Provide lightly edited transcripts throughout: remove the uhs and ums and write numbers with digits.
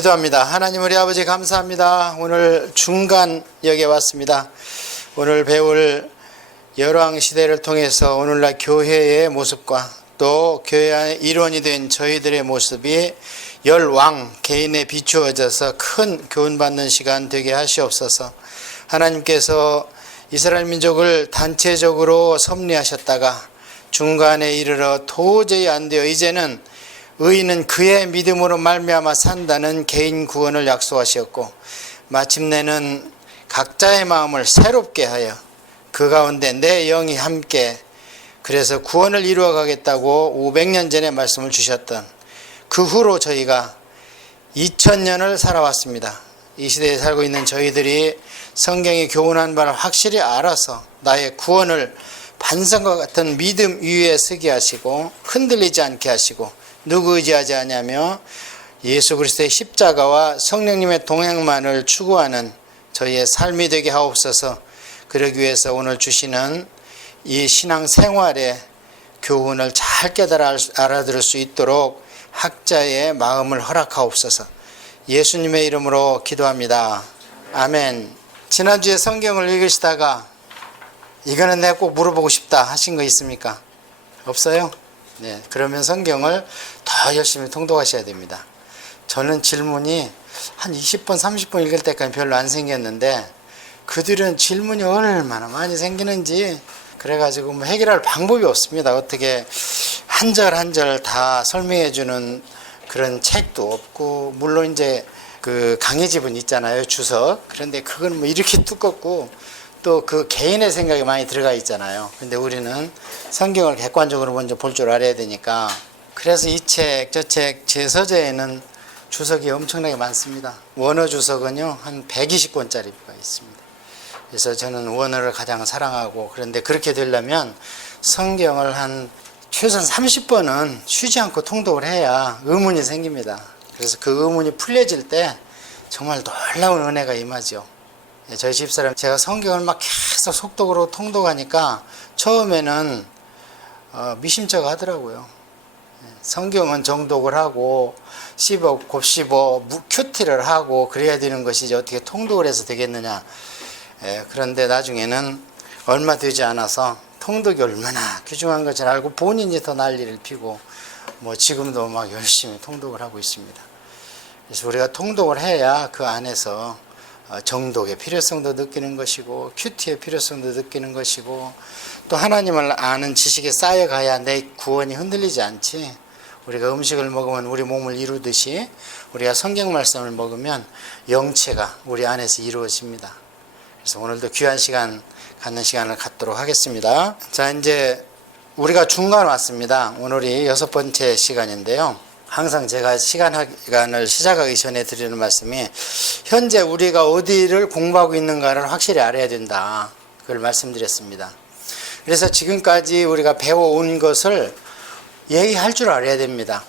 기도합니다. 하나님 우리 아버지 감사합니다. 오늘 중간역에 왔습니다. 오늘 배울 열왕시대를 통해서 오늘날 교회의 모습과 또 교회의 일원이 된 저희들의 모습이 열왕 개인에 비추어져서 큰 교훈받는 시간 되게 하시옵소서. 하나님께서 이스라엘 민족을 단체적으로 섭리하셨다가 중간에 이르러 도저히 안 돼요. 이제는 의인은 그의 믿음으로 말미암아 산다는 개인 구원을 약속하셨고, 마침내는 각자의 마음을 새롭게 하여 그 가운데 내 영이 함께, 그래서 구원을 이루어 가겠다고 500년 전에 말씀을 주셨던 그 후로 저희가 2000년을 살아왔습니다. 이 시대에 살고 있는 저희들이 성경이 교훈한 바를 확실히 알아서 나의 구원을 반성과 같은 믿음 위에 서게 하시고 흔들리지 않게 하시고, 누구 의지하지 않냐며 예수 그리스도의 십자가와 성령님의 동행만을 추구하는 저희의 삶이 되게 하옵소서. 그러기 위해서 오늘 주시는 이 신앙 생활의 교훈을 잘 깨달아 알아들을 수 있도록 학자의 마음을 허락하옵소서. 예수님의 이름으로 기도합니다. 아멘. 지난주에 성경을 읽으시다가 이거는 내가 꼭 물어보고 싶다 하신 거 있습니까? 없어요? 네, 그러면 성경을 더 열심히 통독하셔야 됩니다. 저는 질문이 한 20번, 30번 읽을 때까지 별로 안 생겼는데 그들은 질문이 얼마나 많이 생기는지, 그래가지고 뭐 해결할 방법이 없습니다. 어떻게 한 절 한 절 다 설명해 주는 그런 책도 없고, 물론 이제 그 강의집은 있잖아요, 주석. 그런데 그건 뭐 이렇게 두껍고 또 그 개인의 생각이 많이 들어가 있잖아요. 근데 우리는 성경을 객관적으로 먼저 볼 줄 알아야 되니까, 그래서 이 책, 저 책, 제 서재에는 주석이 엄청나게 많습니다. 원어 주석은요 한 120권짜리가 있습니다. 그래서 저는 원어를 가장 사랑하고, 그런데 그렇게 되려면 성경을 한 최소한 30번은 쉬지 않고 통독을 해야 의문이 생깁니다. 그래서 그 의문이 풀려질 때 정말 놀라운 은혜가 임하죠. 저희 집사람, 제가 성경을 막 계속 속독으로 통독하니까 처음에는 미심쩍어 하더라고요. 성경은 정독을 하고 씹어 곱씹어 큐티를 하고 그래야 되는 것이지 어떻게 통독을 해서 되겠느냐. 그런데 나중에는 얼마 되지 않아서 통독이 얼마나 귀중한 것을 알고 본인이 더 난리를 피고, 뭐 지금도 막 열심히 통독을 하고 있습니다. 그래서 우리가 통독을 해야 그 안에서 정독의 필요성도 느끼는 것이고 큐티의 필요성도 느끼는 것이고, 또 하나님을 아는 지식에 쌓여가야 내 구원이 흔들리지 않지. 우리가 음식을 먹으면 우리 몸을 이루듯이 우리가 성경 말씀을 먹으면 영체가 우리 안에서 이루어집니다. 그래서 오늘도 귀한 시간 갖는 시간을 갖도록 하겠습니다. 자, 이제 우리가 중간 왔습니다. 오늘이 6번째 시간인데요. 항상 제가 시간을 시작하기 전에 드리는 말씀이, 현재 우리가 어디를 공부하고 있는가를 확실히 알아야 된다, 그걸 말씀드렸습니다. 그래서 지금까지 우리가 배워온 것을 예의할 줄 알아야 됩니다.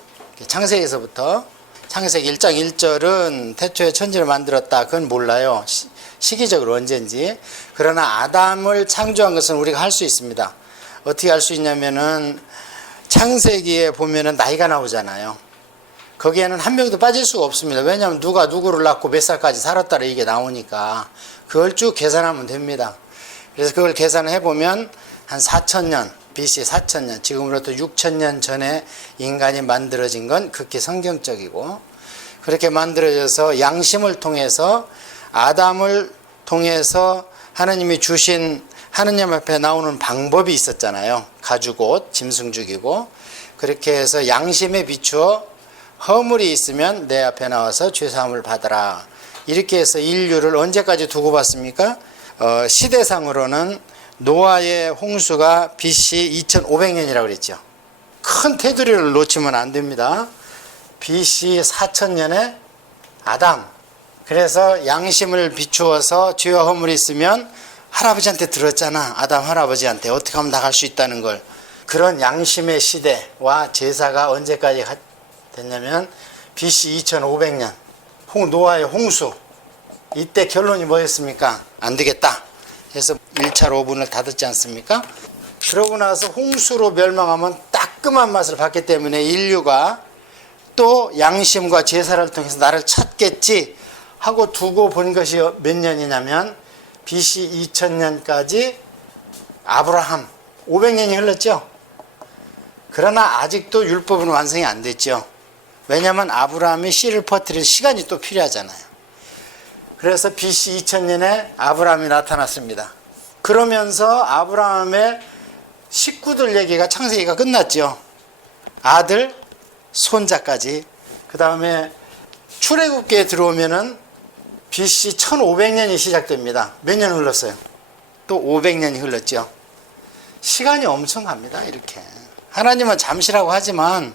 창세기에서부터 창세기 1장 1절은 태초에 천지를 만들었다, 그건 몰라요, 시기적으로 언젠지. 그러나 아담을 창조한 것은 우리가 할 수 있습니다. 어떻게 할 수 있냐면은 창세기에 보면은 나이가 나오잖아요. 거기에는 한 명도 빠질 수가 없습니다. 왜냐하면 누가 누구를 낳고 몇 살까지 살았다라 이게 나오니까 그걸 쭉 계산하면 됩니다. 그래서 그걸 계산을 해보면 한 4000년, BC 4000년, 지금으로부터 6000년 전에 인간이 만들어진 건 극히 성경적이고, 그렇게 만들어져서 양심을 통해서 아담을 통해서 하나님이 주신 하느님 앞에 나오는 방법이 있었잖아요. 가죽옷, 짐승 죽이고, 그렇게 해서 양심에 비추어 허물이 있으면 내 앞에 나와서 죄사함을 받아라. 이렇게 해서 인류를 언제까지 두고 봤습니까? 시대상으로는 노아의 홍수가 BC 2500년이라고 그랬죠. 큰 테두리를 놓치면 안 됩니다. BC 4000년에 아담. 그래서 양심을 비추어서 죄와 허물이 있으면 할아버지한테 들었잖아. 아담 할아버지한테 어떻게 하면 나갈 수 있다는 걸. 그런 양심의 시대와 제사가 언제까지 됐냐면 BC 2500년 노아의 홍수. 이때 결론이 뭐였습니까? 안 되겠다 해서 1차 오븐을 닫았지 않습니까? 그러고 나서 홍수로 멸망하면 따끔한 맛을 봤기 때문에 인류가 또 양심과 제사를 통해서 나를 찾겠지 하고 두고 본 것이 몇 년이냐면 BC 2000년까지 아브라함 500년이 흘렀죠. 그러나 아직도 율법은 완성이 안 됐죠. 왜냐하면 아브라함이 씨를 퍼뜨릴 시간이 또 필요하잖아요. 그래서 BC 2000년에 아브라함이 나타났습니다. 그러면서 아브라함의 식구들 얘기가 창세기가 끝났죠. 아들, 손자까지. 그 다음에 출애굽기에 들어오면은 BC 1500년이 시작됩니다. 몇 년 흘렀어요? 또 500년이 흘렀죠. 시간이 엄청 갑니다. 이렇게. 하나님은 잠시라고 하지만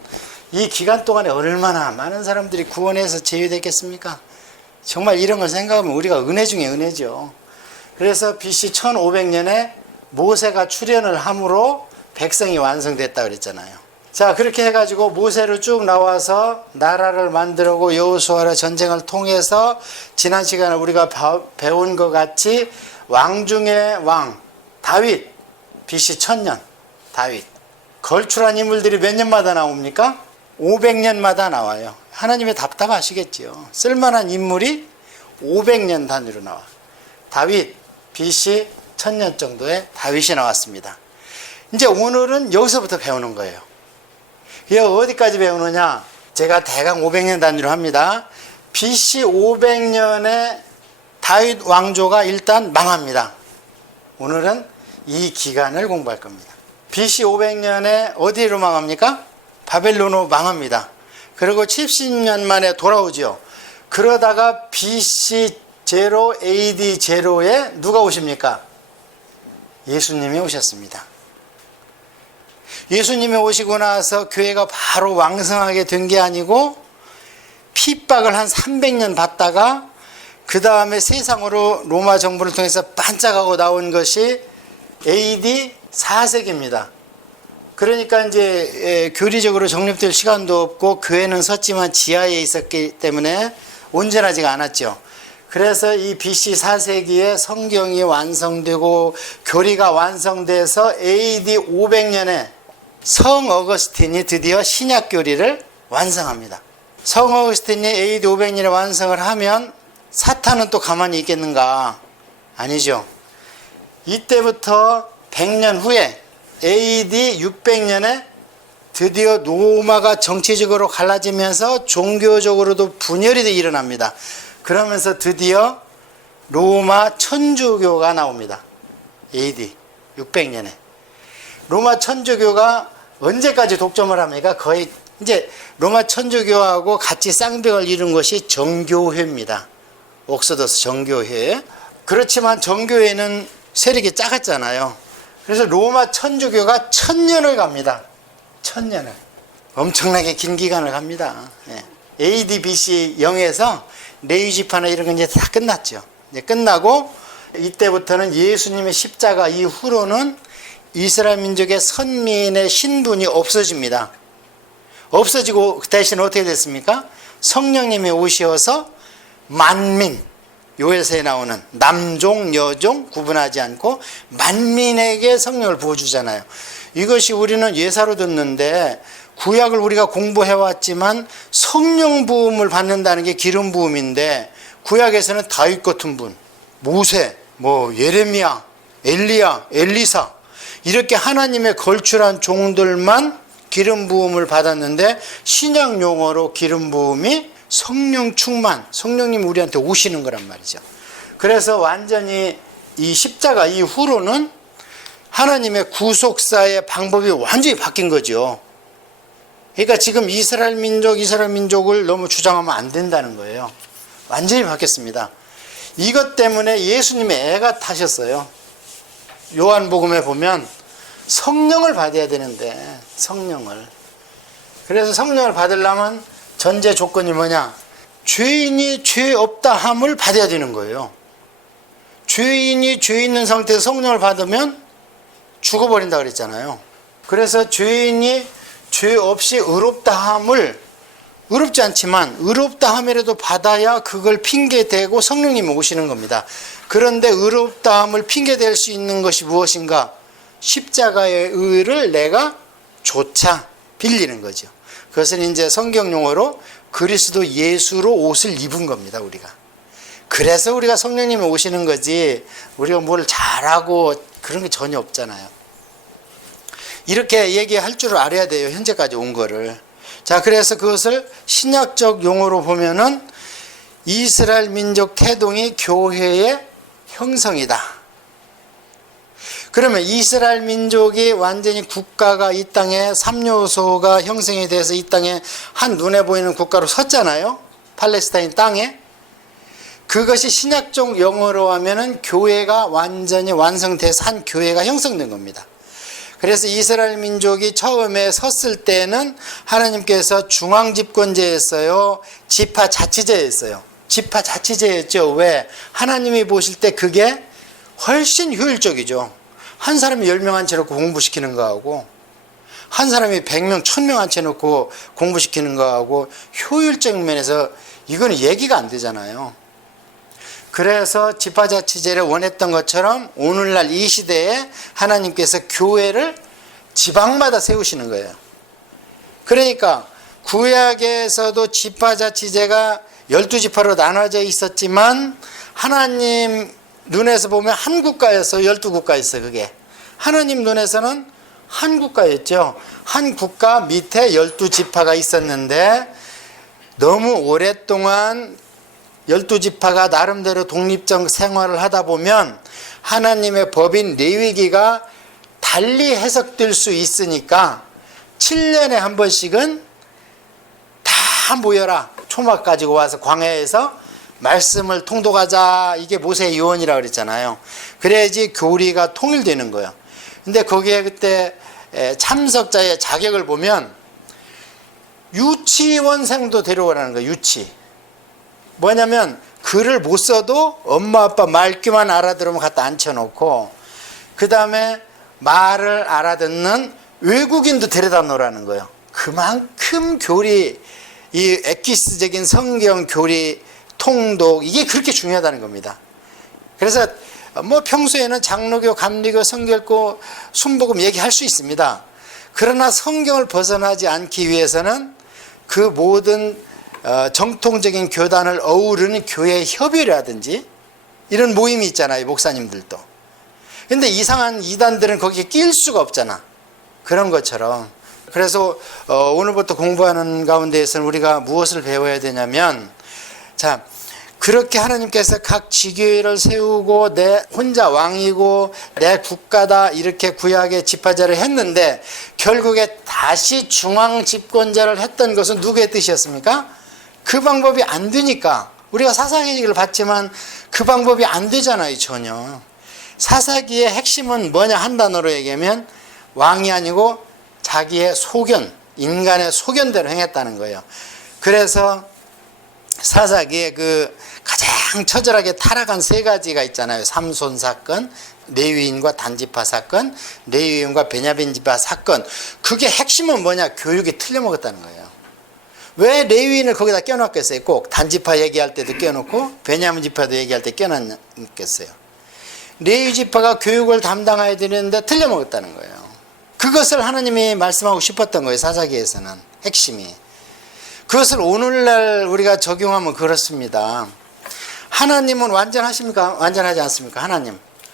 이 기간 동안에 얼마나 많은 사람들이 구원해서 제외됐겠습니까? 정말 이런 걸 생각하면 우리가 은혜 중에 은혜죠. 그래서 BC 1500년에 모세가 출현을 함으로 백성이 완성됐다 그랬잖아요. 자, 그렇게 해가지고 모세를 쭉 나와서 나라를 만들고 여호수아라 전쟁을 통해서 지난 시간에 우리가 배운 것 같이 왕 중의 왕 다윗, BC 1000년 다윗. 걸출한 인물들이 몇 년마다 나옵니까? 500년마다 나와요. 하나님이 답답하시겠지요. 쓸만한 인물이 500년 단위로 나와. 다윗, BC 1000년 정도의 다윗이 나왔습니다. 이제 오늘은 여기서부터 배우는 거예요. 이게 어디까지 배우느냐? 제가 대강 500년 단위로 합니다. BC 500년에 다윗 왕조가 일단 망합니다. 오늘은 이 기간을 공부할 겁니다. BC 500년에 어디로 망합니까? 바벨론으로 망합니다. 그리고 70년 만에 돌아오죠. 그러다가 BC 0 AD 0에 누가 오십니까? 예수님이 오셨습니다. 예수님이 오시고 나서 교회가 바로 왕성하게 된 게 아니고 핍박을 한 300년 받다가 그 다음에 세상으로 로마 정부를 통해서 반짝하고 나온 것이 AD 4세기입니다. 그러니까 이제 교리적으로 정립될 시간도 없고 교회는 섰지만 지하에 있었기 때문에 온전하지가 않았죠. 그래서 이 BC 4세기에 성경이 완성되고 교리가 완성돼서 AD 500년에 성 어거스틴이 드디어 신약 교리를 완성합니다. 성 어거스틴이 AD 500년에 완성을 하면 사탄은 또 가만히 있겠는가? 아니죠. 이때부터 100년 후에 AD 600년에 드디어 로마가 정치적으로 갈라지면서 종교적으로도 분열이 일어납니다. 그러면서 드디어 로마 천주교가 나옵니다. AD 600년에. 로마 천주교가 언제까지 독점을 합니까? 거의 이제 로마 천주교하고 같이 쌍벽을 이룬 것이 정교회입니다. 옥서더스 정교회. 그렇지만 정교회는 세력이 작았잖아요. 그래서 로마 천주교가 1000년을 갑니다. 1000년을. 엄청나게 긴 기간을 갑니다. AD BC 0에서 레위지파나 이런 건 이제 다 끝났죠. 이제 끝나고 이때부터는 예수님의 십자가 이후로는 이스라엘 민족의 선민의 신분이 없어집니다. 없어지고 그 대신 어떻게 됐습니까? 성령님이 오셔서 만민, 요엘서에 나오는 남종, 여종 구분하지 않고 만민에게 성령을 부어주잖아요. 이것이 우리는 예사로 듣는데 구약을 우리가 공부해왔지만 성령 부음을 받는다는 게 기름 부음인데 구약에서는 다윗 같은 분, 모세, 예레미야, 엘리야, 엘리사 이렇게 하나님의 걸출한 종들만 기름 부음을 받았는데 신약 용어로 기름 부음이 성령 충만, 성령님이 우리한테 오시는 거란 말이죠. 그래서 완전히 이 십자가 이후로는 하나님의 구속사의 방법이 완전히 바뀐 거죠. 그러니까 지금 이스라엘 민족을 너무 주장하면 안 된다는 거예요. 완전히 바뀌었습니다. 이것 때문에 예수님이 애가 타셨어요. 요한복음에 보면 성령을 받아야 되는데 성령을. 그래서 성령을 받으려면 전제 조건이 뭐냐? 죄인이 죄 없다 함을 받아야 되는 거예요. 죄인이 죄 있는 상태에서 성령을 받으면 죽어버린다 그랬잖아요. 그래서 죄인이 죄 없이 의롭다 함을 의롭지 않지만 의롭다 함이라도 받아야 그걸 핑계대고 성령님이 오시는 겁니다. 그런데 의롭다 함을 핑계댈 수 있는 것이 무엇인가? 십자가의 의를 내가 조차 빌리는 거죠. 그것은 이제 성경 용어로 그리스도 예수로 옷을 입은 겁니다, 우리가. 그래서 우리가 성령님이 오시는 거지, 우리가 뭘 잘하고 그런 게 전혀 없잖아요. 이렇게 얘기할 줄 알아야 돼요, 현재까지 온 거를. 자, 그래서 그것을 신약적 용어로 보면은 이스라엘 민족 태동이 교회의 형성이다. 그러면 이스라엘 민족이 완전히 국가가 이 땅에 3요소가 형성이 돼서 이 땅에 한 눈에 보이는 국가로 섰잖아요. 팔레스타인 땅에. 그것이 신약적 용어로 하면은 교회가 완전히 완성돼서 한 교회가 형성된 겁니다. 그래서 이스라엘 민족이 처음에 섰을 때는 하나님께서 중앙집권제였어요, 지파자치제였어요. 지파자치제였죠. 왜? 하나님이 보실 때 그게 훨씬 효율적이죠. 한 사람이 10명 앉혀놓고 공부시키는 거하고 한 사람이 100명, 1000명 앉혀놓고 공부시키는 거하고 효율적인 면에서 이거는 얘기가 안 되잖아요. 그래서 지파자치제를 원했던 것처럼 오늘날 이 시대에 하나님께서 교회를 지방마다 세우시는 거예요. 그러니까 구약에서도 지파자치제가 12지파로 나눠져 있었지만 하나님 눈에서 보면 한 국가였어요. 12국가였어요. 그게 하나님 눈에서는 한 국가였죠. 한 국가 밑에 12지파가 있었는데 너무 오랫동안 12지파가 나름대로 독립적 생활을 하다 보면 하나님의 법인 레위기가 달리 해석될 수 있으니까 7년에 한 번씩은 다 모여라. 초막 가지고 와서 광야에서 말씀을 통독하자. 이게 모세의 유언이라고 그랬잖아요. 그래야지 교리가 통일되는 거예요. 근데 거기에 그때 참석자의 자격을 보면 유치원생도 데려오라는 거예요. 유치. 뭐냐면 글을 못 써도 엄마 아빠 말귀만 알아들으면 갖다 앉혀놓고 그 다음에 말을 알아듣는 외국인도 데려다 놓으라는 거예요. 그만큼 교리, 이 엑기스적인 성경 교리 통독, 이게 그렇게 중요하다는 겁니다. 그래서 뭐 평소에는 장로교, 감리교, 성결교, 순복음 얘기할 수 있습니다. 그러나 성경을 벗어나지 않기 위해서는 그 모든 정통적인 교단을 어우르는 교회 협의라든지 이런 모임이 있잖아요, 목사님들도. 근데 이상한 이단들은 거기에 낄 수가 없잖아. 그런 것처럼. 그래서 오늘부터 공부하는 가운데에서는 우리가 무엇을 배워야 되냐면, 자, 그렇게 하나님께서 각 지교회를 세우고 내 혼자 왕이고 내 국가다 이렇게 구약의 지파제를 했는데 결국에 다시 중앙 집권제를 했던 것은 누구의 뜻이었습니까? 그 방법이 안 되니까. 우리가 사사기를 봤지만 그 방법이 안 되잖아요, 전혀. 사사기의 핵심은 뭐냐 한 단어로 얘기하면 왕이 아니고 자기의 소견, 인간의 소견대로 행했다는 거예요. 그래서 사사기에 그 가장 처절하게 타락한 세 가지가 있잖아요. 삼손 사건, 레위인과 단지파 사건, 레위인과 베냐민 지파 사건. 그게 핵심은 뭐냐? 교육이 틀려먹었다는 거예요. 왜 레위인을 거기다 껴놨겠어요? 꼭 단지파 얘기할 때도 껴놓고 베냐민 지파도 얘기할 때 껴놨겠어요? 레위 지파가 교육을 담당해야 되는데 틀려먹었다는 거예요. 그것을 하나님이 말씀하고 싶었던 거예요. 사사기에서는 핵심이. 그것을 오늘날 우리가 적용하면 그렇습니다. 하나님은 완전하십니까? 완전하지 않습니까?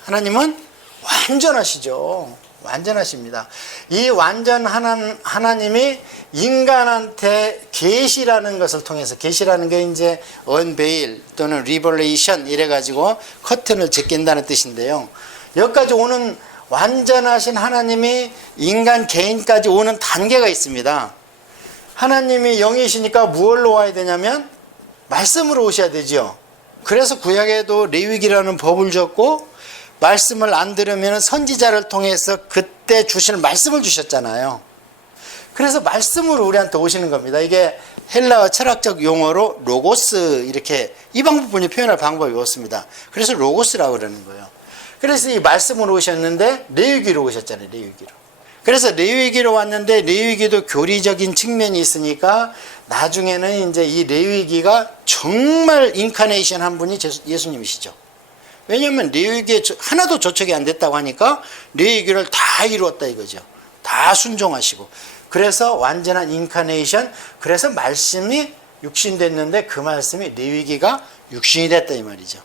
하나님은 완전하시죠. 완전하십니다. 이 완전한 하나님이 인간한테 계시라는 것을 통해서, 계시라는 게 이제 언베일 또는 리버레이션 이래가지고 커튼을 제낀다는 뜻인데요. 여기까지 오는 완전하신 하나님이 인간 개인까지 오는 단계가 있습니다. 하나님이 영이시니까 무엇로 와야 되냐면 말씀으로 오셔야 되죠. 그래서 구약에도 레위기라는 법을 줬고 말씀을 안 들으면 선지자를 통해서 그때 주실 말씀을 주셨잖아요. 그래서 말씀으로 우리한테 오시는 겁니다. 이게 헬라어 철학적 용어로 로고스, 이렇게 이 방법분이 표현할 방법이 없습니다. 그래서 로고스라고 그러는 거예요. 그래서 이 말씀으로 오셨는데 레위기로 오셨잖아요. 레위기로. 그래서 레위기로 왔는데 레위기도 교리적인 측면이 있으니까 나중에는 이제 이 레위기가 정말 인카네이션 한 분이 예수님이시죠. 왜냐하면 레위기에 하나도 조척이 안 됐다고 하니까 레위기를 다 이루었다 이거죠. 다 순종하시고. 그래서 완전한 인카네이션, 그래서 말씀이 육신됐는데 그 말씀이 레위기가 육신이 됐다 이 말이죠.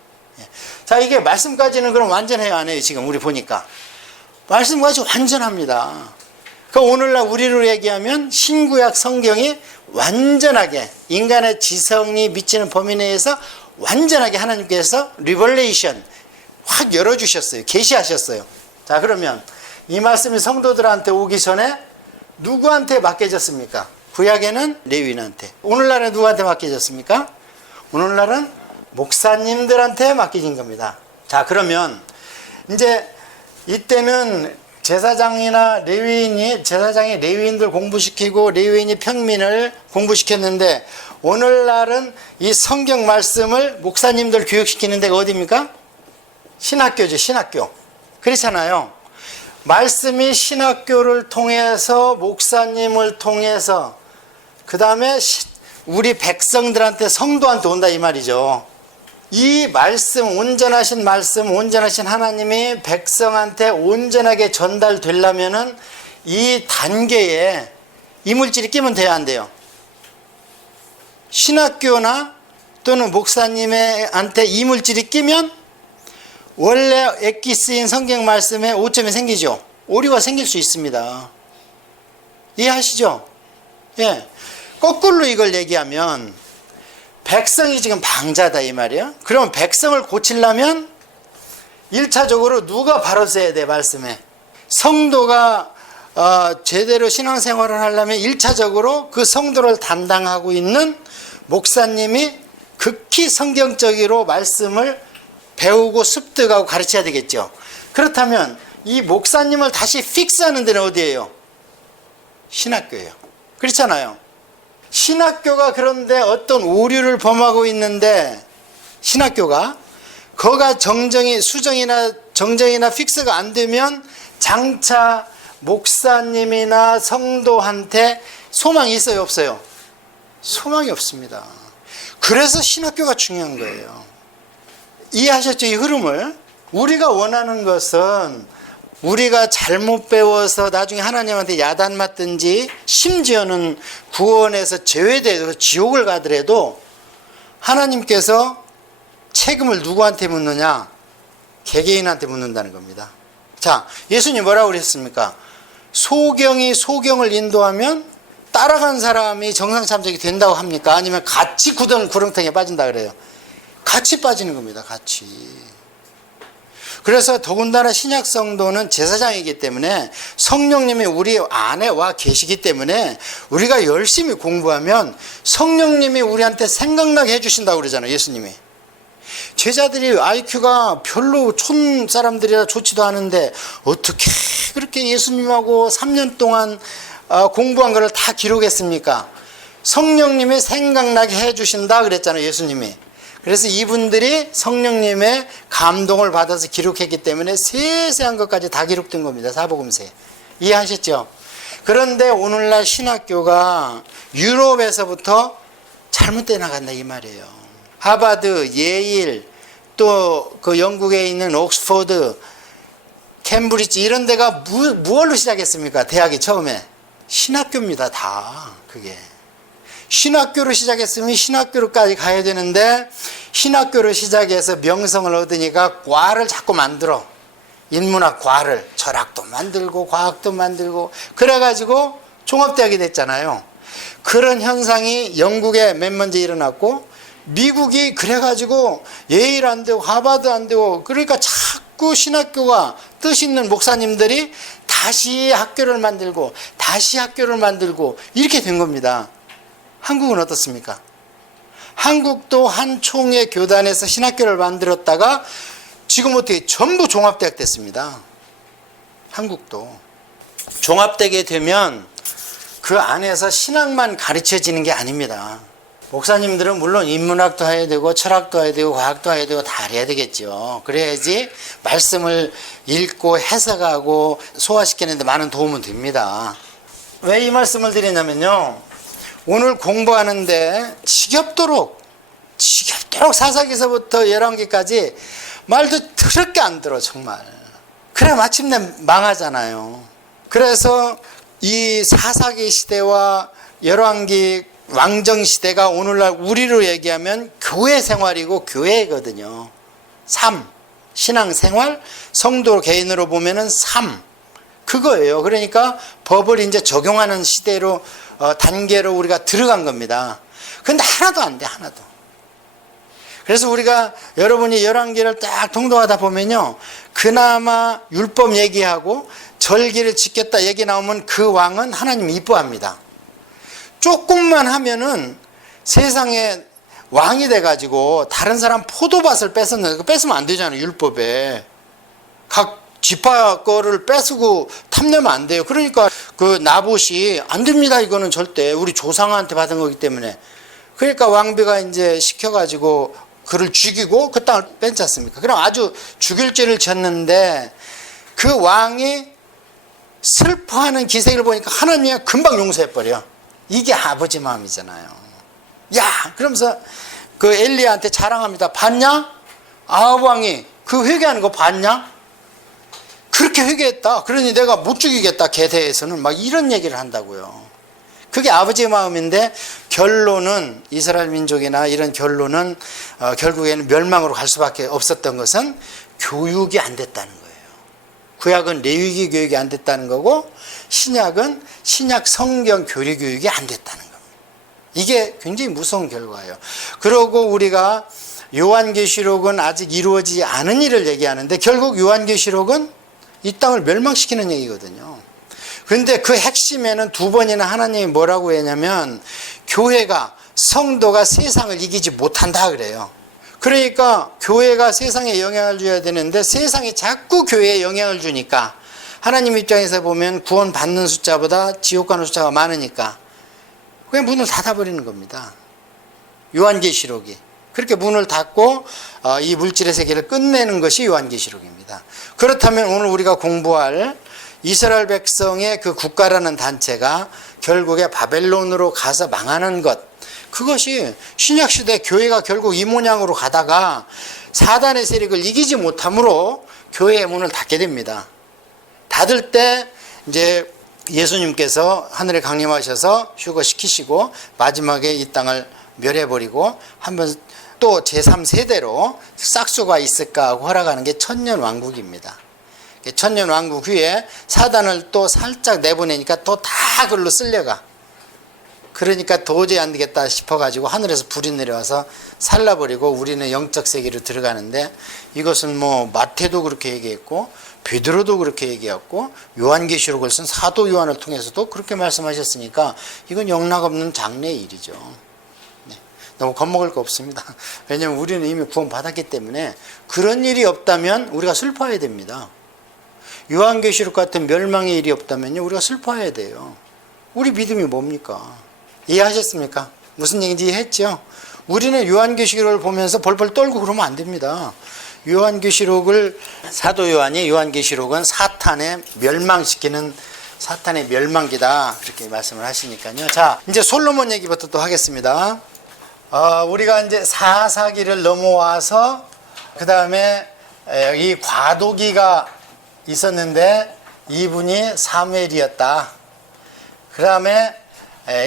자, 이게 말씀까지는 그럼 완전해요, 안 해요? 지금 우리 보니까 말씀까지 완전합니다. 그 오늘날 우리로 얘기하면 신구약 성경이 완전하게 인간의 지성이 미치는 범위 내에서 완전하게 하나님께서 리벌레이션 확 열어주셨어요. 계시하셨어요. 자, 그러면 이 말씀이 성도들한테 오기 전에 누구한테 맡겨졌습니까? 구약에는 레위인한테. 오늘날은 누구한테 맡겨졌습니까? 오늘날은 목사님들한테 맡겨진 겁니다. 자, 그러면 이제 이때는 제사장이 레위인들 공부시키고 레위인이 평민을 공부시켰는데, 오늘날은 이 성경 말씀을 목사님들 교육시키는 데가 어디입니까? 신학교죠, 신학교. 그렇잖아요. 말씀이 신학교를 통해서, 목사님을 통해서, 그 다음에 우리 백성들한테, 성도한테 온다 이 말이죠. 이 말씀, 온전하신 말씀, 온전하신 하나님이 백성한테 온전하게 전달되려면은 이 단계에 이물질이 끼면 돼야 안 돼요. 신학교나 또는 목사님한테 이물질이 끼면 원래 액기 쓰인 성경 말씀에 오점이 생기죠. 오류가 생길 수 있습니다. 이해하시죠? 예. 거꾸로 이걸 얘기하면 백성이 지금 방자다 이 말이에요. 그럼 백성을 고치려면 1차적으로 누가 바로 써야 돼, 말씀에. 성도가 제대로 신앙생활을 하려면 1차적으로 그 성도를 담당하고 있는 목사님이 극히 성경적으로 말씀을 배우고 습득하고 가르쳐야 되겠죠. 그렇다면 이 목사님을 다시 픽스하는 데는 어디예요? 신학교예요. 그렇잖아요. 신학교가 그런데 어떤 오류를 범하고 있는데, 신학교가 거가 수정이나 정정이나 픽스가 안 되면 장차 목사님이나 성도한테 소망이 있어요, 없어요? 소망이 없습니다. 그래서 신학교가 중요한 거예요. 이해하셨죠? 이 흐름을. 우리가 원하는 것은 우리가 잘못 배워서 나중에 하나님한테 야단맞든지, 심지어는 구원에서 제외돼서 지옥을 가더라도 하나님께서 책임을 누구한테 묻느냐? 개개인한테 묻는다는 겁니다. 자, 예수님 뭐라고 그랬습니까? 소경이 소경을 인도하면 따라간 사람이 정상참작이 된다고 합니까? 아니면 같이 구렁텅이에 빠진다 그래요? 같이 빠지는 겁니다. 같이. 그래서 더군다나 신약 성도는 제사장이기 때문에 성령님이 우리 안에 와 계시기 때문에 우리가 열심히 공부하면 성령님이 우리한테 생각나게 해주신다고 그러잖아요, 예수님이. 제자들이 IQ가 별로 촌 사람들이라 좋지도 않은데 어떻게 그렇게 예수님하고 3년 동안 공부한 거를 다 기록했습니까? 성령님이 생각나게 해주신다 그랬잖아요, 예수님이. 그래서 이분들이 성령님의 감동을 받아서 기록했기 때문에 세세한 것까지 다 기록된 겁니다. 사복음서에. 이해하셨죠? 그런데 오늘날 신학교가 유럽에서부터 잘못돼 나간다 이 말이에요. 하버드, 예일, 또 그 영국에 있는 옥스퍼드, 캠브리지 이런 데가 무엇로 시작했습니까? 대학이 처음에 신학교입니다. 다 그게. 신학교로 시작했으면 신학교로까지 가야 되는데 신학교로 시작해서 명성을 얻으니까 과를 자꾸 만들어. 인문학 과를. 철학도 만들고 과학도 만들고 그래가지고 종합대학이 됐잖아요. 그런 현상이 영국에 맨 먼저 일어났고 미국이 그래가지고 예일 안 되고 하버드 안 되고, 그러니까 자꾸 신학교가 뜻 있는 목사님들이 다시 학교를 만들고 다시 학교를 만들고 이렇게 된 겁니다. 한국은 어떻습니까? 한국도 한 총회 교단에서 신학교를 만들었다가 지금 어떻게 전부 종합대학 됐습니다. 한국도. 종합되게 되면 그 안에서 신학만 가르쳐지는 게 아닙니다. 목사님들은 물론 인문학도 해야 되고 철학도 해야 되고 과학도 해야 되고 다 해야 되겠죠. 그래야지 말씀을 읽고 해석하고 소화시키는 데 많은 도움은 됩니다. 왜 이 말씀을 드리냐면요, 오늘 공부하는데 지겹도록 사사기서부터 열왕기까지 말도 더럽게 안 들어 정말. 그래 마침내 망하잖아요. 그래서 이 사사기 시대와 열왕기 왕정 시대가 오늘날 우리로 얘기하면 교회 생활이고 교회거든요. 삶, 신앙 생활, 성도 개인으로 보면은 삶, 그거예요. 그러니까 법을 이제 적용하는 시대로 단계로 우리가 들어간 겁니다. 근데 하나도 안 돼, 하나도. 그래서 우리가 여러분이 열왕기를 딱 통독하다 보면요, 그나마 율법 얘기하고 절기를 지켰다 얘기 나오면 그 왕은 하나님 이뻐합니다. 조금만 하면은 세상에 왕이 돼가지고 다른 사람 포도밭을 뺏었는데, 뺏으면 안 되잖아요, 율법에. 각 지파 거를 뺏고 탐내면 안 돼요. 그러니까 그 나봇이 안 됩니다, 이거는 절대. 우리 조상한테 받은 거기 때문에. 그러니까 왕비가 이제 시켜가지고 그를 죽이고 그 땅을 뺏지 않습니까? 그럼 아주 죽일 죄를 졌는데 그 왕이 슬퍼하는 기색을 보니까 하나님이 금방 용서해버려. 이게 아버지 마음이잖아요. 야! 그러면서 그 엘리야한테 자랑합니다. 봤냐? 아합 왕이 그 회개하는 거 봤냐? 그렇게 회개했다. 그러니 내가 못 죽이겠다, 걔 대해서는. 막 이런 얘기를 한다고요. 그게 아버지의 마음인데 결론은 이스라엘 민족이나 이런 결론은 결국에는 멸망으로 갈 수밖에 없었던 것은 교육이 안 됐다는 거예요. 구약은 레위기 교육이 안 됐다는 거고 신약은 신약 성경 교리 교육이 안 됐다는 겁니다. 이게 굉장히 무서운 결과예요. 그러고 우리가 요한계시록은 아직 이루어지지 않은 일을 얘기하는데 결국 요한계시록은 이 땅을 멸망시키는 얘기거든요. 그런데 그 핵심에는 두 번이나 하나님이 뭐라고 했냐면 교회가, 성도가 세상을 이기지 못한다 그래요. 그러니까 교회가 세상에 영향을 줘야 되는데 세상이 자꾸 교회에 영향을 주니까 하나님 입장에서 보면 구원 받는 숫자보다 지옥 가는 숫자가 많으니까 그냥 문을 닫아버리는 겁니다. 요한계시록이. 그렇게 문을 닫고 이 물질의 세계를 끝내는 것이 요한계시록입니다. 그렇다면 오늘 우리가 공부할 이스라엘 백성의 그 국가라는 단체가 결국에 바벨론으로 가서 망하는 것, 그것이 신약시대 교회가 결국 이 모양으로 가다가 사단의 세력을 이기지 못함으로 교회의 문을 닫게 됩니다. 닫을 때 이제 예수님께서 하늘에 강림하셔서 휴거시키시고 마지막에 이 땅을 멸해버리고 한번 또 제3세대로 싹수가 있을까 하고 허락하는 게 천년왕국입니다. 천년왕국 후에 사단을 또 살짝 내보내니까 또 다 그걸로 쓸려가. 그러니까 도저히 안 되겠다 싶어가지고 하늘에서 불이 내려와서 살라버리고 우리는 영적 세계로 들어가는데 이것은 뭐 마태도 그렇게 얘기했고 베드로도 그렇게 얘기했고 요한계시록을 쓴 사도 요한을 통해서도 그렇게 말씀하셨으니까 이건 영락없는 장래의 일이죠. 너무 겁먹을 거 없습니다. 왜냐하면 우리는 이미 구원 받았기 때문에 그런 일이 없다면 우리가 슬퍼해야 됩니다. 요한계시록 같은 멸망의 일이 없다면요 우리가 슬퍼해야 돼요. 우리 믿음이 뭡니까? 이해하셨습니까? 무슨 얘기인지 이해했죠? 우리는 요한계시록을 보면서 벌벌 떨고 그러면 안 됩니다. 요한계시록을 사도 요한이 요한계시록은 사탄의 멸망시키는 사탄의 멸망기다 그렇게 말씀을 하시니까요. 자, 이제 솔로몬 얘기부터 또 하겠습니다. 우리가 이제 사사기를 넘어와서 그 다음에 이 과도기가 있었는데 이분이 사무엘이었다. 그 다음에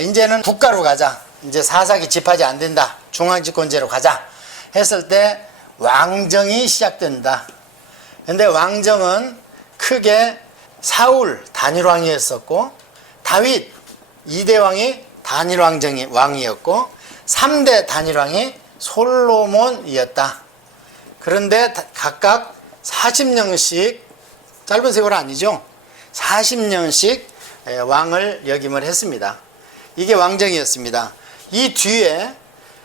이제는 국가로 가자. 이제 사사기 집하지 안 된다. 중앙집권제로 가자. 했을 때 왕정이 시작된다. 근데 왕정은 크게 사울 단일왕이었었고 다윗 2대 왕이 단일왕이었고 3대 단일왕이 솔로몬이었다. 그런데 각각 40년씩, 짧은 세월 아니죠? 40년씩 왕을 역임을 했습니다. 이게 왕정이었습니다. 이 뒤에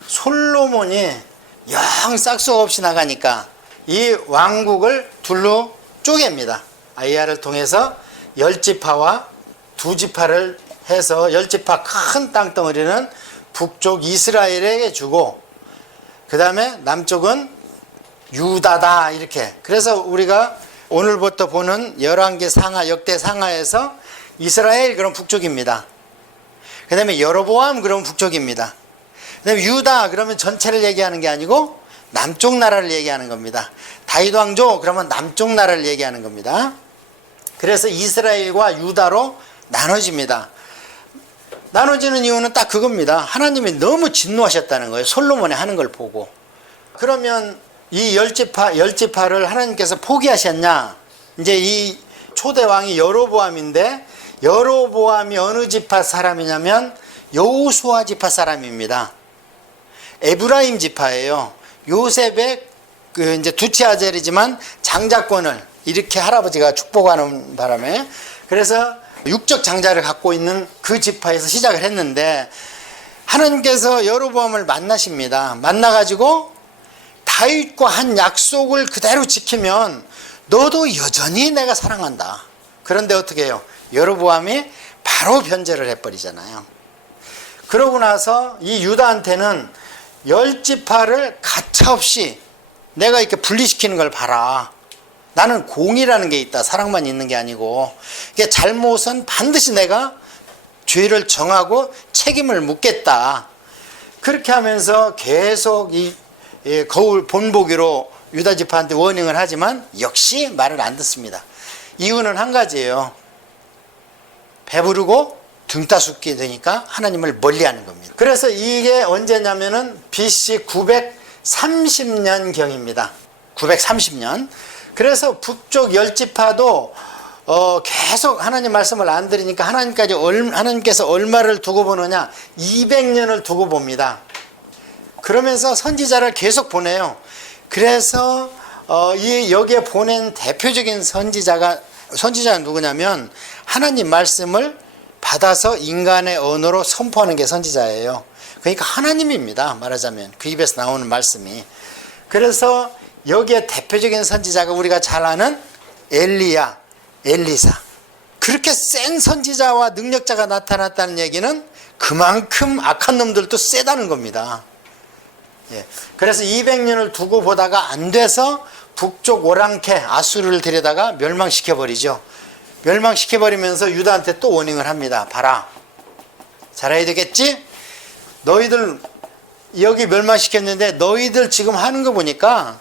솔로몬이 영 싹수가 없이 나가니까 이 왕국을 둘로 쪼갭니다. 아이야를 통해서 10지파와 2지파를 해서 10지파 큰 땅덩어리는 북쪽 이스라엘에게 주고 그 다음에 남쪽은 유다다 이렇게. 그래서 우리가 오늘부터 보는 열왕기 상하 역대 상하에서 이스라엘 그럼 북쪽입니다. 그 다음에 여로보암 그러면 북쪽입니다. 그 다음에 유다 그러면 전체를 얘기하는 게 아니고 남쪽 나라를 얘기하는 겁니다. 다윗 왕조 그러면 남쪽 나라를 얘기하는 겁니다. 그래서 이스라엘과 유다로 나눠집니다. 나눠지는 이유는 딱 그겁니다. 하나님이 너무 진노하셨다는 거예요. 솔로몬이 하는 걸 보고. 그러면 이 열지파를 하나님께서 포기하셨냐? 이제 이 초대 왕이 여로보암인데, 여로보암이 어느 지파 사람이냐면 여호수아 지파 사람입니다. 에브라임 지파예요. 요셉의 그 이제 두째 아들이지만 장자권을 이렇게 할아버지가 축복하는 바람에, 그래서 육적 장자를 갖고 있는 그 지파에서 시작을 했는데, 하나님께서 여로보암을 만나십니다. 만나가지고 다윗과 한 약속을 그대로 지키면 너도 여전히 내가 사랑한다. 그런데 어떻게 해요? 여로보암이 바로 변절을 해버리잖아요. 그러고 나서 이 유다한테는 열 지파를 가차없이 내가 이렇게 분리시키는 걸 봐라. 나는 공이라는 게 있다. 사랑만 있는 게 아니고. 이게 잘못은 반드시 내가 죄를 정하고 책임을 묻겠다. 그렇게 하면서 계속 이 거울 본보기로 유다 지파한테 워닝을 하지만 역시 말을 안 듣습니다. 이유는 한 가지예요. 배부르고 등 따숩게 되니까 하나님을 멀리하는 겁니다. 그래서 이게 언제냐면은 BC 930년경입니다. 930년. 그래서 북쪽 열 지파도 계속 하나님 말씀을 안 들으니까 하나님께서 얼마를 두고 보느냐? 200년을 두고 봅니다. 그러면서 선지자를 계속 보내요. 그래서 여기에 보낸 대표적인 선지자가 누구냐면 하나님 말씀을 받아서 인간의 언어로 선포하는 게 선지자예요. 그러니까 하나님입니다. 말하자면 그 입에서 나오는 말씀이. 그래서 여기에 대표적인 선지자가 우리가 잘 아는 엘리야, 엘리사. 그렇게 센 선지자와 능력자가 나타났다는 얘기는 그만큼 악한 놈들도 세다는 겁니다. 예. 그래서 200년을 두고 보다가 안 돼서 북쪽 오랑캐 아수르를 데려다가 멸망시켜버리죠. 멸망시켜버리면서 유다한테 또 워닝을 합니다. 봐라, 잘해야 되겠지? 너희들 여기 멸망시켰는데 너희들 지금 하는 거 보니까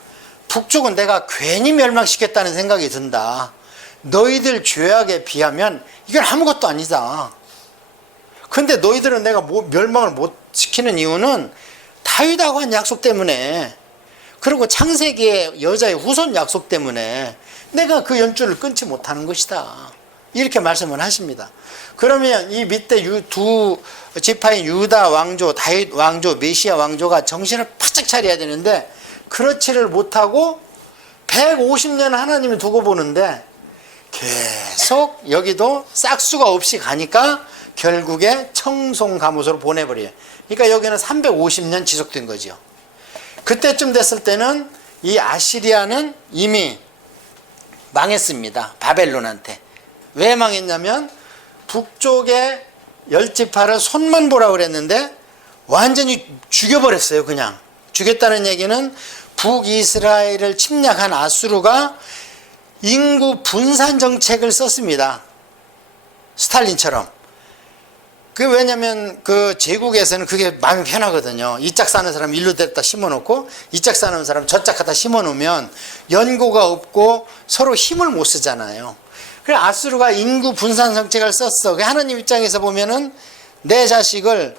북쪽은 내가 괜히 멸망시켰다는 생각이 든다. 너희들 죄악에 비하면 이건 아무것도 아니다. 근데 너희들은 내가 멸망을 못 시키는 이유는 다윗하고 한 약속 때문에, 그리고 창세기의 여자의 후손 약속 때문에 내가 그 연줄을 끊지 못하는 것이다. 이렇게 말씀을 하십니다. 그러면 이 밑에 두 지파인 유다 왕조, 다윗 왕조, 메시아 왕조가 정신을 바짝 차려야 되는데 그렇지를 못하고 150년 하나님을 두고 보는데 계속 여기도 싹수가 없이 가니까 결국에 청송가못으로 보내버려요. 그러니까 여기는 350년 지속된 거죠. 그때쯤 됐을 때는 이 아시리아는 이미 망했습니다. 바벨론한테. 왜 망했냐면 북쪽의 열 지파를 손만 보라고 그랬는데 완전히 죽여버렸어요. 그냥 죽였다는 얘기는 북이스라엘을 침략한 아수르가 인구 분산 정책을 썼습니다. 스탈린처럼. 왜냐면 그 제국에서는 그게 마음이 편하거든요. 이 짝 사는 사람 일로 데려다 심어놓고 이 짝 사는 사람 저 짝 갖다 심어놓으면 연고가 없고 서로 힘을 못 쓰잖아요. 그래 아수르가 인구 분산 정책을 썼어. 하나님 입장에서 보면은 내 자식을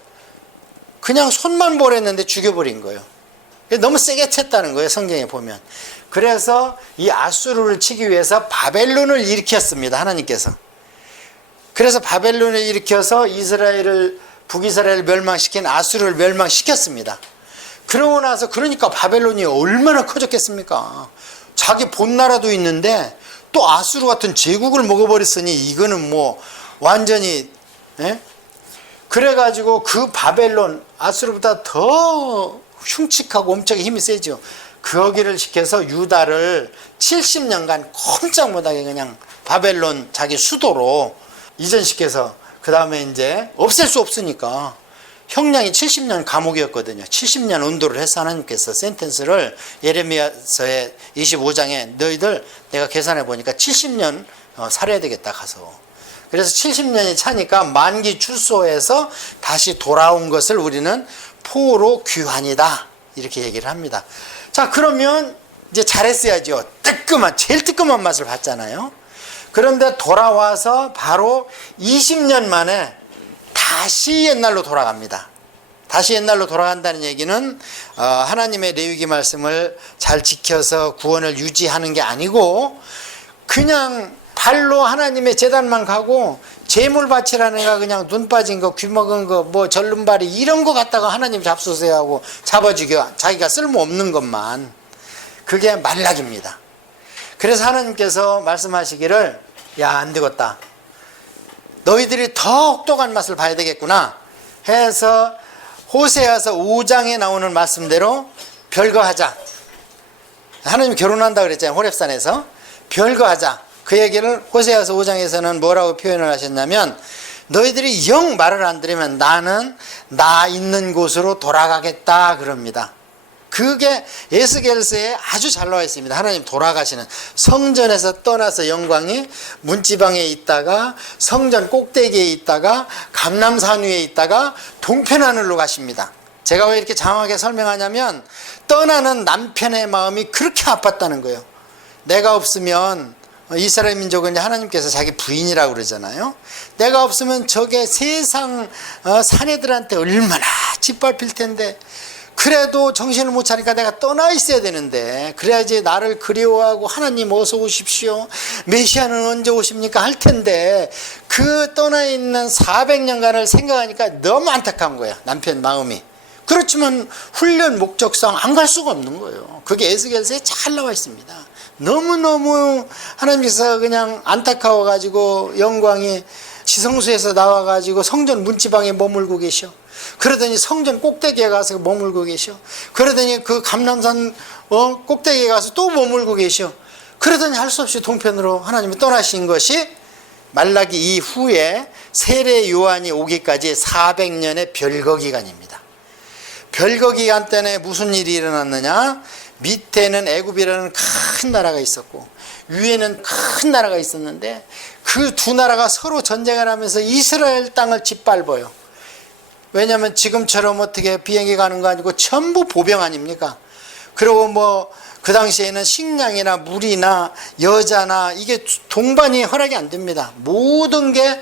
그냥 손만 보랬는데 죽여버린 거예요. 너무 세게 쳤다는 거예요. 성경에 보면. 그래서 이 아수르를 치기 위해서 바벨론을 일으켰습니다. 하나님께서. 그래서 바벨론을 일으켜서 북이스라엘을 멸망시킨 아수르를 멸망시켰습니다. 그러고 나서 그러니까 바벨론이 얼마나 커졌겠습니까? 자기 본나라도 있는데 또 아수르 같은 제국을 먹어버렸으니 이거는 뭐 완전히 그래가지고 그 바벨론 아수르보다 더 흉측하고 엄청 힘이 세죠. 거기를 시켜서 유다를 70년간 꼼짝 못하게 그냥 바벨론 자기 수도로 이전시켜서 그 다음에 이제 없앨 수 없으니까 형량이 70년 감옥이었거든요. 70년 온도를 해서 하나님께서 센텐스를 예레미야서의 25장에 너희들 내가 계산해 보니까 70년 살아야 되겠다 가서. 그래서 70년이 차니까 만기 출소해서 다시 돌아온 것을 우리는 포로 귀환이다 이렇게 얘기를 합니다. 자 그러면 이제 잘했어야죠. 제일 뜨끔한 맛을 봤잖아요. 그런데 돌아와서 바로 20년 만에 다시 옛날로 돌아갑니다. 다시 옛날로 돌아간다는 얘기는 하나님의 레위기 말씀을 잘 지켜서 구원을 유지하는 게 아니고 그냥 발로 하나님의 제단만 가고 제물 바치라는 애가 그냥 눈 빠진 거, 귀 먹은 거, 뭐 절름발이 이런 거 갖다가 하나님 잡수세요 하고 잡아주겨 자기가 쓸모없는 것만, 그게 말락입니다. 그래서 하나님께서 말씀하시기를 야, 안 되겠다, 너희들이 더 혹독한 맛을 봐야 되겠구나 해서 호세아서 5장에 나오는 말씀대로 별거하자. 하나님이 결혼한다 그랬잖아요. 호렙산에서 별거하자. 그 얘기를 호세아서 5장에서는 뭐라고 표현을 하셨냐면, 너희들이 영 말을 안 들으면 나는 나 있는 곳으로 돌아가겠다 그럽니다. 그게 에스겔서에 아주 잘 나와 있습니다. 하나님 돌아가시는, 성전에서 떠나서 영광이 문지방에 있다가 성전 꼭대기에 있다가 감람산 위에 있다가 동편하늘로 가십니다. 제가 왜 이렇게 장황하게 설명하냐면, 떠나는 남편의 마음이 그렇게 아팠다는 거예요. 내가 없으면, 이스라엘 민족은 하나님께서 자기 부인이라고 그러잖아요. 내가 없으면 저게 세상 사내들한테 얼마나 짓밟힐 텐데, 그래도 정신을 못 차리니까 내가 떠나 있어야 되는데, 그래야지 나를 그리워하고 하나님 어서 오십시오, 메시아는 언제 오십니까 할 텐데, 그 떠나 있는 400년간을 생각하니까 너무 안타까운 거야, 남편 마음이. 그렇지만 훈련 목적상 안 갈 수가 없는 거예요. 그게 에스겔서에 잘 나와 있습니다. 너무너무 하나님께서 그냥 안타까워가지고 영광이 지성소에서 나와가지고 성전 문지방에 머물고 계셔. 그러더니 성전 꼭대기에 가서 머물고 계셔. 그러더니 그 감람산 꼭대기에 가서 또 머물고 계셔. 그러더니 할 수 없이 동편으로 하나님이 떠나신 것이 말라기 이후에 세례 요한이 오기까지 400년의 별거 기간입니다. 별거 기간 때문에 무슨 일이 일어났느냐? 밑에는 애굽이라는 큰 나라가 있었고 위에는 큰 나라가 있었는데, 그 두 나라가 서로 전쟁을 하면서 이스라엘 땅을 짓밟아요. 왜냐하면 지금처럼 어떻게 비행기 가는 거 아니고 전부 보병 아닙니까? 그리고 뭐 그 당시에는 식량이나 물이나 여자나 이게 동반이 허락이 안 됩니다. 모든 게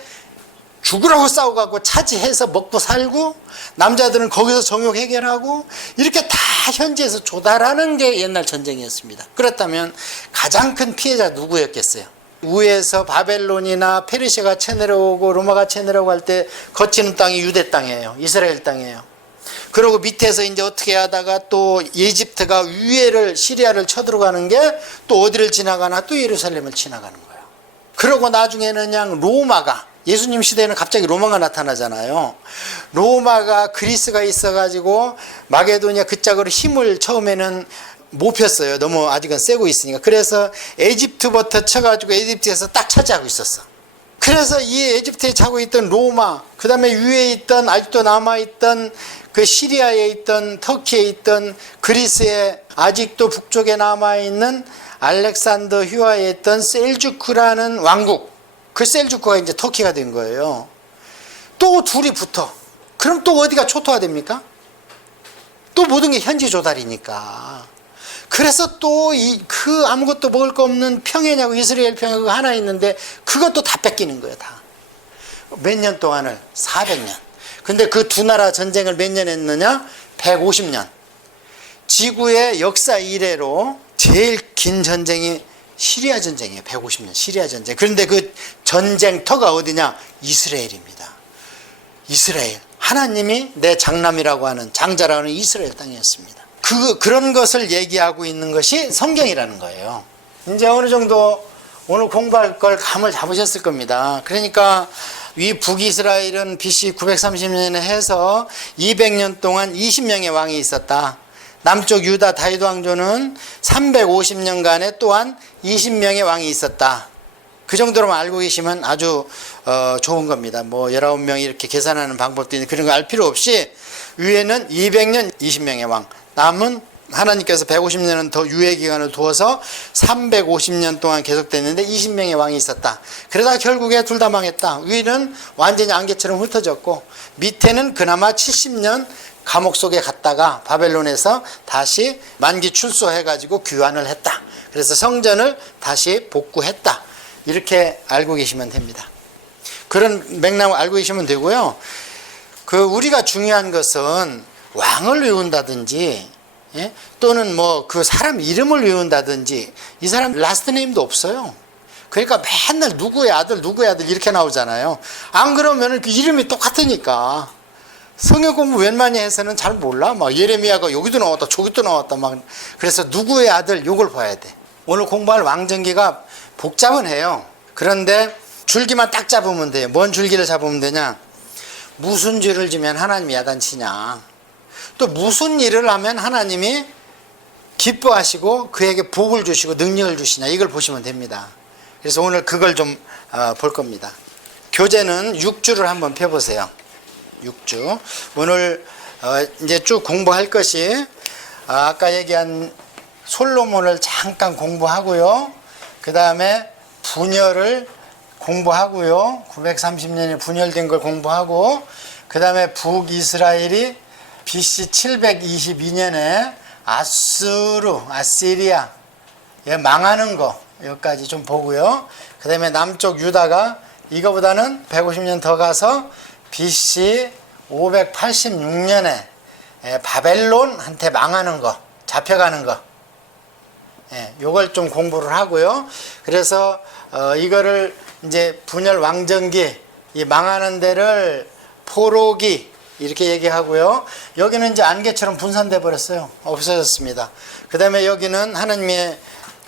죽으라고 싸우고 차지해서 먹고 살고, 남자들은 거기서 정욕 해결하고, 이렇게 다 현지에서 조달하는 게 옛날 전쟁이었습니다. 그렇다면 가장 큰 피해자 누구였겠어요? 위에서 바벨론이나 페르시아가 쳐내려오고 로마가 쳐내려오고 할 때 거치는 땅이 유대 땅이에요. 이스라엘 땅이에요. 그리고 밑에서 이제 어떻게 하다가 또 이집트가 위에를, 시리아를 쳐들어가는 게 또 어디를 지나가나 또 예루살렘을 지나가는 거예요. 그러고 나중에는 그냥 로마가, 예수님 시대에는 갑자기 로마가 나타나잖아요. 로마가 그리스가 있어가지고 마게도니아 그 짝으로 힘을 처음에는 못 폈어요. 너무 아직은 세고 있으니까. 그래서 에집트부터 쳐가지고 에집트에서 딱 차지하고 있었어. 그래서 이 에집트에 차고 있던 로마, 그 다음에 위에 있던, 아직도 남아있던 그 시리아에 있던, 터키에 있던, 그리스에 아직도 북쪽에 남아있는 알렉산더 휘하에 있던 셀주크라는 왕국, 그 셀주크가 이제 터키가 된 거예요. 또 둘이 붙어. 그럼 또 어디가 초토화됩니까? 또 모든 게 현지 조달이니까. 그래서 또 그 아무것도 먹을 거 없는 평야냐고, 이스라엘 평야 그거 하나 있는데 그것도 다 뺏기는 거예요. 다. 몇 년 동안을? 400년. 근데 그 두 나라 전쟁을 몇 년 했느냐? 150년. 지구의 역사 이래로 제일 긴 전쟁이 시리아 전쟁이에요. 150년 시리아 전쟁. 그런데 그 전쟁터가 어디냐? 이스라엘입니다. 이스라엘. 하나님이 내 장남이라고 하는, 장자라고 하는 이스라엘 땅이었습니다. 그런 것을 얘기하고 있는 것이 성경이라는 거예요. 이제 어느 정도 오늘 공부할 걸 감을 잡으셨을 겁니다. 그러니까 위 북이스라엘은 BC 930년에 해서 200년 동안 20명의 왕이 있었다. 남쪽 유다 다윗 왕조는 350년간에 또한 20명의 왕이 있었다. 그 정도로만 알고 계시면 아주 좋은 겁니다. 뭐 19명 이렇게 계산하는 방법도 있는데 그런 거 알 필요 없이, 위에는 200년 20명의 왕, 남은 하나님께서 150년은 더 유예 기간을 두어서 350년 동안 계속됐는데 20명의 왕이 있었다. 그러다 결국에 둘 다 망했다. 위는 완전히 안개처럼 흩어졌고, 밑에는 그나마 70년 감옥 속에 갔다가 바벨론에서 다시 만기 출소해가지고 귀환을 했다. 그래서 성전을 다시 복구했다. 이렇게 알고 계시면 됩니다. 그런 맥락을 알고 계시면 되고요. 우리가 중요한 것은 왕을 외운다든지, 예? 또는 뭐 그 사람 이름을 외운다든지, 이 사람 라스트 네임도 없어요. 그러니까 맨날 누구의 아들 이렇게 나오잖아요. 안 그러면 그 이름이 똑같으니까. 성경 공부 웬만히 해서는 잘 몰라. 막 예레미야가 여기도 나왔다 저기도 나왔다 막. 그래서 누구의 아들 요걸 봐야 돼. 오늘 공부할 왕정기가 복잡은 해요. 그런데 줄기만 딱 잡으면 돼요. 뭔 줄기를 잡으면 되냐? 무슨 죄를 지면 하나님이 야단치냐, 또 무슨 일을 하면 하나님이 기뻐하시고 그에게 복을 주시고 능력을 주시냐, 이걸 보시면 됩니다. 그래서 오늘 그걸 좀 볼 겁니다. 교재는 6주를 한번 펴보세요. 6주. 오늘 이제 쭉 공부할 것이 아까 얘기한 솔로몬을 잠깐 공부하고요. 그 다음에 분열을 공부하고요. 930년에 분열된 걸 공부하고, 그 다음에 북이스라엘이 BC 722년에 아시리아 망하는 거, 여기까지 좀 보고요. 그 다음에 남쪽 유다가 이거보다는 150년 더 가서 BC 586년에 바벨론한테 망하는 거, 잡혀가는 거, 요걸 좀 공부를 하고요. 그래서 이거를 이제 분열 왕정기, 이 망하는 데를 포로기 이렇게 얘기하고요. 여기는 이제 안개처럼 분산돼 버렸어요. 없어졌습니다. 그 다음에 여기는 하나님의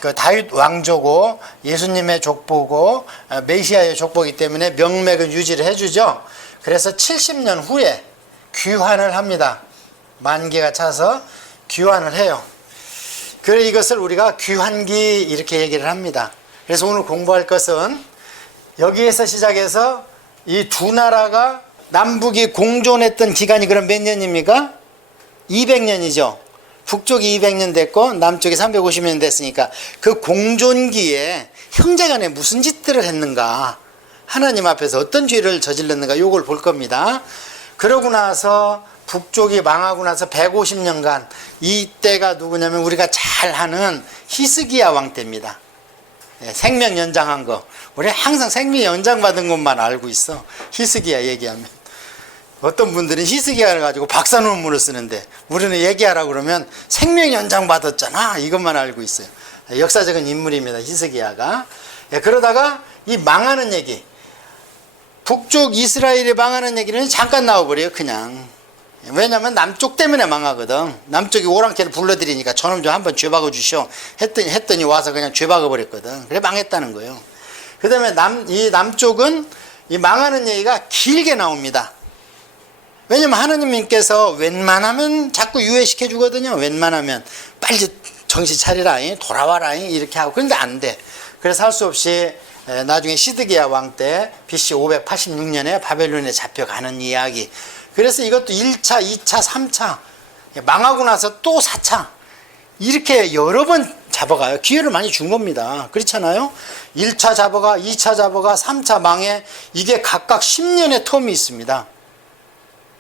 그 다윗 왕조고 예수님의 족보고 메시아의 족보이기 때문에 명맥은 유지를 해주죠. 그래서 70년 후에 귀환을 합니다. 만기가 차서 귀환을 해요. 그래 이것을 우리가 귀환기 이렇게 얘기를 합니다. 그래서 오늘 공부할 것은 여기에서 시작해서 이 두 나라가 남북이 공존했던 기간이 그럼 몇 년입니까? 200년이죠. 북쪽이 200년 됐고 남쪽이 350년 됐으니까 그 공존기에 형제간에 무슨 짓들을 했는가, 하나님 앞에서 어떤 죄를 저질렀는가, 요걸 볼 겁니다. 그러고 나서 북쪽이 망하고 나서 150년간, 이때가 누구냐면 우리가 잘 아는 히스기야 왕 때입니다. 생명 연장한 거. 우리 항상 생명 연장 받은 것만 알고 있어. 히스기야 얘기하면. 어떤 분들은 히스기야를 가지고 박사 논문을 쓰는데 우리는 얘기하라고 그러면 생명 연장 받았잖아, 이것만 알고 있어요. 역사적인 인물입니다, 히스기야가. 그러다가 이 망하는 얘기, 북쪽 이스라엘이 망하는 얘기는 잠깐 나와버려요, 그냥. 왜냐면 남쪽 때문에 망하거든. 남쪽이 오랑캐를 불러들이니까 저놈 좀 한번 죄박아 주시오 했더니 와서 그냥 죄박아 버렸거든. 그래 망했다는 거예요. 그 다음에 이 남쪽은 이 망하는 얘기가 길게 나옵니다. 왜냐면 하나님께서 웬만하면 자꾸 유예시켜 주거든요. 웬만하면 빨리 정신 차리라, 돌아와라 이렇게 하고. 그런데 안 돼. 그래서 할 수 없이 나중에 시드기야 왕 때 BC 586년에 바벨론에 잡혀가는 이야기. 그래서 이것도 1차, 2차, 3차 망하고 나서 또 4차 이렇게 여러 번 잡아가요. 기회를 많이 준 겁니다. 그렇잖아요. 1차 잡아가, 2차 잡아가, 3차 망해. 이게 각각 10년의 텀이 있습니다.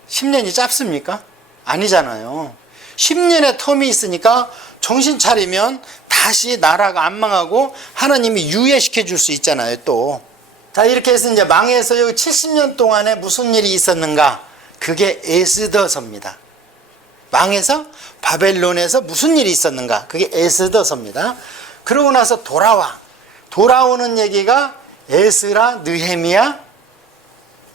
10년이 짧습니까? 아니잖아요. 10년의 텀이 있으니까 정신 차리면 다시 나라가 안 망하고 하나님이 유예시켜 줄 수 있잖아요, 또. 자, 이렇게 해서 이제 망해서 여기 70년 동안에 무슨 일이 있었는가? 그게 에스더서입니다. 망해서 바벨론에서 무슨 일이 있었는가? 그게 에스더서입니다. 그러고 나서 돌아오는 얘기가 에스라, 느헤미야,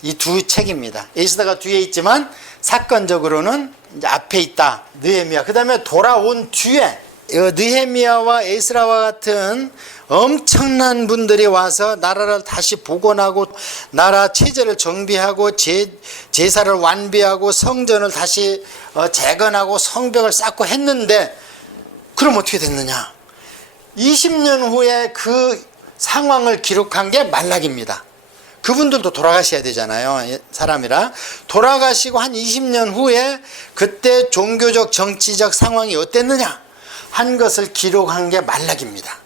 이 두 책입니다. 에스더가 뒤에 있지만 사건적으로는 이제 앞에 있다, 느헤미야. 그 다음에 돌아온 뒤에 느헤미야와 에스라와 같은 엄청난 분들이 와서 나라를 다시 복원하고 나라 체제를 정비하고 제사를 완비하고 성전을 다시 재건하고 성벽을 쌓고 했는데, 그럼 어떻게 됐느냐? 20년 후에 그 상황을 기록한 게 말락입니다. 그분들도 돌아가셔야 되잖아요, 사람이라. 돌아가시고 한 20년 후에 그때 종교적 정치적 상황이 어땠느냐 한 것을 기록한 게 말락입니다.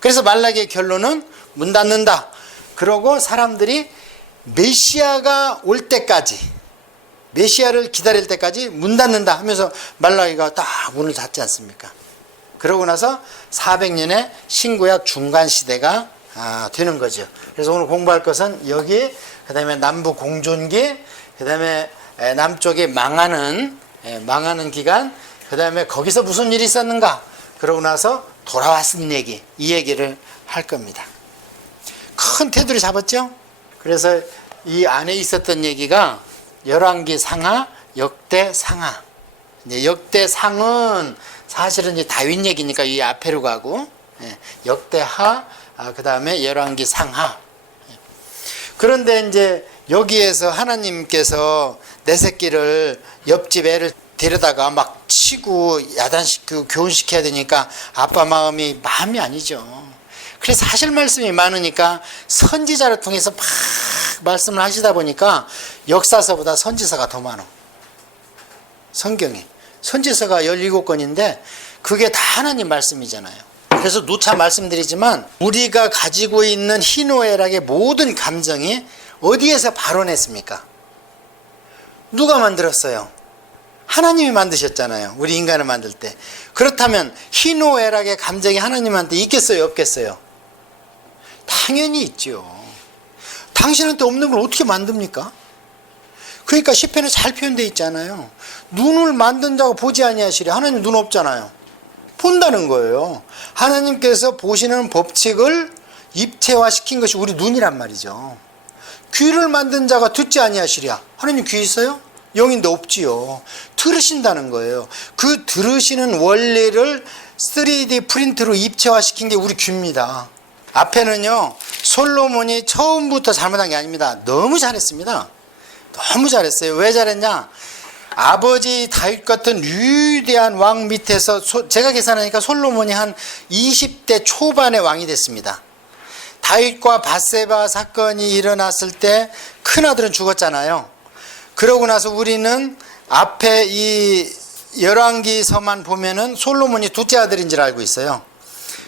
그래서 말락의 결론은 문 닫는다. 그러고 사람들이 메시아가 올 때까지, 메시아를 기다릴 때까지 문 닫는다 하면서 말라기가 딱 문을 닫지 않습니까? 그러고 나서 400년의 신구약 중간 시대가 되는 거죠. 그래서 오늘 공부할 것은 여기, 그 다음에 남부 공존기, 그 다음에 남쪽에 망하는 기간, 그 다음에 거기서 무슨 일이 있었는가, 그러고 나서 돌아왔은 얘기, 이 얘기를 할 겁니다. 큰 테두리 잡았죠? 그래서 이 안에 있었던 얘기가 열왕기 상하, 역대 상하. 이제 역대 상은 사실은 이제 다윗 얘기니까 이 앞에로 가고, 역대하, 그 다음에 열왕기 상하. 그런데 이제 여기에서 하나님께서 내 새끼를 옆집 애를 데려다가 막 치고 야단시키고 교훈시켜야 되니까 아빠 마음이 아니죠. 그래서 사실 말씀이 많으니까 선지자를 통해서 막 말씀을 하시다 보니까 역사서보다 선지서가 더 많아. 성경에 선지서가 17권인데 그게 다 하나님 말씀이잖아요. 그래서 누차 말씀드리지만 우리가 가지고 있는 희노애락의 모든 감정이 어디에서 발원했습니까? 누가 만들었어요? 하나님이 만드셨잖아요. 우리 인간을 만들 때. 그렇다면 희노애락의 감정이 하나님한테 있겠어요? 없겠어요? 당연히 있죠. 당신한테 없는 걸 어떻게 만듭니까? 그러니까 시편에 잘 표현되어 있잖아요. 눈을 만든 자가 보지 아니하시리. 하나님 눈 없잖아요. 본다는 거예요. 하나님께서 보시는 법칙을 입체화시킨 것이 우리 눈이란 말이죠. 귀를 만든 자가 듣지 아니하시랴. 하나님 귀 있어요? 영인데 없지요. 들으신다는 거예요. 그 들으시는 원리를 3D 프린트로 입체화시킨 게 우리 귀입니다. 앞에는요, 솔로몬이 처음부터 잘못한 게 아닙니다. 너무 잘했습니다. 너무 잘했어요. 왜 잘했냐? 아버지 다윗 같은 위대한 왕 밑에서 제가 계산하니까 솔로몬이 한 20대 초반의 왕이 됐습니다. 다윗과 밧세바 사건이 일어났을 때 큰아들은 죽었잖아요. 그러고 나서 우리는 앞에 이 열왕기서만 보면은 솔로몬이 둘째 아들인 줄 알고 있어요.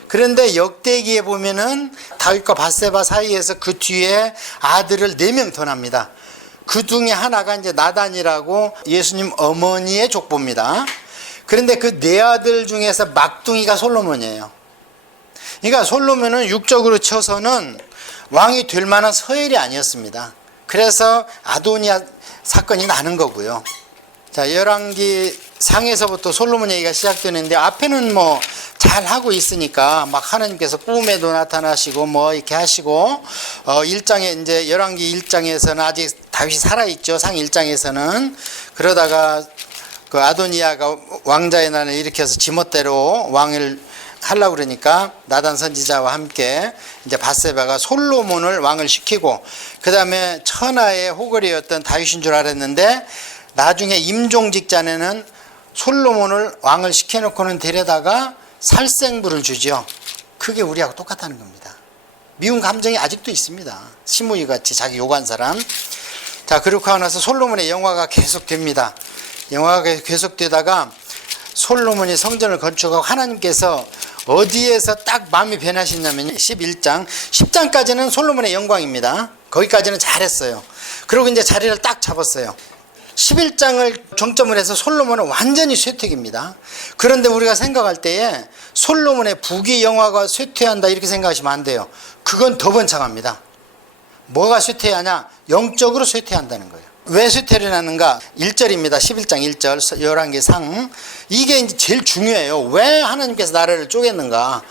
그런데 역대기에 보면은 다윗과 밧세바 사이에서 그 뒤에 아들을 4명 더 납니다. 그 중에 하나가 이제 나단이라고 예수님 어머니의 족보입니다. 그런데 그 4아들 중에서 막둥이가 솔로몬이에요. 그러니까 솔로몬은 육적으로 쳐서는 왕이 될 만한 서열이 아니었습니다. 그래서 아도니아 사건이 나는 거고요. 자, 열왕기 상에서부터 솔로몬 얘기가 시작되는데 앞에는 뭐 잘 하고 있으니까 막 하나님께서 꿈에도 나타나시고 뭐 이렇게 하시고 1장에 이제 열왕기 1장에서는 아직 다윗이 살아 있죠. 상 1장에서는. 그러다가 그 아도니아가 왕자의 난을 일으켜서 지멋대로 왕을 하려고 그러니까 나단 선지자와 함께 이제 밧세바가 솔로몬을 왕을 시키고 그다음에 천하의 호걸이었던 다윗인 줄 알았는데 나중에 임종직 자네는 솔로몬을 왕을 시켜놓고는 데려다가 살생부를 주죠. 그게 우리하고 똑같다는 겁니다. 미운 감정이 아직도 있습니다. 시므이 같이 자기 욕한 사람. 자, 그렇게 하고 나서 솔로몬의 영화가 계속됩니다. 영화가 계속되다가 솔로몬이 성전을 건축하고 하나님께서 어디에서 딱 마음이 변하시냐면 11장 10장까지는 솔로몬의 영광입니다. 거기까지는 잘했어요. 그리고 이제 자리를 딱 잡았어요. 11장을 정점을 해서 솔로몬은 완전히 쇠퇴입니다. 그런데 우리가 생각할 때에 솔로몬의 부귀 영화가 쇠퇴한다 이렇게 생각하시면 안 돼요. 그건 더 번창합니다. 뭐가 쇠퇴하냐? 영적으로 쇠퇴한다는 거예요. 왜 쇠퇴를 하는가? 1절입니다. 11장 1절 열왕기 상. 이게 이제 제일 중요해요. 왜 하나님께서 나라를 쪼갰는가?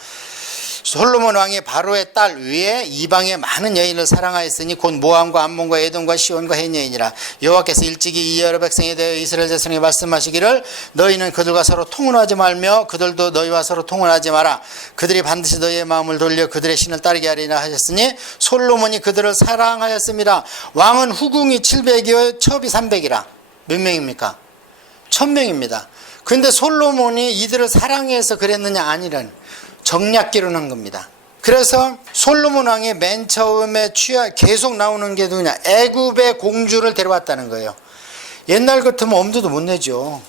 솔로몬 왕이 바로의 딸 위에 이방의 많은 여인을 사랑하였으니 곧 모함과 암몬과 에돔과 시온과 헷 여인이라. 여호와께서 일찍이 이 여러 백성에 대하여 이스라엘 자손에게 말씀하시기를 너희는 그들과 서로 통혼하지 말며 그들도 너희와 서로 통혼하지 마라. 그들이 반드시 너희의 마음을 돌려 그들의 신을 따르게 하리라 하셨으니 솔로몬이 그들을 사랑하였습니다. 왕은 후궁이 700이요 첩이 300이라. 몇 명입니까? 1000명입니다. 그런데 솔로몬이 이들을 사랑해서 그랬느냐? 아니라는 정략기론한 겁니다. 그래서 솔로몬 왕이 맨 처음에 계속 나오는 게 누구냐? 애굽의 공주를 데려왔다는 거예요. 옛날 같으면 엄두도 못 내죠.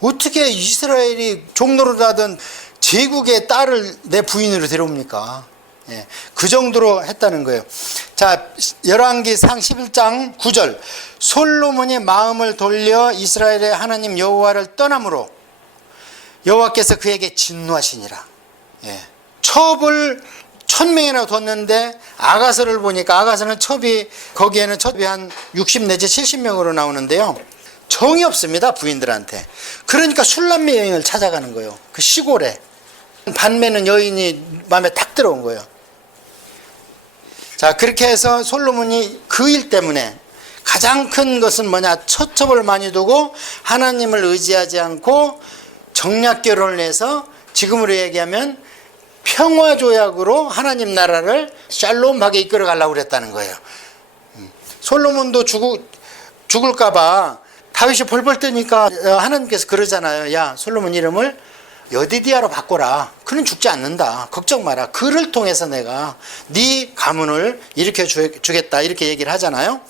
어떻게 이스라엘이 종노릇하던 제국의 딸을 내 부인으로 데려옵니까? 예, 그 정도로 했다는 거예요. 자, 열왕기 상 11장 9절 솔로몬이 마음을 돌려 이스라엘의 하나님 여호와를 떠남으로 1000명이나 뒀는데 아가서를 보니까 아가서는 거기에는 첩이 한 60 내지 70명으로 나오는데요. 정이 없습니다, 부인들한테. 그러니까 술람매 여인을 찾아가는 거예요. 그 시골에. 반매는 여인이 마음에 딱 들어온 거예요. 자, 그렇게 해서 솔로몬이 그 일 때문에 가장 큰 것은 뭐냐? 처첩을 많이 두고 하나님을 의지하지 않고 정략 결혼을 해서 지금으로 얘기하면 평화조약으로 하나님 나라를 샬롬하게 이끌어 가려고 그랬다는 거예요. 솔로몬도 죽을까봐 다윗이 벌벌 뜨니까 하나님께서 그러잖아요. 야, 솔로몬 이름을 여디디아로 바꿔라. 그는 죽지 않는다. 걱정 마라. 그를 통해서 내가 네 가문을 일으켜 주겠다. 이렇게 얘기를 하잖아요.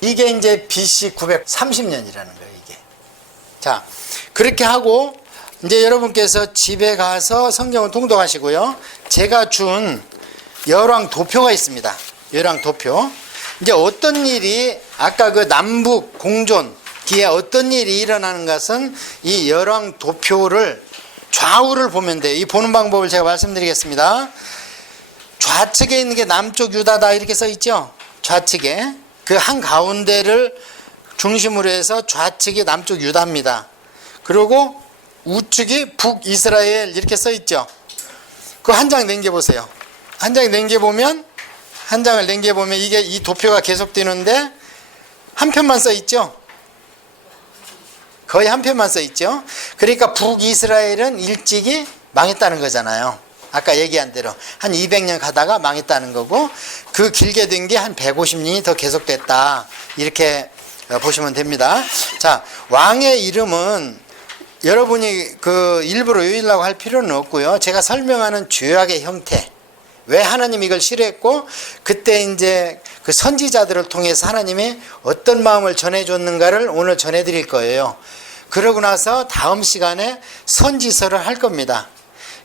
이게 이제 BC 930년이라는 거예요, 이게. 자, 그렇게 하고 이제 여러분께서 집에 가서 성경을 통독하시고요. 제가 준 열왕 도표가 있습니다. 열왕 도표. 이제 어떤 일이 아까 그 남북 공존기에 어떤 일이 일어나는 것은 이 열왕 도표를 좌우를 보면 돼요. 이 보는 방법을 제가 말씀드리겠습니다. 좌측에 있는 게 남쪽 유다다 이렇게 써 있죠. 좌측에 그 한가운데를 중심으로 해서 좌측이 남쪽 유다입니다. 그리고 우측이 북이스라엘 이렇게 써 있죠. 그 한 장 넘겨보세요. 한 장 넘겨보면 이게 이 도표가 계속되는데 한 편만 써 있죠. 거의 한 편만 써 있죠. 그러니까 북이스라엘은 일찍이 망했다는 거잖아요. 아까 얘기한 대로 한 200년 가다가 망했다는 거고, 그 길게 된 게 한 150년이 더 계속됐다 이렇게 보시면 됩니다. 자, 왕의 이름은 여러분이 그 일부러 외우려고 할 필요는 없고요. 제가 설명하는 죄악의 형태, 왜 하나님이 이걸 싫어했고 그때 이제 그 선지자들을 통해서 하나님이 어떤 마음을 전해줬는가를 오늘 전해드릴 거예요. 그러고 나서 다음 시간에 선지서를 할 겁니다.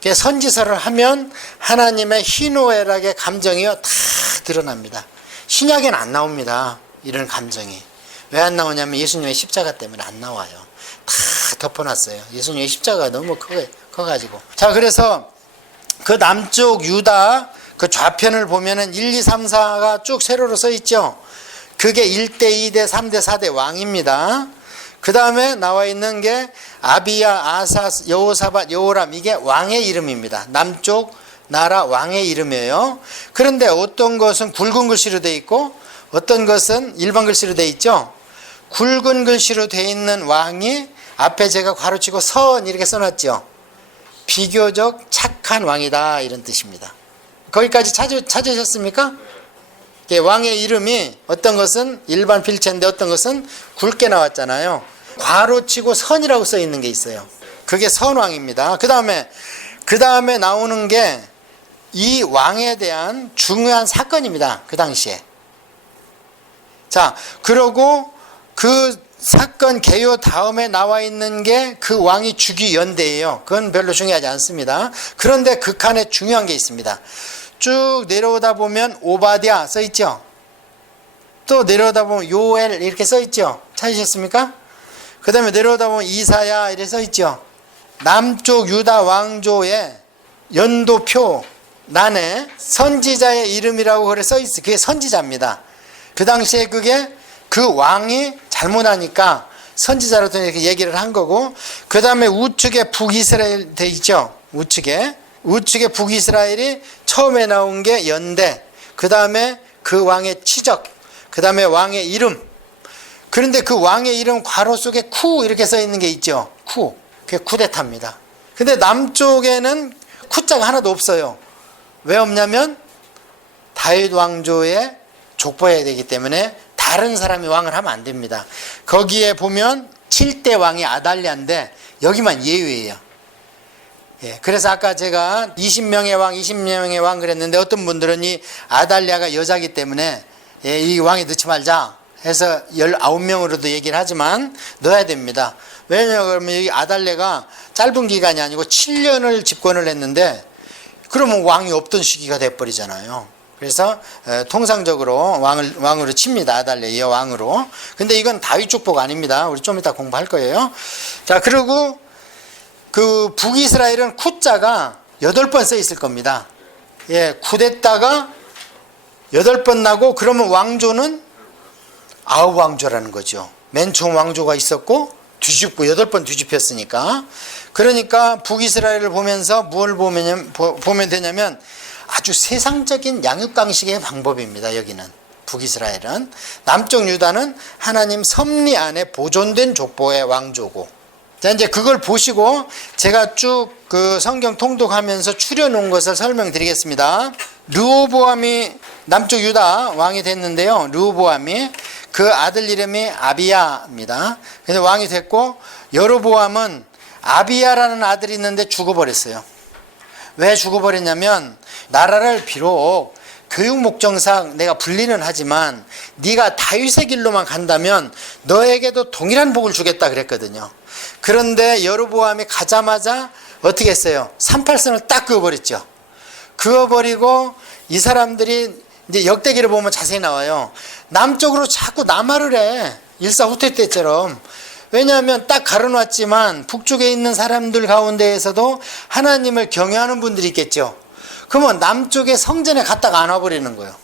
선지서를 하면 하나님의 희노애락의 감정이 다 드러납니다. 신약에는 안 나옵니다. 이런 감정이. 왜 안 나오냐면 예수님의 십자가 때문에 안 나와요. 다 덮어놨어요. 예수님의 십자가가 너무 커가지고. 자, 그래서 그 남쪽 유다 그 좌편을 보면은 1, 2, 3, 4가 쭉 세로로 써 있죠. 그게 1대, 2대, 3대, 4대 왕입니다. 그 다음에 나와 있는 게 아비야, 아사, 여호사밧, 여호람, 이게 왕의 이름입니다. 남쪽 나라 왕의 이름이에요. 그런데 어떤 것은 굵은 글씨로 돼 있고 어떤 것은 일반 글씨로 돼 있죠. 굵은 글씨로 돼 있는 왕이 앞에 제가 괄호치고 선 이렇게 써놨죠. 비교적 착한 왕이다 이런 뜻입니다. 거기까지 찾으셨습니까? 왕의 이름이 어떤 것은 일반 필체인데 어떤 것은 굵게 나왔잖아요. 괄호치고 선이라고 써 있는 게 있어요. 그게 선왕입니다. 그 다음에 나오는 게 이 왕에 대한 중요한 사건입니다. 그 당시에. 자, 그러고 그 사건 개요 다음에 나와 있는 게 그 왕이 주기 연대예요. 그건 별로 중요하지 않습니다. 그런데 그 칸에 중요한 게 있습니다. 쭉 내려오다 보면 오바댜 써 있죠. 또 내려오다 보면 요엘 이렇게 써 있죠. 찾으셨습니까? 그 다음에 내려오다 보면 이사야 이렇게 써 있죠. 남쪽 유다 왕조의 연도표 난에 선지자의 이름이라고 그래 써 있어요. 그게 선지자입니다. 그 당시에 그게 그 왕이 잘못하니까 선지자로 이렇게 얘기를 한 거고, 그 다음에 우측에 북이스라엘 돼 있죠. 우측에 북이스라엘이 처음에 나온 게 연대, 그 다음에 그 왕의 치적, 그 다음에 왕의 이름. 그런데 그 왕의 이름 괄호 속에 쿠 이렇게 써 있는 게 있죠. 쿠. 그게 쿠데타입니다. 근데 남쪽에는 쿠자가 하나도 없어요. 왜 없냐면 다윗 왕조의 족보해야 되기 때문에 다른 사람이 왕을 하면 안 됩니다. 거기에 보면 7대 왕이 아달랴인데 여기만 예외예요. 예, 그래서 아까 제가 20명의 왕 그랬는데 어떤 분들은 이 아달랴가 여자기 때문에 이 왕에 넣지 말자 해서 19명으로도 얘기를 하지만 넣어야 됩니다. 왜냐하면 여기 아달랴가 짧은 기간이 아니고 7년을 집권을 했는데 그러면 왕이 없던 시기가 돼버리잖아요. 그래서 통상적으로 왕으로 칩니다. 아달랴 여왕으로. 근데 이건 다윗 족보가 아닙니다. 우리 좀 이따 공부할 거예요. 자, 그리고 그 북이스라엘은 쿠자가 8번 써 있을 겁니다. 쿠데타가 8번 나고 그러면 왕조는 9왕조라는 거죠. 맨 처음 왕조가 있었고 뒤집고 8번 뒤집혔으니까. 그러니까 북이스라엘을 보면서 뭘 보면 되냐면 아주 세상적인 양육강식의 방법입니다. 여기는 북이스라엘은. 남쪽 유다는 하나님 섭리 안에 보존된 족보의 왕조고. 자, 이제 그걸 보시고 제가 쭉 그 성경 통독하면서 추려놓은 것을 설명드리겠습니다. 르호보암이 남쪽 유다 왕이 됐는데요. 르호보암이 그 아들 이름이 아비야입니다. 그래서 왕이 됐고, 여로보암은 아비야라는 아들이 있는데 죽어버렸어요. 왜 죽어버렸냐면 나라를 비록 교육 목적상 내가 분리는 하지만 네가 다윗의 길로만 간다면 너에게도 동일한 복을 주겠다 그랬거든요. 그런데 여로보암이 가자마자 어떻게 했어요? 38선을 딱 그어버렸죠. 그어버리고 이 사람들이 이제 역대기를 보면 자세히 나와요. 남쪽으로 자꾸 남하를 해. 일사후퇴 때처럼. 왜냐하면 딱 가려놨지만 북쪽에 있는 사람들 가운데에서도 하나님을 경외하는 분들이 있겠죠. 그러면 남쪽에 성전에 갔다가 안 와버리는 거예요.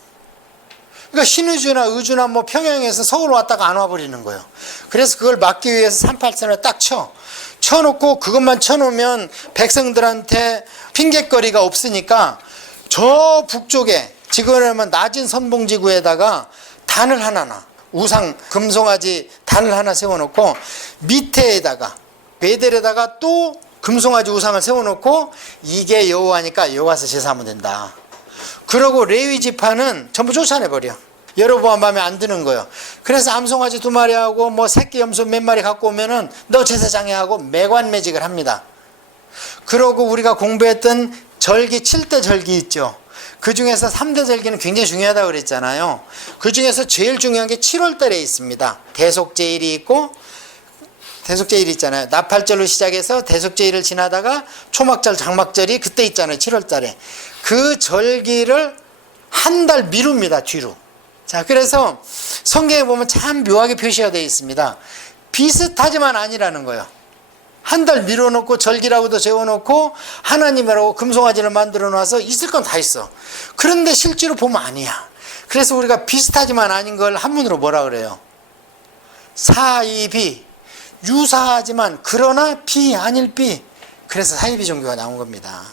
그러니까 신의주나 의주나 뭐 평양에서 서울 왔다가 안 와버리는 거예요. 그래서 그걸 막기 위해서 38선을 딱 쳐놓고 그것만 쳐놓으면 백성들한테 핑곗거리가 없으니까 저 북쪽에 지금은 낮은 선봉지구에다가 단을 하나 놔. 우상 금송아지 단을 하나 세워놓고 밑에다가 베델에다가 또 금송아지 우상을 세워놓고 이게 여호와니까 여호와서 제사하면 된다. 그러고 레위 지파는 전부 쫓아내버려. 여로보암 마음에 안 드는 거예요. 그래서 암송아지 2마리하고 뭐 새끼 염소 몇 마리 갖고 오면은 너 제사장에 하고 매관매직을 합니다. 그러고 우리가 공부했던 절기 7대 절기 있죠. 그 중에서 3대 절기는 굉장히 중요하다고 그랬잖아요. 그 중에서 제일 중요한 게 7월 달에 있습니다. 대속제일이 있고, 대속제일 있잖아요. 나팔절로 시작해서 대속제일을 지나다가 초막절, 장막절이 그때 있잖아요. 7월 달에. 그 절기를 한 달 미룹니다. 뒤로. 자, 그래서 성경에 보면 참 묘하게 표시가 되어 있습니다. 비슷하지만 아니라는 거예요. 한 달 밀어놓고 절기라고도 재워놓고 하나님이라고 금송아지를 만들어 놔서 있을 건 다 있어. 그런데 실제로 보면 아니야. 그래서 우리가 비슷하지만 아닌 걸 한문으로 뭐라 그래요? 사이비. 유사하지만 그러나 비 아닐 비. 그래서 사이비 종교가 나온 겁니다.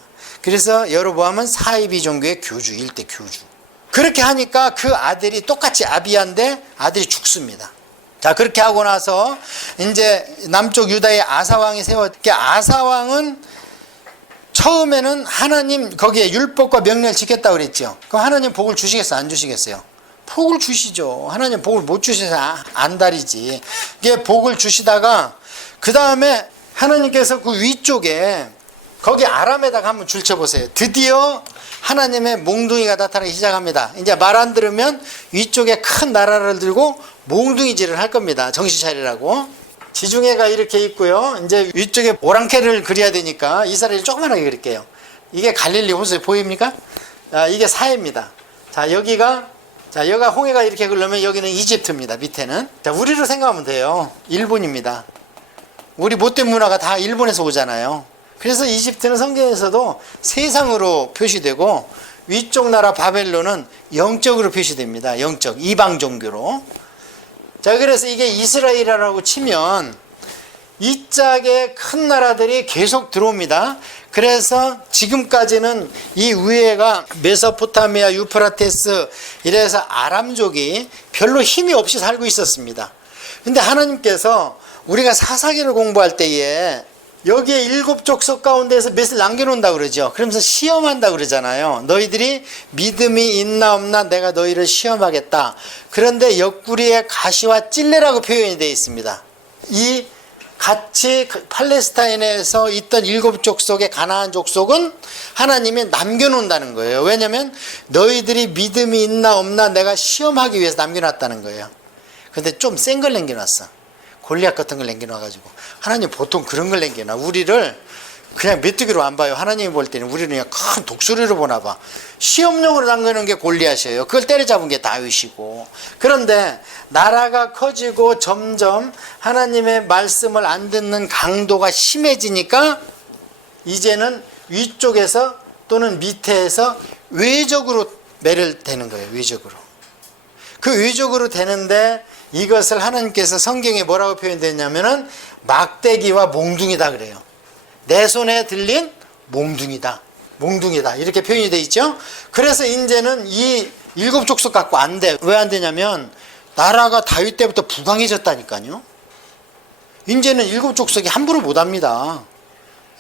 그래서 여로보암은 사이비 종교의 교주, 일대 교주. 그렇게 하니까 그 아들이 똑같이 아비야인데 아들이 죽습니다. 자, 그렇게 하고 나서 이제 남쪽 유다의 아사왕이 아사왕은 처음에는 하나님 거기에 율법과 명령을 지켰다고 그랬죠. 그럼 하나님 복을 주시겠어요? 안 주시겠어요? 복을 주시죠. 하나님 복을 못 주셔서 안달이지. 이게 복을 주시다가 그 다음에 하나님께서 그 위쪽에 거기 아람에다가 한번 줄쳐보세요. 드디어 하나님의 몽둥이가 나타나기 시작합니다. 이제 말 안 들으면 위쪽에 큰 나라를 들고 몽둥이질을 할 겁니다. 정신 차리라고. 지중해가 이렇게 있고요. 이제 위쪽에 오랑캐를 그려야 되니까 이스라엘이 조그만하게 그릴게요. 이게 갈릴리 호수 보입니까? 이게 사해입니다. 자, 여기가 홍해가 이렇게 흐르면 여기는 이집트입니다. 밑에는. 자, 우리로 생각하면 돼요. 일본입니다. 우리 못된 문화가 다 일본에서 오잖아요. 그래서 이집트는 성경에서도 세상으로 표시되고 위쪽 나라 바벨론은 영적으로 표시됩니다. 영적, 이방 종교로. 자, 그래서 이게 이스라엘이라고 치면 이 짝의 큰 나라들이 계속 들어옵니다. 그래서 지금까지는 이 위에가 메소포타미아, 유프라테스 이래서 아람족이 별로 힘이 없이 살고 있었습니다. 근데 하나님께서 우리가 사사기를 공부할 때에 여기에 7족속 가운데에서 몇을 남겨놓는다 그러죠. 그러면서 시험한다 그러잖아요. 너희들이 믿음이 있나 없나 내가 너희를 시험하겠다. 그런데 옆구리에 가시와 찔레라고 표현이 되어 있습니다. 이 같이 팔레스타인에서 있던 7족속의 가나안 족속은 하나님이 남겨놓는다는 거예요. 왜냐하면 너희들이 믿음이 있나 없나 내가 시험하기 위해서 남겨놨다는 거예요. 근데 좀 센 걸 남겨놨어. 골리앗 같은 걸 남겨놔가지고. 하나님 보통 그런 걸 남겨놔. 우리를 그냥 메뚜기로 안 봐요. 하나님이 볼 때는 우리는 그냥 큰 독수리로 보나 봐. 시험용으로 남겨놓은 게 골리앗이에요. 그걸 때려잡은 게 다윗이고. 그런데 나라가 커지고 점점 하나님의 말씀을 안 듣는 강도가 심해지니까 이제는 위쪽에서 또는 밑에서 외적으로 매를되는 거예요. 외적으로. 그 외적으로 되는데 이것을 하나님께서 성경에 뭐라고 표현됐냐면은 막대기와 몽둥이다 그래요. 내 손에 들린 몽둥이다. 몽둥이다. 이렇게 표현이 돼 있죠. 그래서 이제는 이 7족속 갖고 안 돼. 왜 안 되냐면 나라가 다윗 때부터 부강해졌다니까요. 이제는 7족속이 함부로 못 합니다.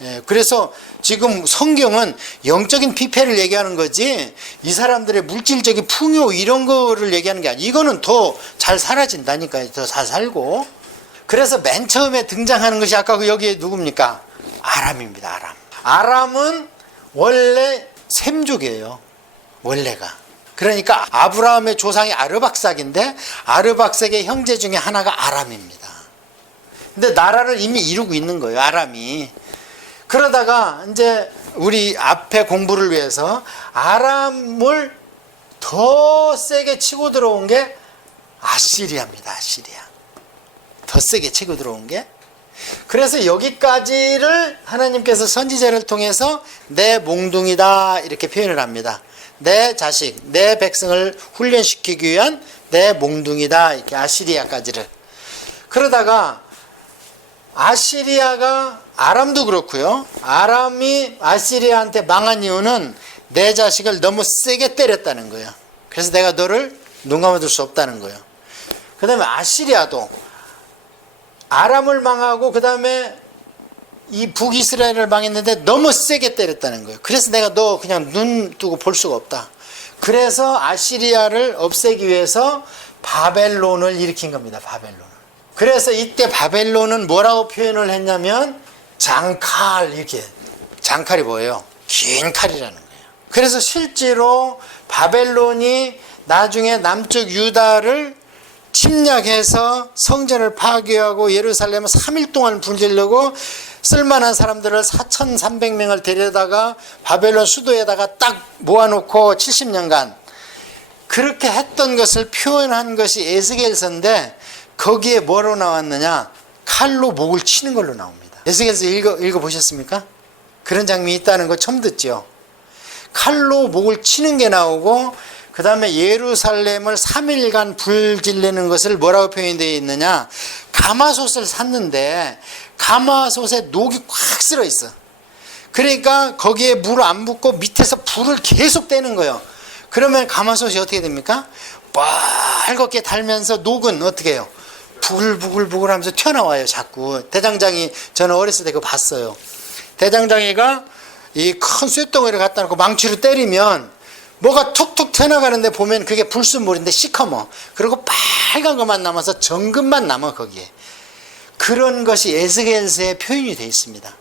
예, 그래서 지금 성경은 영적인 피폐를 얘기하는 거지 이 사람들의 물질적인 풍요 이런 거를 얘기하는 게 아니에요. 이거는 더 잘 사라진다니까요. 더 잘 살고. 그래서 맨 처음에 등장하는 것이 아까 여기에 누굽니까? 아람입니다. 아람. 아람은 원래 셈족이에요. 원래가. 그러니까 아브라함의 조상이 아르박삭인데 아르박삭의 형제 중에 하나가 아람입니다. 근데 나라를 이미 이루고 있는 거예요. 아람이. 그러다가 이제 우리 앞에 공부를 위해서 아람을 더 세게 치고 들어온 게 아시리아입니다. 아시리아. 더 세게 치고 들어온 게. 그래서 여기까지를 하나님께서 선지자를 통해서 내 몽둥이다 이렇게 표현을 합니다. 내 자식, 내 백성을 훈련시키기 위한 내 몽둥이다 이렇게 아시리아까지를. 그러다가 아시리아가 아람도 그렇고요. 아람이 아시리아한테 망한 이유는 내 자식을 너무 세게 때렸다는 거예요. 그래서 내가 너를 눈 감아둘 수 없다는 거예요. 그 다음에 아시리아도 아람을 망하고 그 다음에 이 북이스라엘을 망했는데 너무 세게 때렸다는 거예요. 그래서 내가 너 그냥 눈 뜨고 볼 수가 없다. 그래서 아시리아를 없애기 위해서 바벨론을 일으킨 겁니다. 바벨론을. 그래서 이때 바벨론은 뭐라고 표현을 했냐면 장칼 이렇게. 장칼이 뭐예요? 긴 칼이라는 거예요. 그래서 실제로 바벨론이 나중에 남쪽 유다를 침략해서 성전을 파괴하고 예루살렘을 3일 동안 분질르고 쓸만한 사람들을 4,300명을 데려다가 바벨론 수도에다가 딱 모아놓고 70년간 그렇게 했던 것을 표현한 것이 에스겔서인데 거기에 뭐로 나왔느냐? 칼로 목을 치는 걸로 나옵니다. 에스겔서 읽어보셨습니까? 그런 장면이 있다는 거 처음 듣죠? 칼로 목을 치는 게 나오고 그 다음에 예루살렘을 3일간 불질내는 것을 뭐라고 표현되어 있느냐? 가마솥을 샀는데 가마솥에 녹이 꽉 쓸어 있어. 그러니까 거기에 물 안 붓고 밑에서 불을 계속 떼는 거예요. 그러면 가마솥이 어떻게 됩니까? 빨갛게 달면서 녹은 어떻게 해요? 부글부글 하면서 튀어나와요. 자꾸. 대장장이 저는 어렸을 때 그거 봤어요. 대장장이가 이 큰 쇳덩이를 갖다 놓고 망치로 때리면 뭐가 툭툭 튀어나가는데 보면 그게 불순물인데 시커먼. 그리고 빨간 것만 남아서 정금만 남아 거기에. 그런 것이 에스겔서에 표현이 되어 있습니다.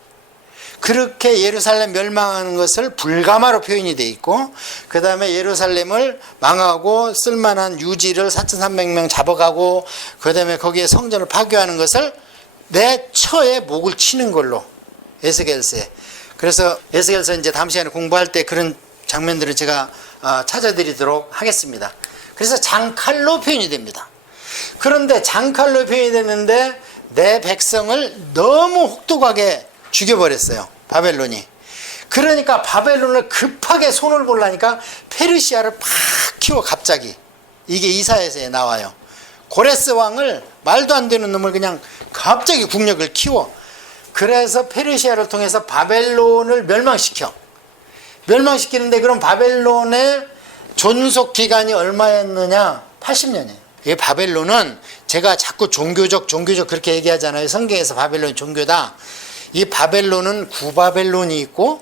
그렇게 예루살렘 멸망하는 것을 불가마로 표현이 되어 있고 그 다음에 예루살렘을 망하고 쓸만한 유지를 4,300명 잡아가고 그 다음에 거기에 성전을 파괴하는 것을 내 처에 목을 치는 걸로 에스겔서에. 그래서 에스겔서 이제 다음 시간에 공부할 때 그런 장면들을 제가 찾아드리도록 하겠습니다. 그래서 장칼로 표현이 됩니다. 그런데 장칼로 표현이 됐는데 내 백성을 너무 혹독하게 죽여버렸어요. 바벨론이. 그러니까 바벨론을 급하게 손을 보려니까 페르시아를 팍 키워 갑자기. 이게 이사야서에 나와요. 고레스 왕을 말도 안 되는 놈을 그냥 갑자기 국력을 키워. 그래서 페르시아를 통해서 바벨론을 멸망시켜. 멸망시키는데 그럼 바벨론의 존속 기간이 얼마였느냐? 80년이에요. 이 바벨론은 제가 자꾸 종교적 그렇게 얘기하잖아요. 성경에서 바벨론이 종교다. 이 바벨론은 구바벨론이 있고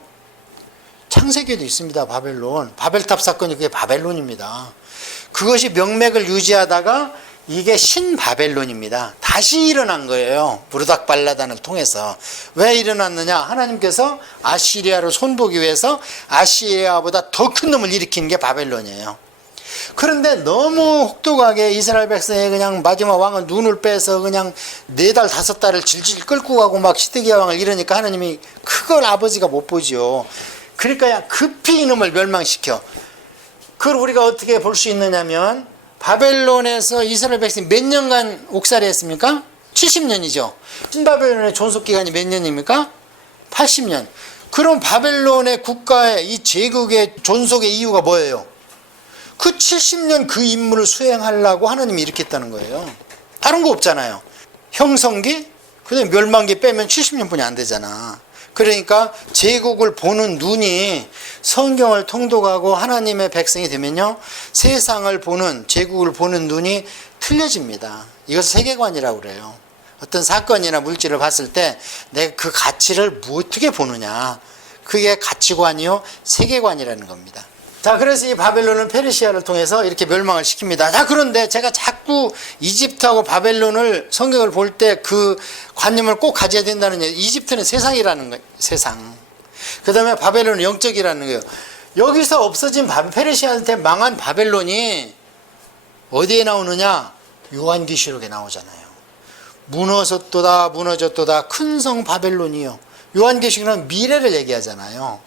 창세기에도 있습니다. 바벨론. 바벨탑 사건이 그게 바벨론입니다. 그것이 명맥을 유지하다가 이게 신바벨론입니다. 다시 일어난 거예요. 부르닥 발라단을 통해서. 왜 일어났느냐? 하나님께서 아시리아를 손보기 위해서 아시리아보다 더 큰 놈을 일으키는 게 바벨론이에요. 그런데 너무 혹독하게 이스라엘 백성이 그냥 마지막 왕은 눈을 빼서 그냥 4달 5달을 질질 끌고 가고 막 시드기야 왕을 이러니까 하나님이 그걸 아버지가 못 보죠. 그러니까 급히 이놈을 멸망시켜. 그걸 우리가 어떻게 볼 수 있느냐면 바벨론에서 이스라엘 백성이 몇 년간 옥살이 했습니까? 70년이죠. 신바벨론의 존속기간이 몇 년입니까? 80년. 그럼 바벨론의 국가의 이 제국의 존속의 이유가 뭐예요? 그 70년 그 임무를 수행하려고 하나님이 이렇게 했다는 거예요. 다른 거 없잖아요. 형성기, 그다음에 멸망기 빼면 70년뿐이 안 되잖아. 그러니까 제국을 보는 눈이 성경을 통독하고 하나님의 백성이 되면요, 세상을 보는, 제국을 보는 눈이 틀려집니다. 이것을 세계관이라고 그래요. 어떤 사건이나 물질을 봤을 때 내가 그 가치를 어떻게 보느냐, 그게 가치관이요 세계관이라는 겁니다. 자, 그래서 이 바벨론은 페르시아를 통해서 이렇게 멸망을 시킵니다. 자, 그런데 제가 자꾸 이집트하고 바벨론을 성경을 볼 때 그 관념을 꼭 가져야 된다는 얘기. 이집트는 세상이라는 거예요. 세상. 그 다음에 바벨론은 영적이라는 거예요. 여기서 없어진 페르시아한테 망한 바벨론이 어디에 나오느냐? 요한계시록에 나오잖아요. 무너졌도다 무너졌도다 큰 성 바벨론이요. 요한계시록은 미래를 얘기하잖아요.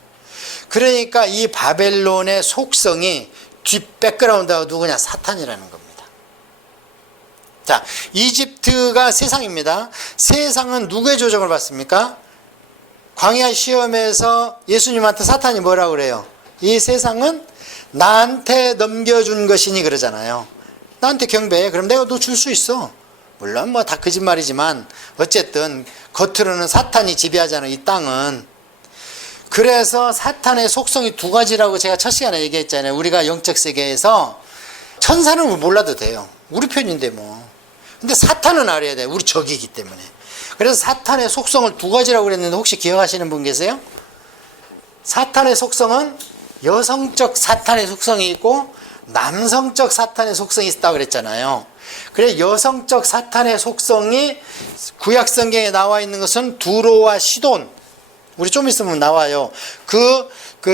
그러니까 이 바벨론의 속성이 뒷 백그라운드가 누구냐? 사탄이라는 겁니다. 자, 이집트가 세상입니다. 세상은 누구의 조정을 받습니까? 광야 시험에서 예수님한테 사탄이 뭐라고 그래요? 이 세상은 나한테 넘겨준 것이니 그러잖아요. 나한테 경배해. 그럼 내가 너 줄 수 있어. 물론 뭐 다 거짓말이지만 어쨌든 겉으로는 사탄이 지배하잖아요. 이 땅은. 그래서 사탄의 속성이 두 가지라고 제가 첫 시간에 얘기했잖아요. 우리가 영적 세계에서 천사는 몰라도 돼요. 우리 편인데 뭐. 근데 사탄은 알아야 돼요. 우리 적이기 때문에. 그래서 사탄의 속성을 두 가지라고 그랬는데 혹시 기억하시는 분 계세요? 사탄의 속성은 여성적 사탄의 속성이 있고 남성적 사탄의 속성이 있다고 그랬잖아요. 그래, 여성적 사탄의 속성이 구약 성경에 나와 있는 것은 두로와 시돈. 우리 좀 있으면 나와요. 그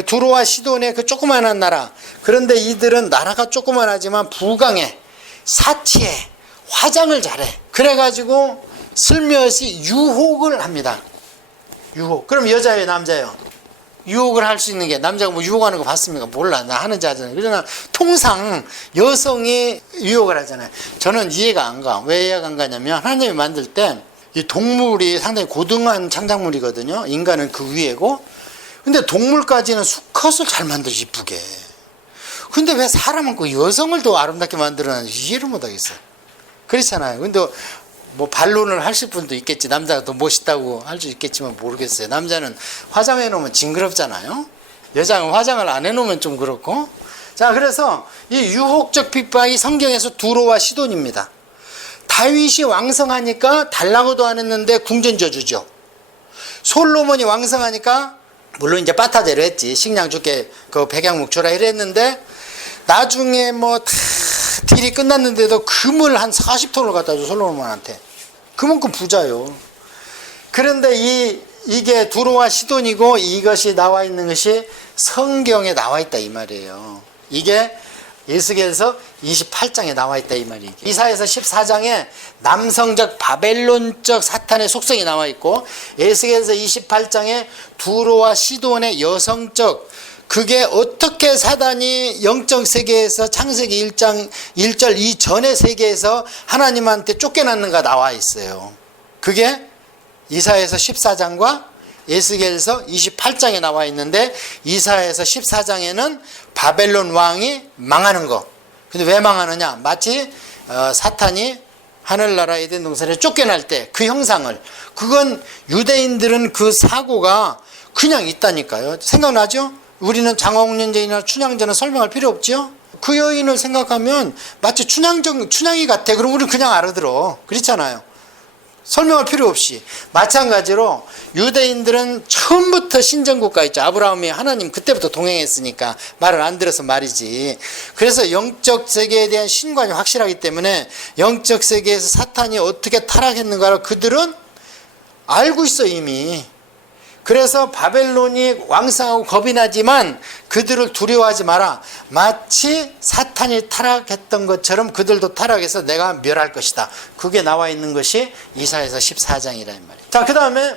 두로와 시돈의 그 조그만한 나라. 그런데 이들은 나라가 조그만하지만 부강해, 사치해, 화장을 잘해. 그래가지고 슬며시 유혹을 합니다. 유혹. 그럼 여자예요, 남자예요? 유혹을 할 수 있는 게, 남자가 뭐 유혹하는 거 봤습니까? 몰라. 나 하는지 하잖아요. 그러나 통상 여성이 유혹을 하잖아요. 저는 이해가 안 가. 왜 이해가 안 가냐면 하나님이 만들 때 이 동물이 상당히 고등한 창작물이거든요. 인간은 그 위에고. 근데 동물까지는 수컷을 잘 만들지, 이쁘게. 근데 왜 사람은 그 여성을 더 아름답게 만들어놨는지 이해를 못하겠어요. 그렇잖아요. 근데 뭐 반론을 하실 분도 있겠지. 남자가 더 멋있다고 할 수 있겠지만 모르겠어요. 남자는 화장해 놓으면 징그럽잖아요. 여자는 화장을 안 해 놓으면 좀 그렇고. 자, 그래서 이 유혹적 핍박이 성경에서 두로와 시돈입니다. 다윗이 왕성하니까 달라고도 안 했는데 궁전 저주죠. 솔로몬이 왕성하니까 물론 이제 빠타대로 했지. 식량 줄게, 그 백양목 주라 이랬는데 나중에 뭐 다 딜이 끝났는데도 금을 한 40톤을 갖다 줘, 솔로몬한테. 그만큼 부자요. 그런데 이게 두로와 시돈이고 이것이 나와 있는 것이 성경에 나와 있다 이 말이에요. 이게 에스겔서 28장에 나와 있다 이 말이에요. 이사야서 14장에 남성적 바벨론적 사탄의 속성이 나와 있고 에스겔서 28장에 두로와 시돈의 여성적, 그게 어떻게 사단이 영적 세계에서 창세기 1장 1절 이전의 세계에서 하나님한테 쫓겨났는가 나와 있어요. 그게 이사야서 14장과 에스겔서 28장에 나와 있는데 이사야서 14장에는 바벨론 왕이 망하는 거. 근데 왜 망하느냐? 마치 사탄이 하늘나라 에덴 동산에 쫓겨날 때 그 형상을, 그건 유대인들은 그 사고가 그냥 있다니까요. 생각나죠? 우리는 장화홍련제이나 춘향제는 설명할 필요 없죠? 그 여인을 생각하면 마치 춘향이 같아. 그럼 우리는 그냥 알아들어. 그렇잖아요. 설명할 필요 없이. 마찬가지로 유대인들은 처음부터 신정국가 있죠. 아브라함이 하나님 그때부터 동행했으니까 말을 안 들어서 말이지. 그래서 영적 세계에 대한 신관이 확실하기 때문에 영적 세계에서 사탄이 어떻게 타락했는가를 그들은 알고 있어 이미. 그래서 바벨론이 왕성하고 겁이 나지만 그들을 두려워하지 마라. 마치 사탄이 타락했던 것처럼 그들도 타락해서 내가 멸할 것이다. 그게 나와 있는 것이 이사야서 14장이라는 말이에요. 자, 그 다음에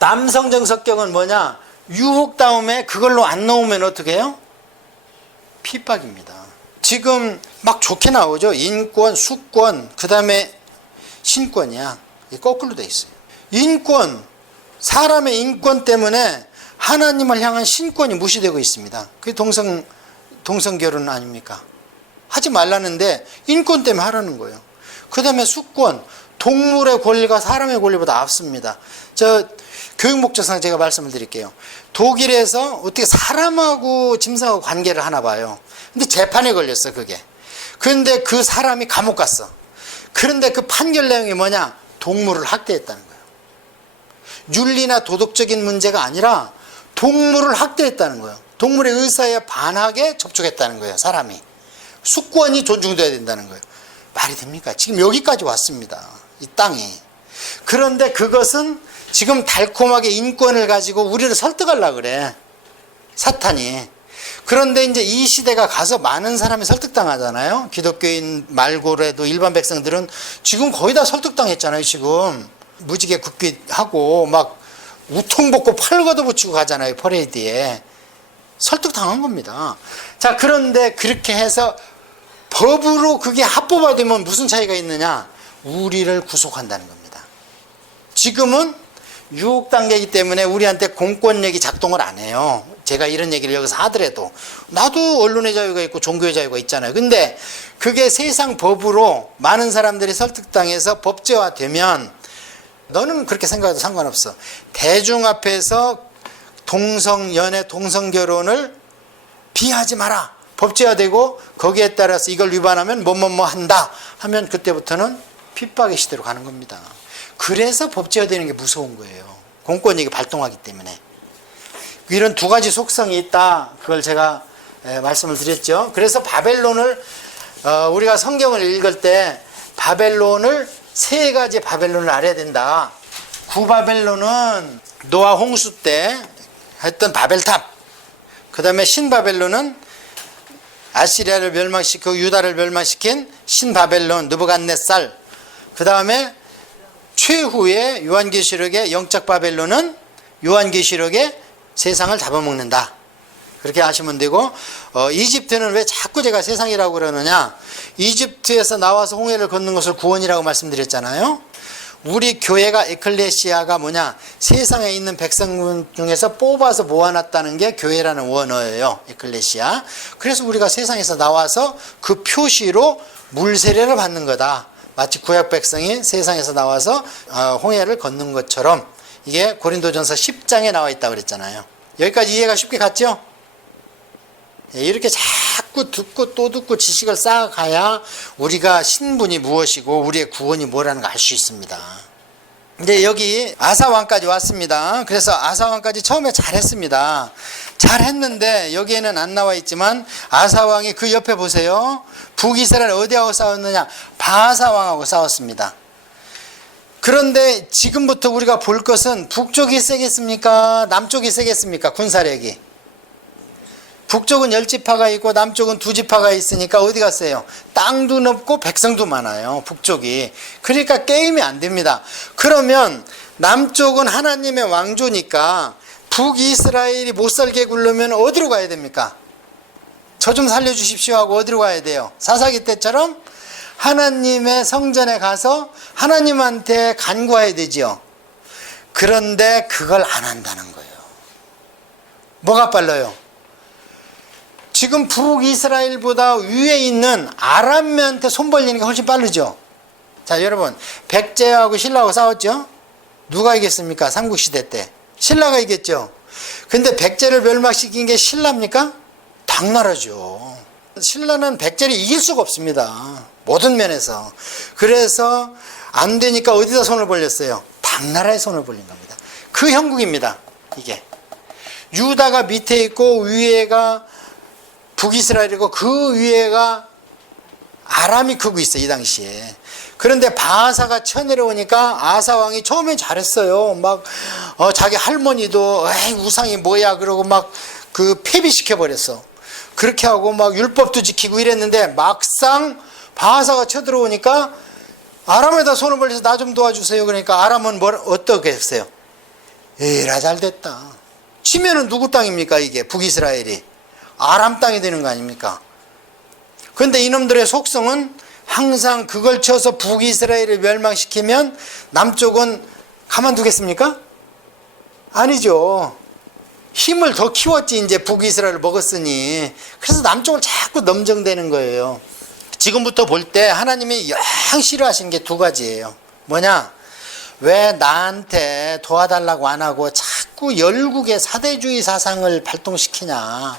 남성적 성격은 뭐냐? 유혹 다음에 그걸로 안 나오면 어떻게 해요? 핍박입니다. 지금 막 좋게 나오죠. 인권, 수권, 그 다음에 신권이야. 거꾸로 돼 있어요. 인권, 사람의 인권 때문에 하나님을 향한 신권이 무시되고 있습니다. 그게 동성결혼 아닙니까? 하지 말라는데 인권 때문에 하라는 거예요. 그 다음에 수권, 동물의 권리가 사람의 권리보다 앞섭니다. 저 교육 목적상 제가 말씀을 드릴게요. 독일에서 어떻게 사람하고 짐승하고 관계를 하나 봐요. 근데 재판에 걸렸어, 그게. 그런데 그 사람이 감옥 갔어. 그런데 그 판결 내용이 뭐냐? 동물을 학대했다는 거예요. 윤리나 도덕적인 문제가 아니라 동물을 학대했다는 거예요. 동물의 의사에 반하게 접촉했다는 거예요, 사람이. 수권이 존중돼야 된다는 거예요. 말이 됩니까? 지금 여기까지 왔습니다, 이 땅이. 그런데 그것은 지금 달콤하게 인권을 가지고 우리를 설득하려고 그래, 사탄이. 그런데 이제 이 시대가 가서 많은 사람이 설득당하잖아요. 기독교인 말고라도 일반 백성들은 지금 거의 다 설득당했잖아요. 지금 무지개 굽기하고 막 우통 벗고 팔 걷어붙이고 가잖아요, 퍼레이드에. 설득당한 겁니다. 자, 그런데 그렇게 해서 법으로 그게 합법화되면 무슨 차이가 있느냐? 우리를 구속한다는 겁니다. 지금은 유혹 단계이기 때문에 우리한테 공권력이 작동을 안 해요. 제가 이런 얘기를 여기서 하더라도 나도 언론의 자유가 있고 종교의 자유가 있잖아요. 근데 그게 세상 법으로 많은 사람들이 설득당해서 법제화되면 너는 그렇게 생각해도 상관없어. 대중 앞에서 동성연애, 동성결혼을 비하지 마라. 법제화되고 거기에 따라서 이걸 위반하면 뭐뭐뭐 한다 하면 그때부터는 핍박의 시대로 가는 겁니다. 그래서 법제화되는 게 무서운 거예요. 공권력이 발동하기 때문에. 이런 두 가지 속성이 있다. 그걸 제가 말씀을 드렸죠. 그래서 바벨론을 우리가 성경을 읽을 때 바벨론을 세 가지 바벨론을 알아야 된다. 구바벨론은 노아 홍수 때 했던 바벨탑. 그 다음에 신바벨론은 아시리아를 멸망시키고 유다를 멸망시킨 신바벨론 느부갓네살. 그 다음에 최후의 요한계시록의 영적 바벨론은 요한계시록의 세상을 잡아먹는다. 그렇게 아시면 되고, 이집트는 왜 자꾸 제가 세상이라고 그러느냐? 이집트에서 나와서 홍해를 걷는 것을 구원이라고 말씀드렸잖아요. 우리 교회가 에클레시아가 뭐냐? 세상에 있는 백성 중에서 뽑아서 모아놨다는 게 교회라는 원어예요. 에클레시아. 그래서 우리가 세상에서 나와서 그 표시로 물세례를 받는 거다. 마치 구약 백성이 세상에서 나와서 홍해를 걷는 것처럼 이게 고린도전서 10장에 나와 있다고 그랬잖아요. 여기까지 이해가 쉽게 갔죠? 이렇게 자꾸 듣고 또 듣고 지식을 쌓아가야 우리가 신분이 무엇이고 우리의 구원이 뭐라는 걸 알 수 있습니다. 이제 여기 아사왕까지 왔습니다. 그래서 아사왕까지 처음에 잘했습니다. 잘했는데 여기에는 안 나와 있지만 아사왕이 그 옆에 보세요. 북이스라엘 어디하고 싸웠느냐? 바하사왕하고 싸웠습니다. 그런데 지금부터 우리가 볼 것은 북쪽이 세겠습니까? 남쪽이 세겠습니까? 군사력이. 북쪽은 10지파가 있고 남쪽은 2지파가 있으니까 어디가 세요? 땅도 넓고 백성도 많아요, 북쪽이. 그러니까 게임이 안 됩니다. 그러면 남쪽은 하나님의 왕조니까 북이스라엘이 못 살게 굴려면 어디로 가야 됩니까? 저 좀 살려주십시오 하고 어디로 가야 돼요? 사사기 때처럼 하나님의 성전에 가서 하나님한테 간구해야 되지요. 그런데 그걸 안 한다는 거예요. 뭐가 빨라요? 지금 북이스라엘보다 위에 있는 아람한테 손 벌리는 게 훨씬 빠르죠. 자, 여러분, 백제하고 신라하고 싸웠죠? 누가 이겼습니까? 삼국시대 때 신라가 이겼죠. 근데 백제를 멸망시킨 게 신라입니까? 당나라죠. 신라는 백제를 이길 수가 없습니다, 모든 면에서. 그래서 안 되니까 어디다 손을 벌렸어요? 당나라에 손을 벌린 겁니다. 그 형국입니다, 이게. 유다가 밑에 있고 위에가 북이스라엘이고 그 위에가 아람이 크고 있어요, 이 당시에. 그런데 바하사가 쳐내려오니까 아사왕이 처음엔 잘했어요. 막 자기 할머니도 에이 우상이 뭐야 그러고 막 그 폐비시켜 버렸어. 그렇게 하고 막 율법도 지키고 이랬는데 막상 바하사가 쳐들어오니까 아람에다 손을 벌려서 나 좀 도와주세요. 그러니까 아람은 어떻게 했어요? 에라 잘됐다. 치면은 누구 땅입니까? 이게 북이스라엘이 아람 땅이 되는 거 아닙니까? 그런데 이놈들의 속성은 항상 그걸 쳐서 북이스라엘을 멸망시키면 남쪽은 가만두겠습니까? 아니죠. 힘을 더 키웠지. 이제 북이스라엘을 먹었으니. 그래서 남쪽을 자꾸 넘정되는 거예요. 지금부터 볼 때 하나님이 영 싫어하시는 게 두 가지예요. 뭐냐? 왜 나한테 도와달라고 안 하고 자꾸 열국의 사대주의 사상을 발동시키냐?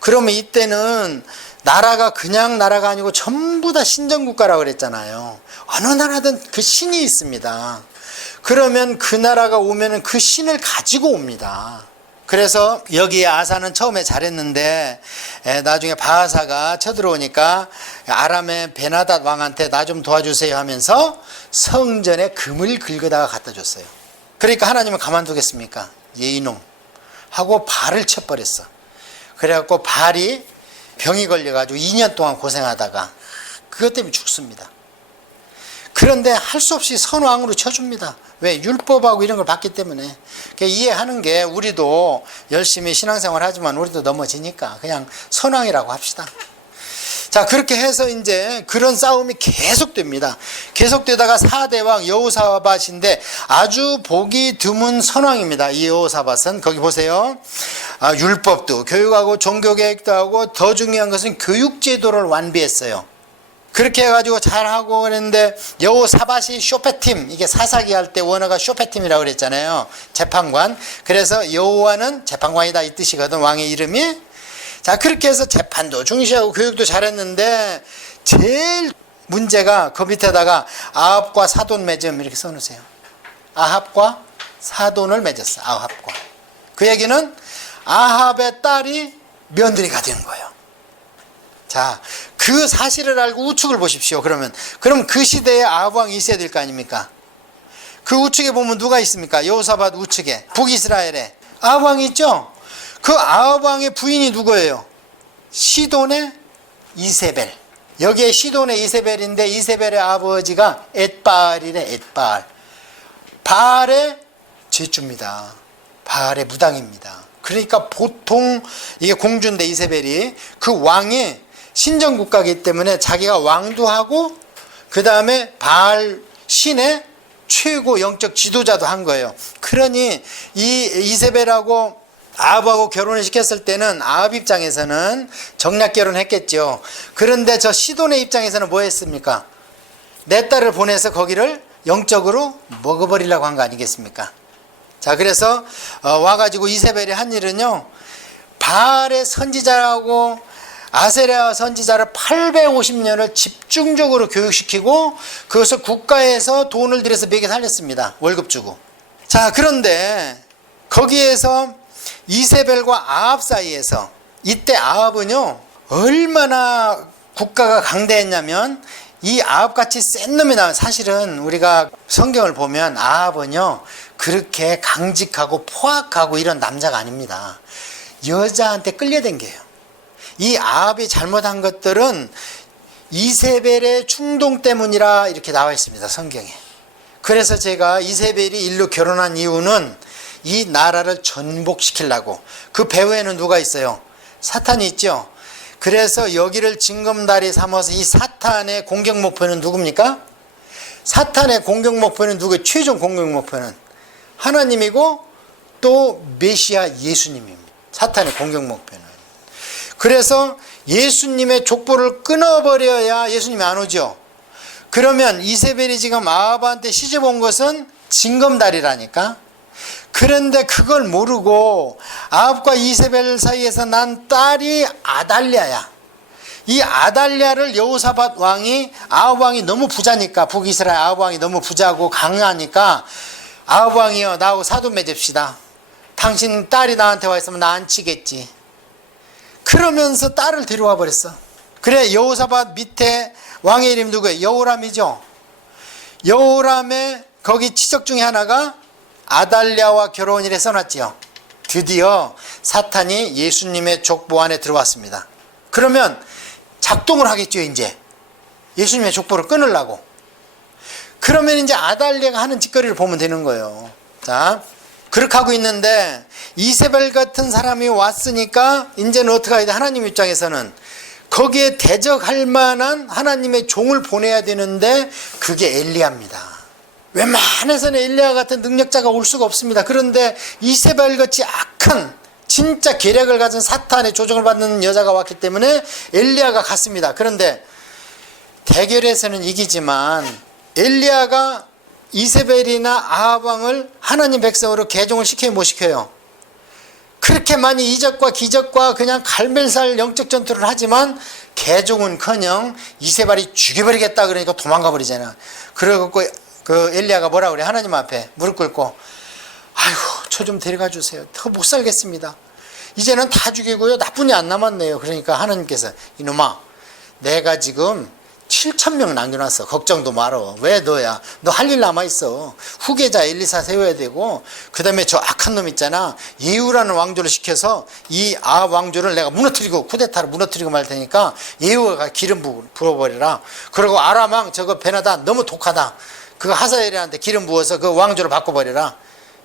그러면 이때는 나라가 그냥 나라가 아니고 전부 다 신정국가라고 그랬잖아요. 어느 나라든 그 신이 있습니다. 그러면 그 나라가 오면은 그 신을 가지고 옵니다. 그래서 여기 아사는 처음에 잘했는데 나중에 바하사가 쳐들어오니까 아람의 베나닷 왕한테 나 좀 도와주세요 하면서 성전에 금을 긁어다가 갖다 줬어요. 그러니까 하나님은 가만두겠습니까? 이놈 하고 발을 쳐버렸어. 그래갖고 발이 병이 걸려가지고 2년 동안 고생하다가 그것 때문에 죽습니다. 그런데 할 수 없이 선왕으로 쳐줍니다. 왜? 율법하고 이런 걸 봤기 때문에. 그러니까 이해하는 게 우리도 열심히 신앙생활 하지만 우리도 넘어지니까 그냥 선왕이라고 합시다. 자, 그렇게 해서 이제 그런 싸움이 계속됩니다. 계속되다가 4대 왕 여호사밧인데 아주 보기 드문 선왕입니다. 이 여호사밧은 거기 보세요. 율법도 교육하고 종교개혁도 하고 더 중요한 것은 교육제도를 완비했어요. 그렇게 해가지고 잘하고 그랬는데 여호사밧이 쇼페팀, 이게 사사기 할 때 원어가 쇼페팀이라고 그랬잖아요. 재판관. 그래서 여호와는 재판관이다 이 뜻이거든, 왕의 이름이. 자, 그렇게 해서 재판도 중시하고 교육도 잘했는데 제일 문제가 그 밑에다가 아합과 사돈 맺음 이렇게 써놓으세요. 아합과 사돈을 맺었어. 아합과. 그 얘기는 아합의 딸이 며느리가 된 거예요. 자, 그 사실을 알고 우측을 보십시오. 그럼 그 시대에 아합 왕이 있어야 될 거 아닙니까? 그 우측에 보면 누가 있습니까? 여호사밧 우측에 북이스라엘에 아합 왕이 있죠. 그 아합 왕의 부인이 누구예요? 시돈의 이세벨. 여기에 시돈의 이세벨인데 이세벨의 아버지가 엣바알이래. 엣바알. 바알의 제주입니다. 바알의 무당입니다. 그러니까 보통 이게 공주인데 이세벨이 그 왕이 신정국가이기 때문에 자기가 왕도 하고 그 다음에 바알 신의 최고 영적 지도자도 한 거예요. 그러니 이 이세벨하고 아합하고 결혼을 시켰을 때는 아합 입장에서는 정략 결혼했겠죠. 그런데 저 시돈의 입장에서는 뭐 했습니까? 내 딸을 보내서 거기를 영적으로 먹어버리려고 한 거 아니겠습니까? 자, 그래서 와가지고 이세벨이 한 일은요, 바알의 선지자라고 아세랴 선지자를 850년을 집중적으로 교육시키고 그것을 국가에서 돈을 들여서 먹여 살렸습니다. 월급 주고. 자, 그런데 거기에서 이세벨과 아합 사이에서 이때 아합은요 얼마나 국가가 강대했냐면 이 아합같이 센 놈이 나면 사실은 우리가 성경을 보면 아합은요 그렇게 강직하고 포악하고 이런 남자가 아닙니다. 여자한테 끌려댕겨요. 이 아합이 잘못한 것들은 이세벨의 충동 때문이라 이렇게 나와 있습니다. 성경에. 그래서 제가 이세벨이 일로 결혼한 이유는 이 나라를 전복시키려고. 그 배후에는 누가 있어요? 사탄이 있죠. 그래서 여기를 징검다리 삼아서 이 사탄의 공격 목표는 누굽니까? 사탄의 공격 목표는 누구예요? 최종 공격 목표는 하나님이고 또 메시아 예수님입니다. 사탄의 공격 목표는. 그래서 예수님의 족보를 끊어버려야 예수님이 안 오죠. 그러면 이세벨이 지금 아합한테 시집 온 것은 징검다리라니까. 그런데 그걸 모르고 아합과 이세벨 사이에서 난 딸이 아달랴야. 이 아달랴를 여호사밧 왕이, 아합 왕이 너무 부자니까, 북이스라엘 아합 왕이 너무 부자고 강하니까 아합 왕이요 나하고 사돈 맺읍시다. 당신 딸이 나한테 와 있으면 나 안 치겠지. 그러면서 딸을 데려와 버렸어. 그래 여호사밧 밑에 왕의 이름 누구예요? 여호람이죠. 여호람의 거기 치적 중에 하나가 아달랴와 결혼이래 써놨지요. 드디어 사탄이 예수님의 족보 안에 들어왔습니다. 그러면 작동을 하겠죠. 이제 예수님의 족보를 끊으려고. 그러면 이제 아달랴가 하는 짓거리를 보면 되는 거예요. 자, 그렇게 하고 있는데 이세벨 같은 사람이 왔으니까 이제는 어떻게 해야 돼? 하나님 입장에서는 거기에 대적할 만한 하나님의 종을 보내야 되는데 그게 엘리야입니다. 웬만해서는 엘리야 같은 능력자가 올 수가 없습니다. 그런데 이세벨같이 악한 진짜 계략을 가진 사탄의 조종을 받는 여자가 왔기 때문에 엘리야가 갔습니다. 그런데 대결에서는 이기지만 엘리야가 이세벨이나 아합 왕을 하나님 백성으로 개종을 시켜요, 못 시켜요? 그렇게 많이 이적과 기적과 그냥 갈멜살 영적 전투를 하지만 개종은커녕 이세벨이 죽여버리겠다 그러니까 도망가 버리잖아. 그래갖고 그 엘리야가 뭐라 그래? 하나님 앞에 무릎 꿇고 아이고 저 좀 데려가 주세요. 더 못 살겠습니다. 이제는 다 죽이고요. 나뿐이 안 남았네요. 그러니까 하나님께서 이놈아 내가 지금 7,000명 남겨놨어. 걱정도 말어. 왜 너야? 너 할 일 남아있어. 후계자 엘리사 세워야 되고 그 다음에 저 악한 놈 있잖아. 예후라는 왕조를 시켜서 이 아합 왕조를 내가 무너뜨리고 쿠데타를 무너뜨리고 말 테니까 예후가 기름 부어버리라. 그리고 아람 왕 저거 베나다 너무 독하다. 그 하사엘한테 기름 부어서 그 왕조를 바꿔버리라.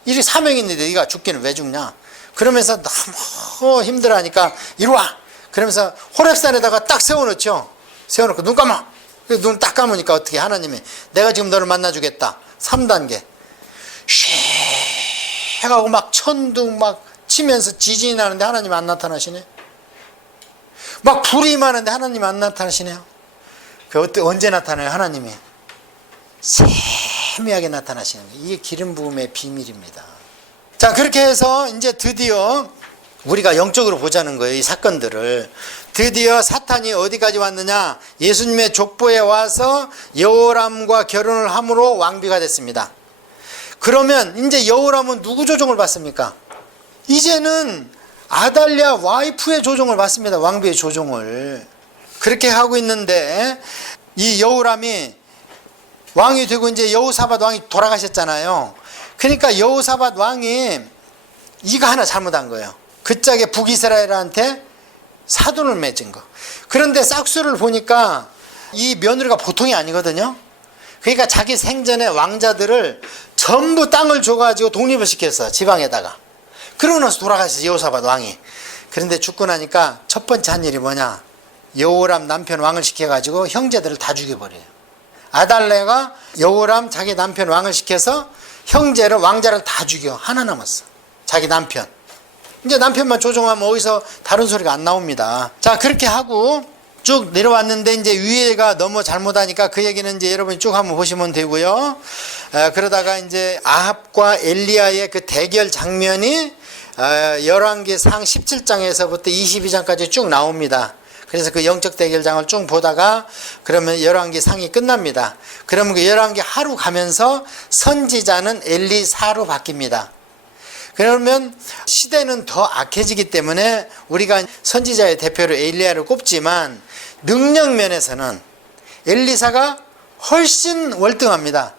이리 사명이 있는데 네가 죽기는 왜 죽냐. 그러면서 너무 힘들어하니까 이리 와. 그러면서 호렙산에다가 딱 세워놓죠. 세워놓고 눈 감아. 눈 딱 감으니까 어떻게 하나님이 내가 지금 너를 만나주겠다. 3단계 쉐 하고 막 천둥 막 치면서 지진이 나는데 하나님 안 나타나시네. 막 불이 임하는데 하나님 안 나타나시네요. 그 언제 나타나요? 하나님이 세미하게 나타나시는 거예요. 이게 기름 부음의 비밀입니다. 자, 그렇게 해서 이제 드디어 우리가 영적으로 보자는 거예요. 이 사건들을. 드디어 사탄이 어디까지 왔느냐. 예수님의 족보에 와서 여호람과 결혼을 함으로 왕비가 됐습니다. 그러면 이제 여호람은 누구 조종을 받습니까? 이제는 아달랴 와이프의 조종을 받습니다. 왕비의 조종을. 그렇게 하고 있는데 이 여호람이 왕이 되고 이제 여호사밧 왕이 돌아가셨잖아요. 그러니까 여호사밧 왕이 이거 하나 잘못한 거예요. 그 짝에 북이스라엘한테 사돈을 맺은 거. 그런데 싹수를 보니까 이 며느리가 보통이 아니거든요. 그러니까 자기 생전에 왕자들을 전부 땅을 줘가지고 독립을 시켰어. 지방에다가. 그러고 나서 돌아가셨어. 여호사밧 왕이. 그런데 죽고 나니까 첫 번째 한 일이 뭐냐. 여호람 남편 왕을 시켜가지고 형제들을 다 죽여버려요. 아달랴가 여호람 자기 남편 왕을 시켜서 형제를 왕자를 다 죽여. 하나 남았어. 자기 남편. 이제 남편만 조종하면 어디서 다른 소리가 안 나옵니다. 자, 그렇게 하고 쭉 내려왔는데 이제 위에가 너무 잘못하니까 그 얘기는 이제 여러분이 쭉 한번 보시면 되고요. 그러다가 이제 아합과 엘리야의 그 대결 장면이 열왕기상 17장에서부터 22장까지 쭉 나옵니다. 그래서 그 영적 대결장을 쭉 보다가 그러면 열왕기 상이 끝납니다. 그러면 그 열왕기 하루 가면서 선지자는 엘리사로 바뀝니다. 그러면 시대는 더 악해지기 때문에 우리가 선지자의 대표로 엘리야를 꼽지만 능력 면에서는 엘리사가 훨씬 월등합니다.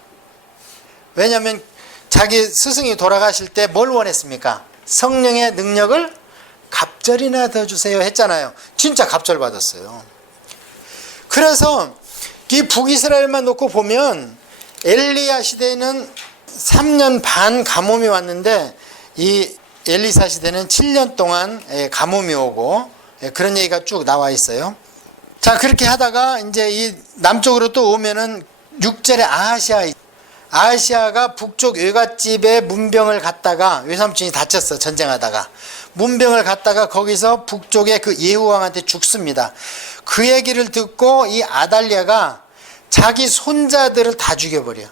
왜냐하면 자기 스승이 돌아가실 때 뭘 원했습니까? 성령의 능력을 갑절이나 더 주세요 했잖아요. 진짜 갑절 받았어요. 그래서 이 북이스라엘만 놓고 보면 엘리야 시대는 3년 반 가뭄이 왔는데 이 엘리사 시대는 7년 동안 가뭄이 오고 그런 얘기가 쭉 나와 있어요. 자, 그렇게 하다가 이제 이 남쪽으로 또 오면은 6절에 아하시아가 북쪽 외갓집에 문병을 갔다가 외삼촌이 다쳤어. 전쟁하다가 문병을 갔다가 거기서 북쪽에 그 예후왕한테 죽습니다. 그 얘기를 듣고 이 아달랴가 자기 손자들을 다 죽여버려.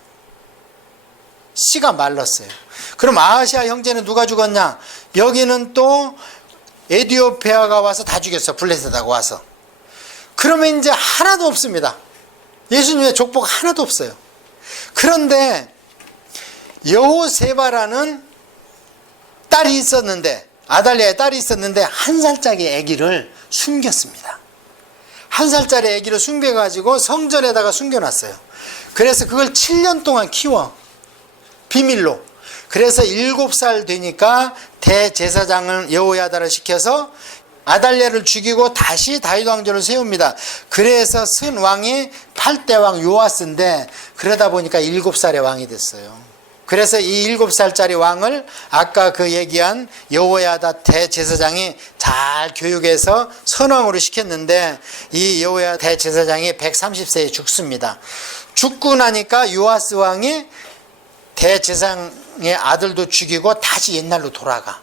씨가 말랐어요. 그럼 아하시아 형제는 누가 죽었냐? 여기는 또 에디오피아가 와서 다 죽였어. 블레셋하고 와서. 그러면 이제 하나도 없습니다. 예수님의 족보가 하나도 없어요. 그런데 여호세바라는 딸이 있었는데, 아달랴의 딸이 있었는데 1살짜리 아기를 숨겼습니다. 1살짜리 아기를 숨겨가지고 성전에다가 숨겨놨어요. 그래서 그걸 7년 동안 키워. 비밀로. 그래서 7살 되니까 대제사장을 여호야다를 시켜서 아달랴를 죽이고 다시 다윗 왕조를 세웁니다. 그래서 쓴 왕이 8대 왕 요아스인데 그러다 보니까 7살의 왕이 됐어요. 그래서 이 7살짜리 왕을 아까 그 얘기한 여호야다 대제사장이 잘 교육해서 선왕으로 시켰는데 이 여호야다 대제사장이 130세에 죽습니다. 죽고 나니까 요아스 왕이 대제사장의 아들도 죽이고 다시 옛날로 돌아가.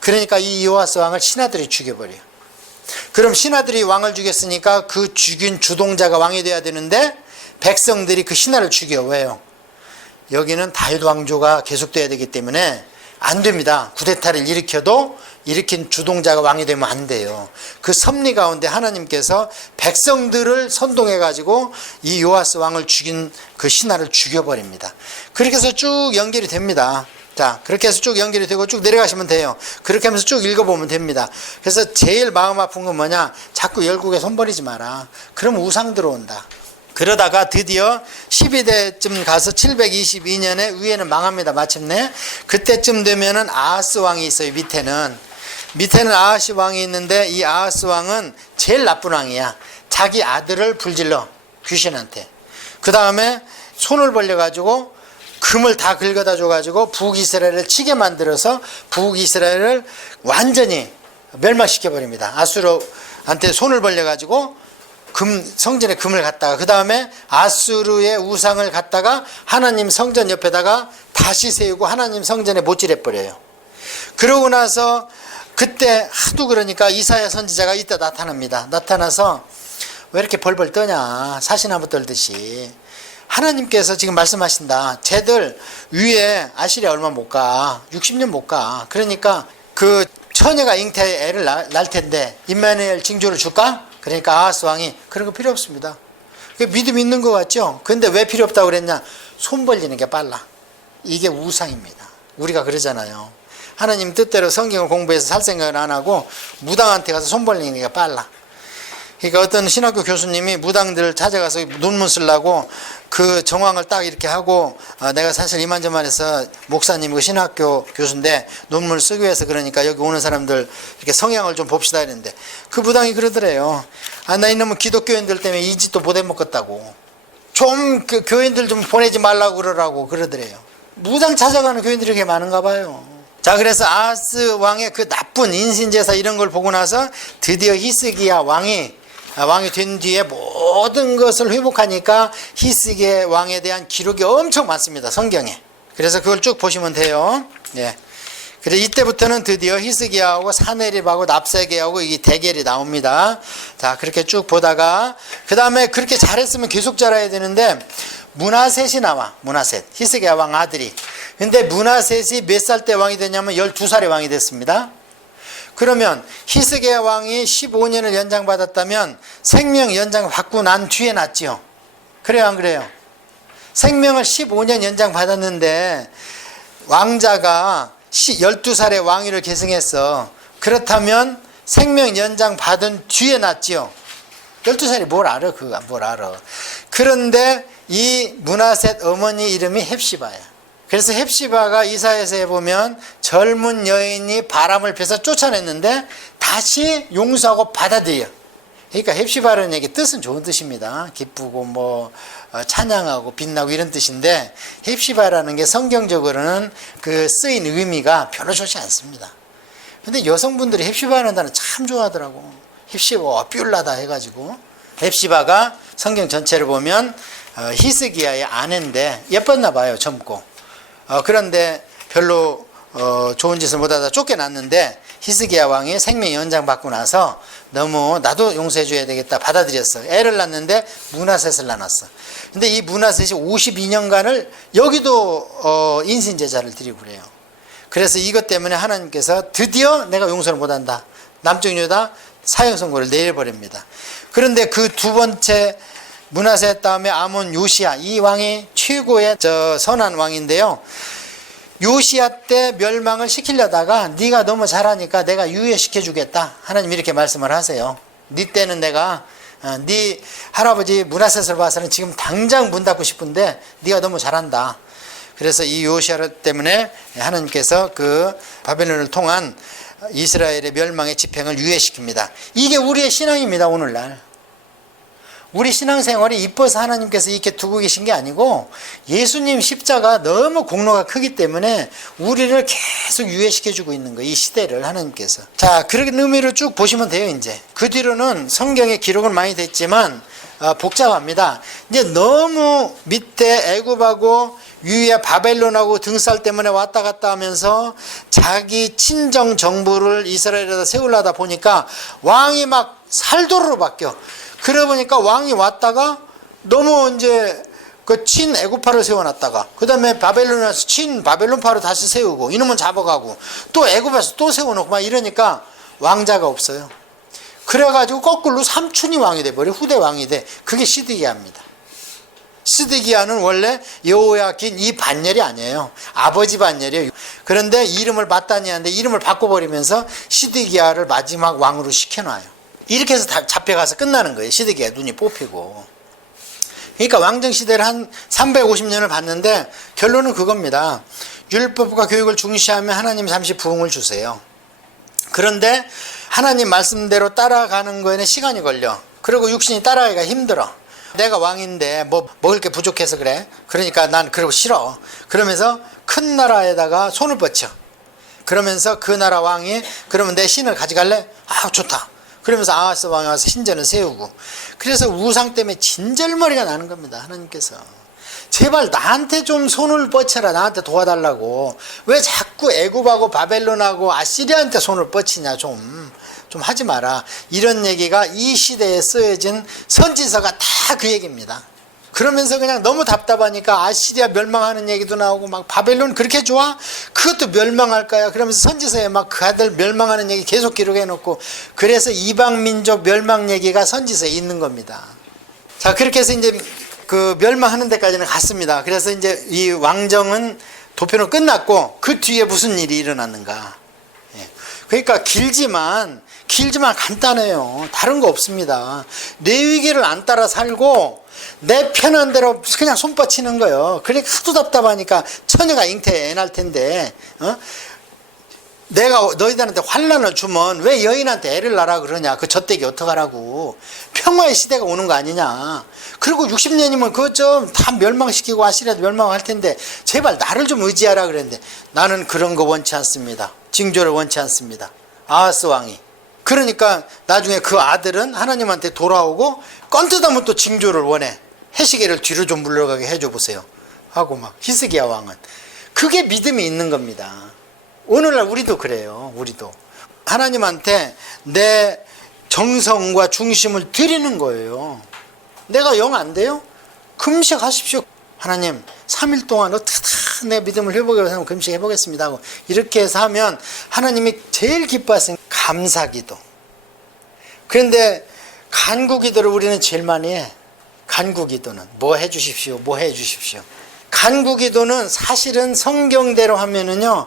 그러니까 이 요아스 왕을 신하들이 죽여버려요. 그럼 신하들이 왕을 죽였으니까 그 죽인 주동자가 왕이 돼야 되는데 백성들이 그 신하를 죽여. 왜요? 여기는 다윗 왕조가 계속돼야 되기 때문에 안 됩니다. 쿠데타를 일으켜도 일으킨 주동자가 왕이 되면 안 돼요. 그 섭리 가운데 하나님께서 백성들을 선동해 가지고 이 요아스 왕을 죽인 그 신하를 죽여버립니다. 그렇게 해서 쭉 연결이 됩니다. 자, 그렇게 해서 쭉 연결이 되고 쭉 내려가시면 돼요. 그렇게 하면서 쭉 읽어보면 됩니다. 그래서 제일 마음 아픈 건 뭐냐? 자꾸 열국에 손버리지 마라. 그럼 우상 들어온다. 그러다가 드디어 12대쯤 가서 722년에 위에는 망합니다. 마침내. 그때쯤 되면은 아하스 왕이 있어요. 밑에는 아하스 왕이 있는데 이 아하스 왕은 제일 나쁜 왕이야. 자기 아들을 불질러. 귀신한테. 그 다음에 손을 벌려가지고 금을 다 긁어다 줘가지고 북이스라엘을 치게 만들어서 북이스라엘을 완전히 멸망시켜버립니다. 아수르한테 손을 벌려가지고 성전에 금을 갖다가 그 다음에 아수르의 우상을 갖다가 하나님 성전 옆에다가 다시 세우고 하나님 성전에 못질해버려요. 그러고 나서 그때 하도 그러니까 이사야 선지자가 이때 나타납니다. 나타나서 왜 이렇게 벌벌 떠냐, 사시나무 떨듯이. 하나님께서 지금 말씀하신다. 쟤들 위에 아시리아 얼마 못 가. 60년 못 가. 그러니까 그 처녀가 잉태에 애를 낳을 텐데 임마누엘 징조를 줄까? 그러니까 아하스 왕이 그런 거 필요 없습니다. 믿음 있는 것 같죠? 근데 왜 필요 없다고 그랬냐? 손 벌리는 게 빨라. 이게 우상입니다. 우리가 그러잖아요. 하나님 뜻대로 성경을 공부해서 살 생각을 안 하고 무당한테 가서 손 벌리는 게 빨라. 그러니까 어떤 신학교 교수님이 무당들 찾아가서 논문 쓰려고 그 정황을 딱 이렇게 하고 내가 사실 이만저만해서 목사님이고 신학교 교수인데 논문을 쓰기 위해서 그러니까 여기 오는 사람들 이렇게 성향을 좀 봅시다 이랬는데 그 무당이 그러더래요. 나 이놈은 기독교인들 때문에 이 짓도 못 해먹겠다고. 좀 그 교인들 좀 보내지 말라고 그러더래요. 무당 찾아가는 교인들이 그렇게 많은가 봐요. 자, 그래서 아하스 왕의 그 나쁜 인신제사 이런 걸 보고 나서 드디어 히스기야 왕이 된 뒤에 모든 것을 회복하니까 히스기야 왕에 대한 기록이 엄청 많습니다. 성경에. 그래서 그걸 쭉 보시면 돼요. 예. 그래서 이때부터는 드디어 히스기야하고 사네립하고 납세게하고 이 대결이 나옵니다. 자, 그렇게 쭉 보다가 그 다음에 그렇게 잘했으면 계속 잘해야 되는데 므낫셋이 나와. 므낫셋. 히스기야 왕 아들이. 근데 므낫셋이 몇 살 때 왕이 되냐면 12살에 왕이 됐습니다. 그러면 히스기야 왕이 15년을 연장받았다면 생명 연장 받고 난 뒤에 났지요. 그래요, 안 그래요? 생명을 15년 연장받았는데 왕자가 12살에 왕위를 계승했어. 그렇다면 생명 연장 받은 뒤에 났지요. 12살이 뭘 알아? 뭘 알아? 그런데 이 므낫셋 어머니 이름이 헵시바야. 그래서 헵시바가 이사야서에 보면 젊은 여인이 바람을 펴서 쫓아냈는데 다시 용서하고 받아들여. 그러니까 헵시바라는 얘기 뜻은 좋은 뜻입니다. 기쁘고 찬양하고 빛나고 이런 뜻인데 헵시바라는 게 성경적으로는 그 쓰인 의미가 별로 좋지 않습니다. 근데 여성분들이 헵시바라는 단어 참 좋아하더라고. 헵시바 뷸라다 해가지고. 헵시바가 성경 전체를 보면 히스기야의 아내인데 예뻤나 봐요. 젊고. 그런데 별로 좋은 짓을 못하다 쫓겨났는데 히스기야 왕이 생명 연장 받고 나서 너무 나도 용서해 줘야 되겠다 받아들였어. 애를 낳는데 므낫셋을 낳았어. 근데 이 므낫셋이 52년간을 여기도 인신제사를 드리고 그래요. 그래서 이것 때문에 하나님께서 드디어 내가 용서를 못한다. 남쪽 유다 사형 선고를 내려버립니다. 그런데 그 두 번째 므낫셋 다음에 아몬 요시야, 이 왕이 최고의 선한 왕인데요. 요시야 때 멸망을 시키려다가 네가 너무 잘하니까 내가 유예시켜 주겠다. 하나님 이렇게 말씀을 하세요. 네 때는 내가 네 할아버지 므낫셋을 봐서는 지금 당장 문 닫고 싶은데 네가 너무 잘한다. 그래서 이 요시야 때문에 하나님께서 그 바벨론을 통한 이스라엘의 멸망의 집행을 유예시킵니다. 이게 우리의 신앙입니다. 오늘날 우리 신앙생활이 이뻐서 하나님께서 이렇게 두고 계신 게 아니고 예수님 십자가 너무 공로가 크기 때문에 우리를 계속 유예시켜주고 있는 거예요. 이 시대를 하나님께서. 자, 그런 의미로 쭉 보시면 돼요. 이제 그 뒤로는 성경에 기록은 많이 됐지만 복잡합니다. 이제 너무 밑에 애굽하고 위에 바벨론하고 등쌀 때문에 왔다 갔다 하면서 자기 친정 정부를 이스라엘에다 세우려다 보니까 왕이 막 살도로 바뀌어. 그러다 보니까 왕이 왔다가 너무 이제 그 친 애굽파를 세워놨다가 그 다음에 바벨론에서 친 바벨론파를 다시 세우고 이놈은 잡아가고 또 애굽에서 또 세워놓고 막 이러니까 왕자가 없어요. 그래가지고 거꾸로 삼촌이 왕이 돼버려. 후대 왕이 돼. 그게 시드기야입니다. 시드기야는 원래 여호야긴 이 반열이 아니에요. 아버지 반열이에요. 그런데 이름을 마따니아인데 이름을 바꿔버리면서 시드기야를 마지막 왕으로 시켜놔요. 이렇게 해서 다 잡혀가서 끝나는 거예요. 시드기야 눈이 뽑히고. 그러니까 왕정시대를 한 350년을 봤는데 결론은 그겁니다. 율법과 교육을 중시하면 하나님 잠시 부흥을 주세요. 그런데 하나님 말씀대로 따라가는 거에는 시간이 걸려. 그리고 육신이 따라가기가 힘들어. 내가 왕인데 뭐 먹을 게 부족해서 그래. 그러니까 난 그러고 싫어. 그러면서 큰 나라에다가 손을 뻗쳐. 그러면서 그 나라 왕이 그러면 내 신을 가져갈래? 아 좋다. 그러면서 아하스 왕이 와서 신전을 세우고. 그래서 우상 때문에 진절머리가 나는 겁니다. 하나님께서 제발 나한테 좀 손을 뻗쳐라. 나한테 도와달라고. 왜 자꾸 애굽하고 바벨론하고 아시리아한테 손을 뻗치냐. 좀 하지 마라. 이런 얘기가 이 시대에 쓰여진 선지서가 다 그 얘기입니다. 그러면서 그냥 너무 답답하니까 아시리아 멸망하는 얘기도 나오고 막 바벨론 그렇게 좋아? 그것도 멸망할 거야. 그러면서 선지서에 막 그 아들 멸망하는 얘기 계속 기록해 놓고 그래서 이방민족 멸망 얘기가 선지서에 있는 겁니다. 자, 그렇게 해서 이제 그 멸망하는 데까지는 갔습니다. 그래서 이제 이 왕정은 도표는 끝났고 그 뒤에 무슨 일이 일어났는가. 그러니까 길지만 간단해요. 다른 거 없습니다. 레위기를 안 따라 살고 내 편한 대로 그냥 손 뻗치는 거예요. 그러니까 하도 답답하니까 처녀가 잉태해 날 텐데 내가 너희들한테 환난을 주면 왜 여인한테 애를 낳으라 그러냐. 그 젖대기 어떡하라고. 평화의 시대가 오는 거 아니냐. 그리고 60년이면 그것 좀 다 멸망시키고 아시리아도 멸망할 텐데 제발 나를 좀 의지하라 그랬는데 나는 그런 거 원치 않습니다. 징조를 원치 않습니다. 아하스 왕이. 그러니까 나중에 그 아들은 하나님한테 돌아오고 껌뜯으면 또 징조를 원해. 해시계를 뒤로 좀 물러가게 해줘 보세요. 하고 막 히스기야 왕은. 그게 믿음이 있는 겁니다. 오늘날 우리도 그래요. 우리도 하나님한테 내 정성과 중심을 드리는 거예요. 내가 영 안 돼요? 금식하십시오. 하나님 3일 동안 어떻게 다 내 믿음을 회복해서 한번 금식해보겠습니다 하고 이렇게 해서 하면 하나님이 제일 기뻐하시는 감사기도. 그런데 간구기도를 우리는 제일 많이 해. 간구기도는 뭐 해주십시오, 뭐 해주십시오. 간구기도는 사실은 성경대로 하면은요,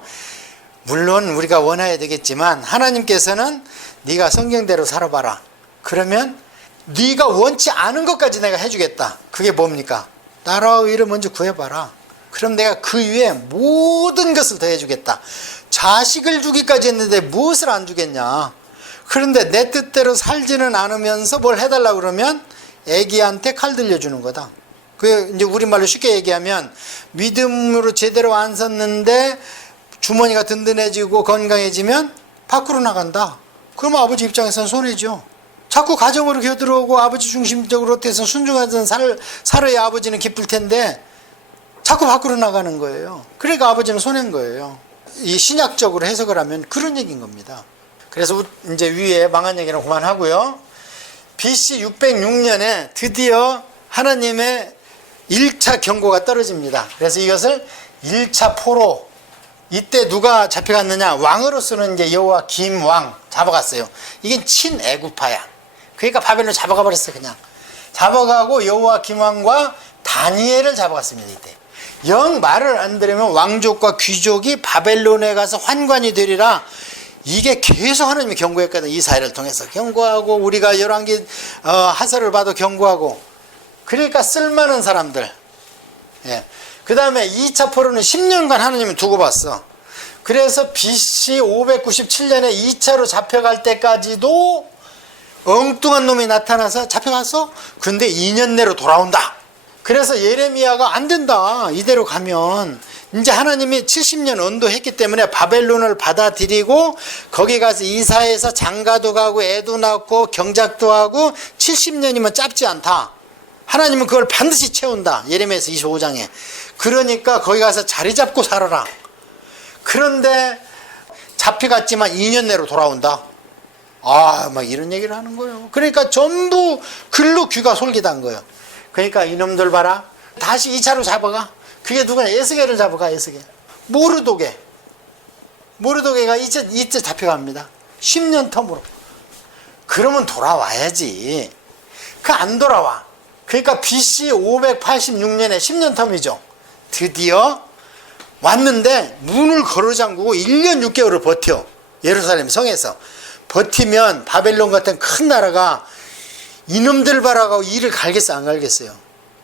물론 우리가 원해야 되겠지만 하나님께서는 네가 성경대로 살아봐라. 그러면 네가 원치 않은 것까지 내가 해주겠다. 그게 뭡니까? 나라와 의를 먼저 구해봐라. 그럼 내가 그 위에 모든 것을 더 해주겠다. 자식을 주기까지 했는데 무엇을 안 주겠냐. 그런데 내 뜻대로 살지는 않으면서 뭘 해달라고 그러면 애기한테 칼 들려주는 거다. 그게 이제 우리말로 쉽게 얘기하면 믿음으로 제대로 안 섰는데 주머니가 든든해지고 건강해지면 밖으로 나간다. 그러면 아버지 입장에서는 손해죠. 자꾸 가정으로 겨들어오고 아버지 중심적으로 돼서 순종하던 살아야 아버지는 기쁠 텐데 자꾸 밖으로 나가는 거예요. 그러니까 아버지는 손해인 거예요. 이 신약적으로 해석을 하면 그런 얘기인 겁니다. 그래서 이제 위에 망한 얘기는 그만하고요. BC 606년에 드디어 하나님의 1차 경고가 떨어집니다. 그래서 이것을 1차 포로. 이때 누가 잡혀갔느냐? 왕으로서는 이제 여호와 김왕 잡아갔어요. 이게 친애굽파야. 그러니까 바벨론 잡아가 버렸어. 그냥 잡아가고 여호와 김왕과 다니엘을 잡아갔습니다. 이때 영 말을 안 들으면 왕족과 귀족이 바벨론에 가서 환관이 되리라. 이게 계속 하나님이 경고했거든. 이사야를 통해서 경고하고 우리가 열왕기 하설을 봐도 경고하고. 그러니까 쓸만한 사람들. 예. 그 다음에 2차 포로는 10년간 하나님이 두고 봤어. 그래서 BC 597년에 2차로 잡혀갈 때까지도 엉뚱한 놈이 나타나서 잡혀갔어? 근데 2년 내로 돌아온다. 그래서 예레미야가 안 된다. 이대로 가면. 이제 하나님이 70년 언도했기 때문에 바벨론을 받아들이고 거기 가서 이사해서 장가도 가고 애도 낳고 경작도 하고 70년이면 짧지 않다. 하나님은 그걸 반드시 채운다. 예레미야서 25장에. 그러니까 거기 가서 자리 잡고 살아라. 그런데 잡혀갔지만 2년 내로 돌아온다. 막 이런 얘기를 하는 거예요. 그러니까 전부 글로 귀가 솔깃한 거예요. 그러니까 이놈들 봐라. 다시 2차로 잡아가. 그게 누구냐? 에스겔을 잡아가. 에스겔. 모르도게가 이때 잡혀갑니다. 10년 텀으로. 그러면 돌아와야지. 그 안 돌아와. 그러니까 BC 586년에 10년 텀이죠. 드디어 왔는데 문을 걸어잠그고 1년 6개월을 버텨. 예루살렘 성에서. 버티면 바벨론 같은 큰 나라가 이놈들 바라고 이를 갈겠어 안 갈겠어요?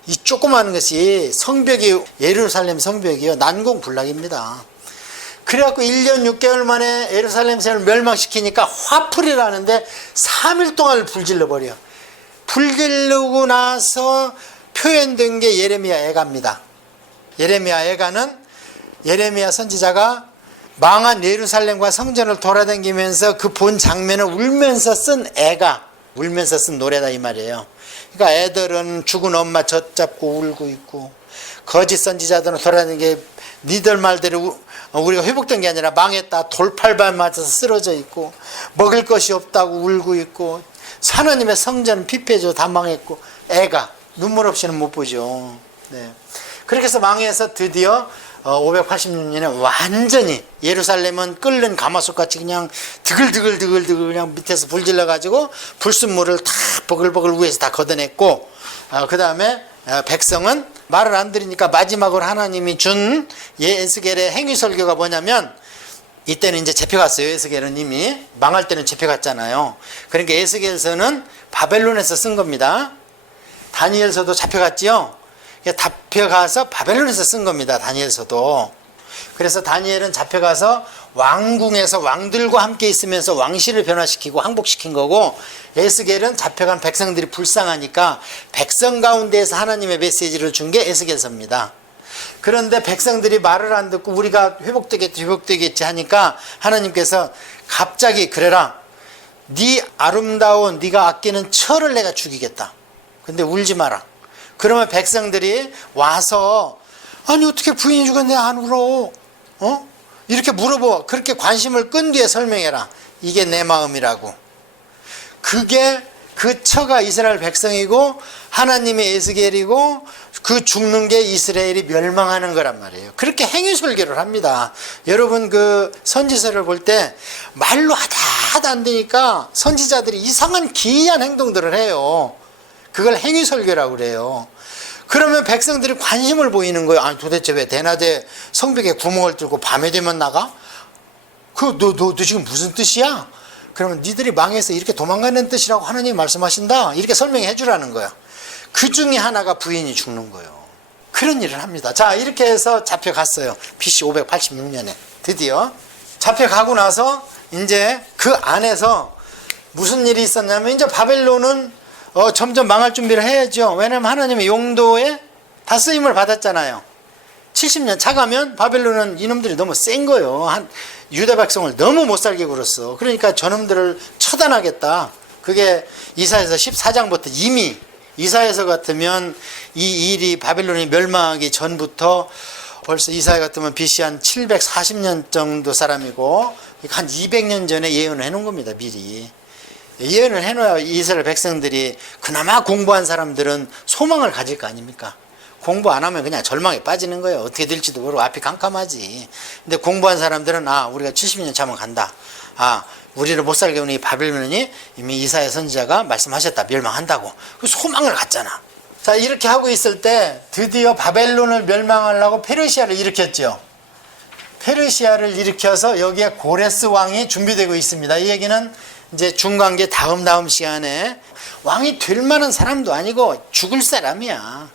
이 조그마한 것이 성벽이 예루살렘 성벽이요. 난공불락입니다. 그래갖고 1년 6개월 만에 예루살렘 성을 멸망시키니까 화풀이라는데 3일 동안 불질러 버려. 불질르고 나서 표현된 게 예레미야 애가입니다. 예레미야 애가는 예레미야 선지자가 망한 예루살렘과 성전을 돌아다니면서 그 본 장면을 울면서 쓴 애가, 울면서 쓴 노래다 이 말이에요. 그러니까 애들은 죽은 엄마 젖잡고 울고 있고, 거짓 선지자들은 돌아다니는 게 니들 말대로 우리가 회복된 게 아니라 망했다 돌팔발 맞아서 쓰러져 있고, 먹을 것이 없다고 울고 있고, 하나님의 성전은 피폐해져 다 망했고, 애가 눈물 없이는 못 보죠. 네. 그렇게 해서 망해서 드디어 586년에 완전히 예루살렘은 끓는 가마솥같이 그냥 드글드글 그냥 밑에서 불질러 가지고 불순물을 다 버글버글 위에서 다 걷어냈고, 그 다음에 백성은 말을 안 들으니까 마지막으로 하나님이 준 에스겔의 행위설교가 뭐냐면, 이때는 이제 잡혀갔어요. 에스겔은 이미 망할 때는 잡혀갔잖아요. 그러니까 에스겔서는 바벨론에서 쓴 겁니다. 다니엘서도 잡혀갔지요. 잡혀가서 바벨론에서 쓴 겁니다. 다니엘서도. 그래서 다니엘은 잡혀가서 왕궁에서 왕들과 함께 있으면서 왕실을 변화시키고 항복시킨 거고, 에스겔은 잡혀간 백성들이 불쌍하니까 백성 가운데에서 하나님의 메시지를 준 게 에스겔서입니다. 그런데 백성들이 말을 안 듣고 우리가 회복되겠지 하니까 하나님께서 갑자기 그래라. 네 아름다운 네가 아끼는 철을 내가 죽이겠다. 근데 울지 마라. 그러면 백성들이 와서 아니 어떻게 부인이 죽었네 안 울어? 이렇게 물어봐. 그렇게 관심을 끈 뒤에 설명해라. 이게 내 마음이라고. 그게 그 처가 이스라엘 백성이고 하나님의 에스겔이고 그 죽는 게 이스라엘이 멸망하는 거란 말이에요. 그렇게 행위설교를 합니다. 여러분 그 선지서를 볼 때 말로 하다 안 되니까 선지자들이 이상한 기이한 행동들을 해요. 그걸 행위설교라고 그래요. 그러면 백성들이 관심을 보이는 거예요. 아니 도대체 왜 대낮에 성벽에 구멍을 뚫고 밤에 되면 나가? 너 지금 무슨 뜻이야? 그러면 니들이 망해서 이렇게 도망가는 뜻이라고 하나님이 말씀하신다. 이렇게 설명해 주라는 거야. 그 중에 하나가 부인이 죽는 거예요. 그런 일을 합니다. 자, 이렇게 해서 잡혀갔어요. BC 586년에 드디어 잡혀가고 나서 이제 그 안에서 무슨 일이 있었냐면, 이제 바벨론은 점점 망할 준비를 해야죠. 왜냐면 하나님의 용도에 다 쓰임을 받았잖아요. 70년 차가면 바벨론은 이놈들이 너무 센 거예요. 유다 백성을 너무 못 살게 굴었어. 그러니까 저놈들을 처단하겠다. 그게 이사야서 14장부터 이미, 이사야서 같으면 이 일이 바벨론이 멸망하기 전부터 벌써 이사야 같으면 BC 한 740년 정도 사람이고 한 200년 전에 예언을 해놓은 겁니다. 미리. 예언을 해놓아야 이스라엘 백성들이, 그나마 공부한 사람들은 소망을 가질 거 아닙니까? 공부 안 하면 그냥 절망에 빠지는 거예요. 어떻게 될지도 모르고 앞이 깜깜하지. 근데 공부한 사람들은 우리가 70년 차면 간다. 우리를 못 살게 하는 이 바벨론이 이미 이사야 선지자가 말씀하셨다. 멸망한다고. 그 소망을 갖잖아. 자, 이렇게 하고 있을 때 드디어 바벨론을 멸망하려고 페르시아를 일으켰죠. 페르시아를 일으켜서 여기에 고레스 왕이 준비되고 있습니다. 이 얘기는 이제 중간계 다음 시간에, 왕이 될 만한 사람도 아니고 죽을 사람이야.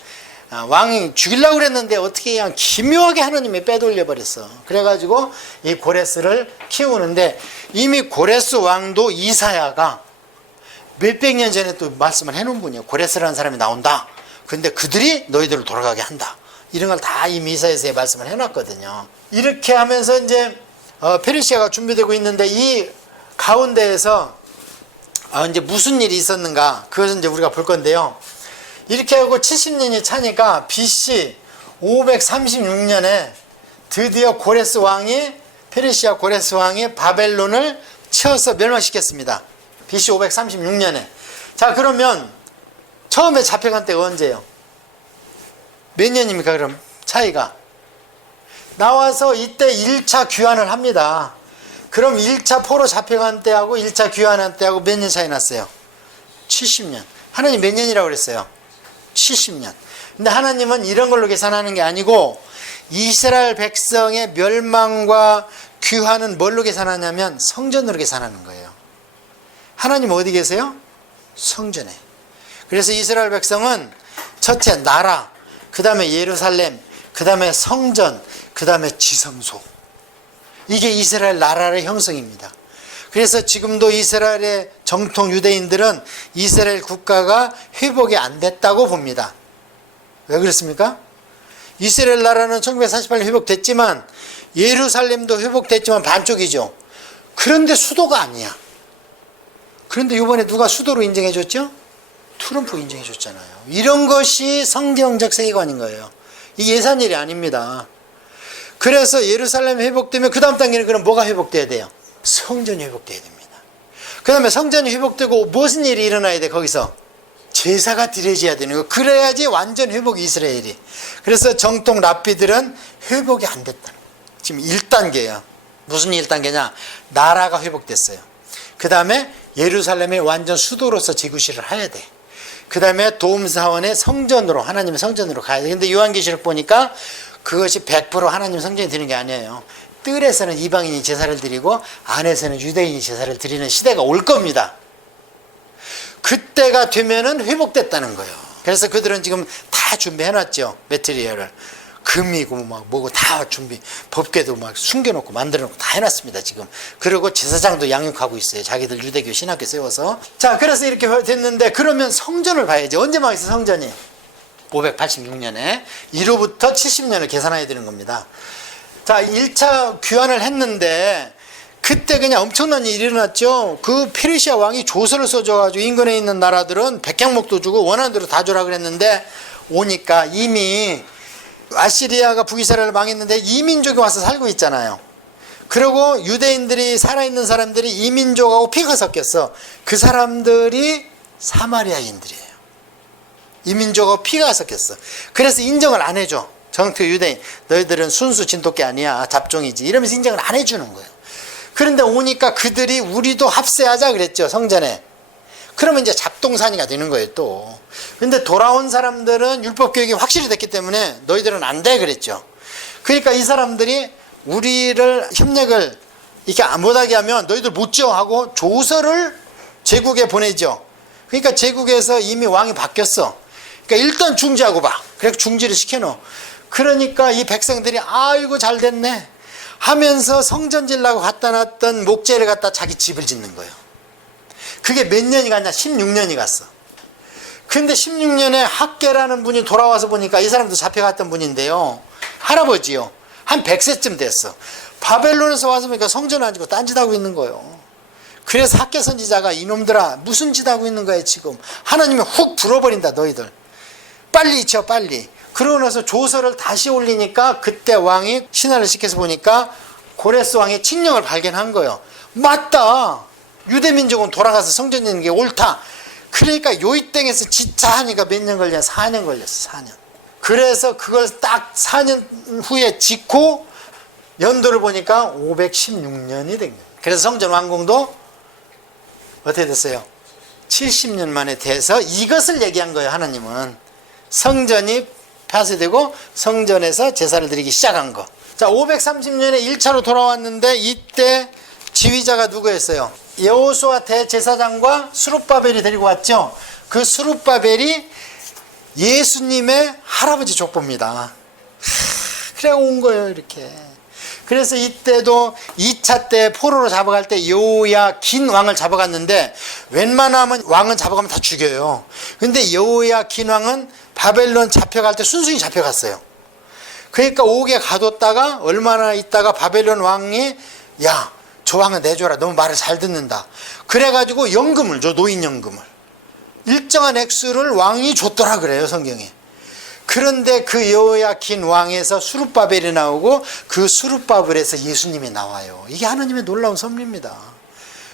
왕이 죽이려고 그랬는데 어떻게 그냥 기묘하게 하나님이 빼돌려 버렸어. 그래가지고 이 고레스를 키우는데, 이미 고레스 왕도 이사야가 몇백 년 전에 또 말씀을 해놓은 분이에요. 고레스라는 사람이 나온다. 근데 그들이 너희들을 돌아가게 한다. 이런 걸 다 이미 이사야서에 말씀을 해놨거든요. 이렇게 하면서 이제 페르시아가 준비되고 있는데, 이 가운데에서 이제 무슨 일이 있었는가, 그것은 이제 우리가 볼 건데요. 이렇게 하고 70년이 차니까 BC 536년에 드디어 고레스 왕이, 페르시아 고레스 왕이 바벨론을 치어서 멸망시켰습니다. BC 536년에. 자, 그러면 처음에 잡혀간 때가 언제예요? 몇 년입니까, 그럼? 차이가. 나와서 이때 1차 귀환을 합니다. 그럼 1차 포로 잡혀간 때하고 1차 귀환한 때하고 몇 년 차이 났어요? 70년. 하나님 몇 년이라고 그랬어요? 70년. 근데 하나님은 이런 걸로 계산하는 게 아니고 이스라엘 백성의 멸망과 귀환은 뭘로 계산하냐면 성전으로 계산하는 거예요. 하나님 어디 계세요? 성전에. 그래서 이스라엘 백성은 첫째 나라, 그 다음에 예루살렘, 그 다음에 성전, 그 다음에 지성소. 이게 이스라엘 나라의 형성입니다. 그래서 지금도 이스라엘의 정통 유대인들은 이스라엘 국가가 회복이 안 됐다고 봅니다. 왜 그렇습니까? 이스라엘 나라는 1948년 회복됐지만 예루살렘도 회복됐지만 반쪽이죠. 그런데 수도가 아니야. 그런데 이번에 누가 수도로 인정해 줬죠? 트럼프가 인정해 줬잖아요. 이런 것이 성경적 세계관인 거예요. 이게 예산 일이 아닙니다. 그래서 예루살렘 회복되면 그 다음 단계는 그럼 뭐가 회복돼야 돼요? 성전이 회복돼야 됩니다. 그 다음에 성전이 회복되고 무슨 일이 일어나야 돼? 거기서 제사가 드려져야 되는 거. 그래야지 완전 회복이 이스라엘이. 그래서 정통 랍비들은 회복이 안 됐다는 거예요. 지금 1단계야. 무슨 1단계냐? 나라가 회복됐어요. 그 다음에 예루살렘이 완전 수도로서 재구시를 해야 돼. 그 다음에 도움사원의 성전으로, 하나님의 성전으로 가야 돼. 근데 요한계시록 보니까 그것이 100% 하나님 성전이 되는 게 아니에요. 뜰에서는 이방인이 제사를 드리고 안에서는 유대인이 제사를 드리는 시대가 올 겁니다. 그때가 되면은 회복됐다는 거예요. 그래서 그들은 지금 다 준비해놨죠. 매트리얼을. 금이고 막 뭐고 다 준비, 법궤도 막 숨겨놓고 만들어놓고 다 해놨습니다 지금. 그리고 제사장도 양육하고 있어요. 자기들 유대교 신학교 세워서. 자, 그래서 이렇게 됐는데 그러면 성전을 봐야지. 언제 망했어 성전이? 586년에 1호부터 70년을 계산해야 되는 겁니다. 자, 1차 귀환을 했는데 그때 그냥 엄청난 일이 일어났죠. 그 페르시아 왕이 조서를 써줘가지고 인근에 있는 나라들은 백향목도 주고 원하는 대로 다 주라 그랬는데 오니까 이미 아시리아가 북이스라엘을 망했는데 이민족이 와서 살고 있잖아요. 그리고 유대인들이 살아있는 사람들이 이민족하고 피가 섞였어. 그 사람들이 사마리아인들이에요. 이민족하고 피가 섞였어. 그래서 인정을 안 해줘. 정토 유대인, 너희들은 순수 진돗개 아니야, 잡종이지, 이러면서 인정을 안 해주는 거예요. 그런데 오니까 그들이 우리도 합세하자 그랬죠, 성전에. 그러면 이제 잡동사니가 되는 거예요 또. 근데 돌아온 사람들은 율법교육이 확실히 됐기 때문에 너희들은 안 돼 그랬죠. 그러니까 이 사람들이 우리를 협력을 이렇게 못하게 하면 너희들 못 지어 하고 조서를 제국에 보내죠. 그러니까 제국에서 이미 왕이 바뀌었어. 그러니까 일단 중지하고 봐. 그래서 중지를 시켜놓어. 그러니까 이 백성들이 아이고 잘 됐네 하면서 성전 지으려고 갖다 놨던 목재를 갖다 자기 집을 짓는 거예요. 그게 몇 년이 갔냐? 16년이 갔어. 근데 16년에 학계라는 분이 돌아와서 보니까 이 사람도 잡혀갔던 분인데요. 할아버지요. 한 100세쯤 됐어. 바벨론에서 와서 보니까 성전 안 짓고 딴짓 하고 있는 거예요. 그래서 학계 선지자가 이놈들아 무슨 짓 하고 있는 거야 지금. 하나님이 훅 불어버린다 너희들. 빨리 지어 빨리. 그러고 나서 조서를 다시 올리니까 그때 왕이 신하를 시켜서 보니까 고레스 왕의 칙령을 발견한 거예요. 맞다. 유대민족은 돌아가서 성전 짓는 게 옳다. 그러니까 요이땡에서 짓자 하니까 몇 년 걸렸냐? 4년 걸렸어. 4년. 그래서 그걸 딱 4년 후에 짓고 연도를 보니까 516년이 된 거예요. 그래서 성전 완공도 어떻게 됐어요? 70년 만에 돼서 이것을 얘기한 거예요. 하나님은 성전이 폐쇄되고 성전에서 제사를 드리기 시작한 거. 자, 530년에 1차로 돌아왔는데 이때 지휘자가 누구였어요? 여호수아 대제사장과 스룹바벨이 데리고 왔죠. 그 스룹바벨이 예수님의 할아버지 족보입니다. 그래 온 거예요 이렇게. 그래서 이때도 2차 때 포로로 잡아갈 때 여호야긴 왕을 잡아갔는데 웬만하면 왕은 잡아가면 다 죽여요. 근데 여호야긴 왕은 바벨론 잡혀갈 때 순순히 잡혀갔어요. 그러니까 옥에 가뒀다가 얼마나 있다가 바벨론 왕이 야, 저 왕은 내줘라. 너무 말을 잘 듣는다. 그래가지고 연금을 줘. 노인연금을. 일정한 액수를 왕이 줬더라 그래요, 성경에. 그런데 그 여호야킨 왕에서 수룹바벨이 나오고 그 수룹바벨에서 예수님이 나와요. 이게 하나님의 놀라운 섭리입니다.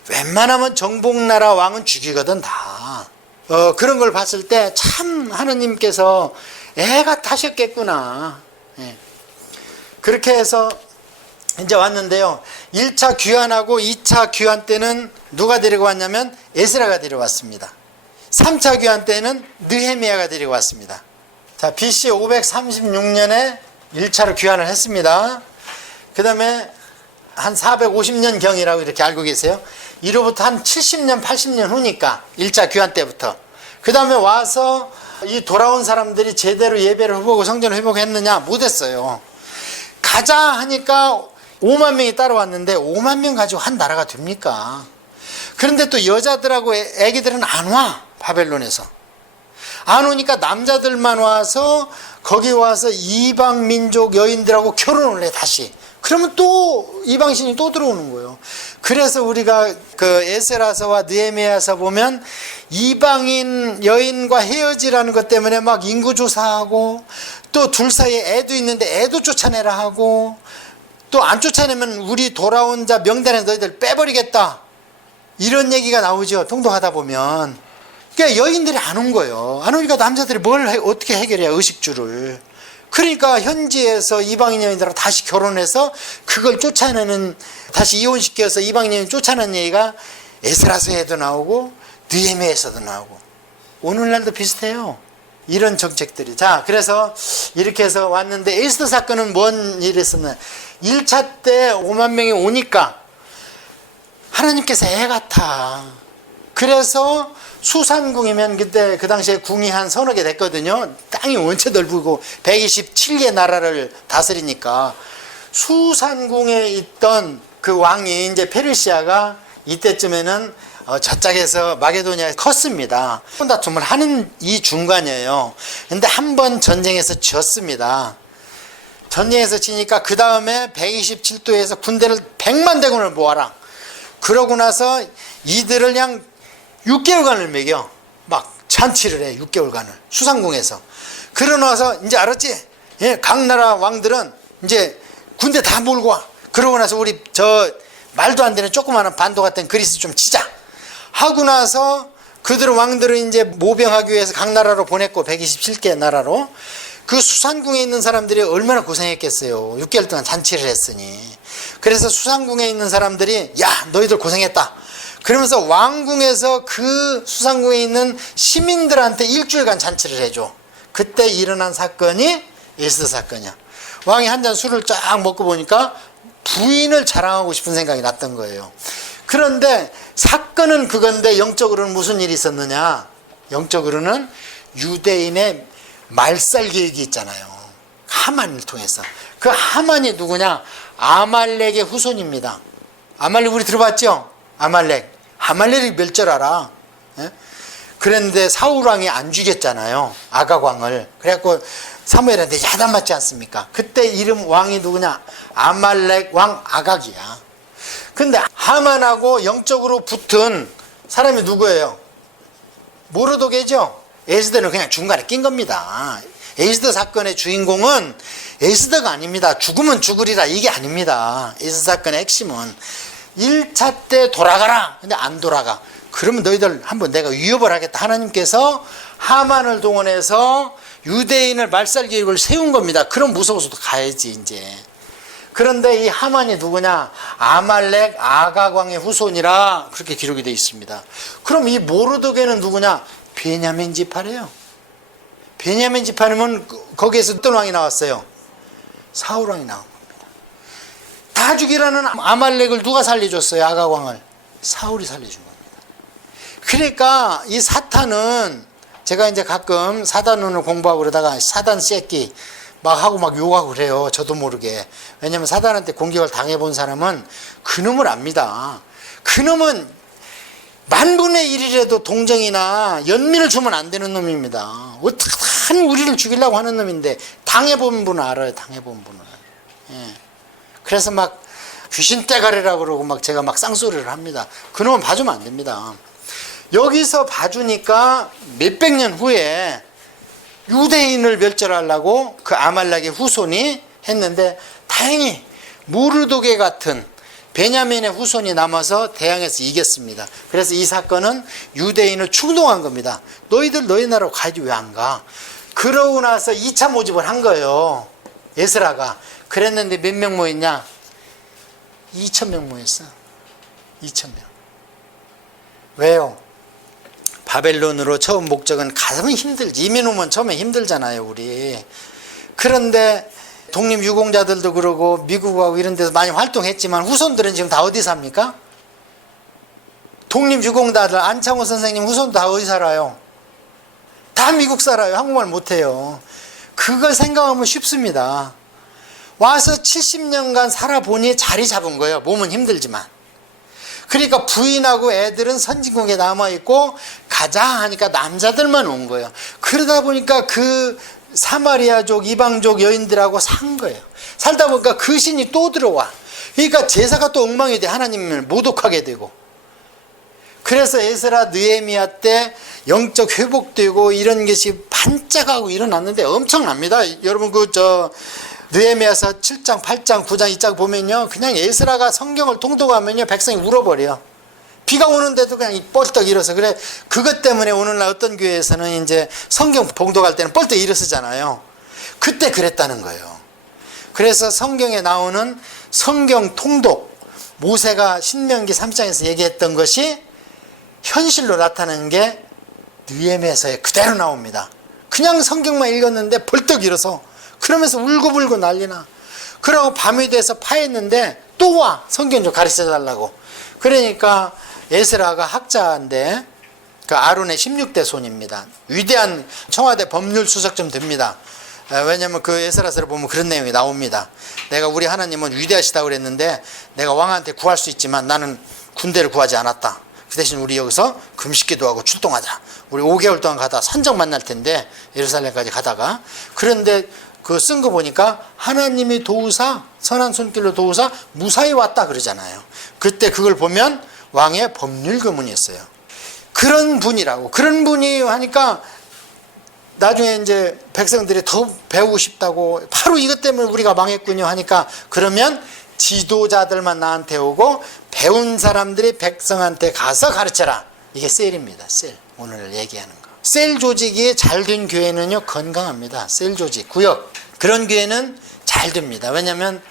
웬만하면 정복나라 왕은 죽이거든 다. 그런 걸 봤을 때 참 하나님께서 애가 타셨겠구나. 예. 그렇게 해서 이제 왔는데요. 1차 귀환하고 2차 귀환 때는 누가 데리고 왔냐면 에스라가 데려왔습니다. 3차 귀환 때는 느헤미야가 데리고 왔습니다. 자, BC 536년에 1차로 귀환을 했습니다. 그 다음에 한 450년 경이라고 이렇게 알고 계세요. 이로부터 한 70년, 80년 후니까 1차 귀환 때부터. 그 다음에 와서 이 돌아온 사람들이 제대로 예배를 해보고 성전을 회복했느냐? 못했어요. 가자 하니까 5만 명이 따라왔는데 5만 명 가지고 한 나라가 됩니까? 그런데 또 여자들하고 애기들은 안 와. 바벨론에서. 안 오니까 남자들만 와서 거기 와서 이방 민족 여인들하고 결혼을 해 다시. 그러면 또 이방신이 또 들어오는 거예요. 그래서 우리가 그 에스라서와 느헤미야서 보면 이방인 여인과 헤어지라는 것 때문에 막 인구 조사하고 또 둘 사이에 애도 있는데 애도 쫓아내라 하고 또 안 쫓아내면 우리 돌아온 자 명단에 너희들 빼버리겠다. 이런 얘기가 나오죠. 통독하다 보면. 그러니까 여인들이 안 온 거예요. 안 오니까 남자들이 어떻게 해결해야 의식주를. 그러니까 현지에서 이방인 여인들하고 다시 결혼해서 그걸 쫓아내는, 다시 이혼시켜서 이방인 여인 쫓아내는 얘기가 에스라서에도 나오고 느헤미야에서도 나오고 오늘날도 비슷해요. 이런 정책들이. 자, 그래서 이렇게 해서 왔는데 에스더 사건은 뭔 일이 있었나. 1차 때 5만 명이 오니까 하나님께서 애 같아. 그래서 수산궁이면 그때 그 당시에 궁이 한 서너 개 됐거든요. 땅이 원체 넓고 127개 나라를 다스리니까 수산궁에 있던 그 왕이 이제 페르시아가 이때쯤에는 저짝에서 마게도니아에 컸습니다. 다툼을 하는 이 중간이에요. 근데 한 번 전쟁에서 졌습니다. 전쟁에서 지니까 그 다음에 127도에서 군대를 100만 대군을 모아라. 그러고 나서 이들을 그냥 6개월간을 먹여. 막 잔치를 해. 6개월간을 수상궁에서. 그러고 나서 이제 알았지? 예, 각 나라 왕들은 이제 군대 다 몰고 와. 그러고 나서 우리 저 말도 안 되는 조그마한 반도 같은 그리스 좀 치자 하고 나서 그들 왕들은 이제 모병하기 위해서 각 나라로 보냈고 127개 나라로. 그 수산궁에 있는 사람들이 얼마나 고생했겠어요. 6개월 동안 잔치를 했으니. 그래서 수산궁에 있는 사람들이 야 너희들 고생했다. 그러면서 왕궁에서 그 수산궁에 있는 시민들한테 일주일간 잔치를 해줘. 그때 일어난 사건이 에스더 사건이야. 왕이 한 잔 술을 쫙 먹고 보니까 부인을 자랑하고 싶은 생각이 났던 거예요. 그런데 사건은 그건데 영적으로는 무슨 일이 있었느냐. 영적으로는 유대인의 말살 계획이 있잖아요. 하만을 통해서. 그 하만이 누구냐. 아말렉의 후손입니다. 아말렉 우리 들어봤죠? 아말렉이 멸절하라. 예? 그런데 사울왕이 안 죽였잖아요. 아각왕을. 그래갖고 사무엘한테 야단 맞지 않습니까? 그때 이름 왕이 누구냐? 아말렉 왕 아각이야. 근데 하만하고 영적으로 붙은 사람이 누구예요? 모르도게죠? 에스더는 그냥 중간에 낀 겁니다. 에스더 사건의 주인공은 에스더가 아닙니다. 죽으면 죽으리라 이게 아닙니다. 에스더 사건의 핵심은 1차 때 돌아가라. 근데 안 돌아가. 그러면 너희들 한번 내가 위협을 하겠다. 하나님께서 하만을 동원해서 유대인을 말살 계획을 세운 겁니다. 그럼 무서워서도 가야지 이제. 그런데 이 하만이 누구냐? 아말렉 아각왕의 후손이라 그렇게 기록이 되어 있습니다. 그럼 이 모르드게는 누구냐? 베냐민 지파래요. 베냐민 지파는 거기에서 어떤 왕이 나왔어요? 사울왕이 나온 겁니다. 다 죽이라는 아말렉을 누가 살려줬어요? 아각왕을. 사울이 살려준 겁니다. 그러니까 이 사탄은 제가 이제 가끔 사단론을 공부하고 그러다가 사단 새끼 막 하고 막 욕하고 그래요. 저도 모르게. 왜냐면 사단한테 공격을 당해본 사람은 그놈을 압니다. 그놈은 만분의 1이라도 동정이나 연민을 주면 안 되는 놈입니다. 어떻게든 우리를 죽이려고 하는 놈인데 당해본 분은 알아요. 당해본 분은. 예. 그래서 막 귀신 떼가리라고 그러고 막 제가 막 쌍소리를 합니다. 그놈은 봐주면 안 됩니다. 여기서 봐주니까 몇백 년 후에 유대인을 멸절하려고 그 아말렉의 후손이 했는데 다행히 무르독의 같은 베냐민의 후손이 남아서 대항해서 이겼습니다. 그래서 이 사건은 유대인을 충동한 겁니다. 너희들 너희 나라로 가야지 왜 안 가? 그러고 나서 2차 모집을 한 거예요. 에스라가. 그랬는데 몇 명 모였냐? 2,000명 모였어. 2,000명. 왜요? 바벨론으로 처음 목적은 가면 힘들지. 이민 오면 처음에 힘들잖아요, 우리. 그런데 독립유공자들도 그러고 미국하고 이런 데서 많이 활동했지만 후손들은 지금 다 어디 삽니까? 독립유공자들 안창호 선생님 후손도 다 어디 살아요? 다 미국 살아요. 한국말 못해요. 그걸 생각하면 쉽습니다. 와서 70년간 살아보니 자리 잡은 거예요. 몸은 힘들지만. 그러니까 부인하고 애들은 선진국에 남아있고 가자 하니까 남자들만 온 거예요. 그러다 보니까 그 사마리아족 이방족 여인들하고 산 거예요. 살다 보니까 그 신이 또 들어와. 그러니까 제사가 또 엉망이 돼. 하나님을 모독하게 되고. 그래서 에스라 느헤미야 때 영적 회복되고 이런 것이 반짝하고 일어났는데 엄청납니다. 여러분 느헤미야서 7장, 8장, 9장, 2장 보면요. 그냥 에스라가 성경을 통독하면요. 백성이 울어버려. 비가 오는데도 그냥 뻘떡 일어서. 그래, 그것 때문에 오늘날 어떤 교회에서는 이제 성경 봉독할 때는 뻘떡 일어서잖아요. 그때 그랬다는 거예요. 그래서 성경에 나오는 성경 통독, 모세가 신명기 3장에서 얘기했던 것이 현실로 나타나는 게 느헤미야서에 그대로 나옵니다. 그냥 성경만 읽었는데 벌떡 일어서 그러면서 울고불고 난리나. 그러고 밤이 돼서 파했는데 또 와. 성경 좀 가르쳐 달라고. 그러니까 에스라가 학자인데 그 아론의 16대 손입니다. 위대한 청와대 법률수석 좀 됩니다. 왜냐하면 그 에스라서를 보면 그런 내용이 나옵니다. 내가 우리 하나님은 위대하시다고 그랬는데 내가 왕한테 구할 수 있지만 나는 군대를 구하지 않았다. 그 대신 우리 여기서 금식기도 하고 출동하자. 우리 5개월 동안 가다 산적 만날 텐데 예루살렘까지 가다가. 그런데 그 쓴 거 보니까 하나님이 도우사 선한 손길로 도우사 무사히 왔다 그러잖아요. 그때 그걸 보면 왕의 법률교문이었어요. 그런 분이라고. 그런 분이 하니까 나중에 이제 백성들이 더 배우고 싶다고 바로 이것 때문에 우리가 망했군요 하니까 그러면 지도자들만 나한테 오고 배운 사람들이 백성한테 가서 가르쳐라. 이게 셀입니다. 셀. 오늘 얘기하는 거. 셀 조직이 잘 된 교회는요 건강합니다. 셀 조직, 구역. 그런 교회는 잘 됩니다. 왜냐하면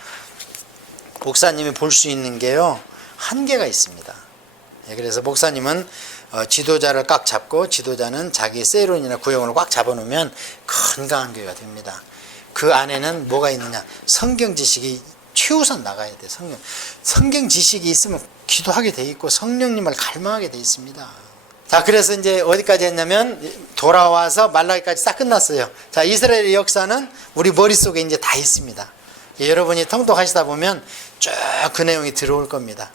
목사님이 볼 수 있는 게요 한계가 있습니다. 그래서 목사님은 지도자를 꽉 잡고 지도자는 자기 셀론이나 구역을 꽉 잡아놓으면 건강한 교회가 됩니다. 그 안에는 뭐가 있느냐? 성경 지식이 최우선 나가야 돼. 성경 지식이 있으면 기도하게 돼 있고 성령님을 갈망하게 돼 있습니다. 자, 그래서 이제 어디까지 했냐면 돌아와서 말라기까지 싹 끝났어요. 자, 이스라엘의 역사는 우리 머릿속에 이제 다 있습니다. 여러분이 통독하시다 보면 쭉 그 내용이 들어올 겁니다.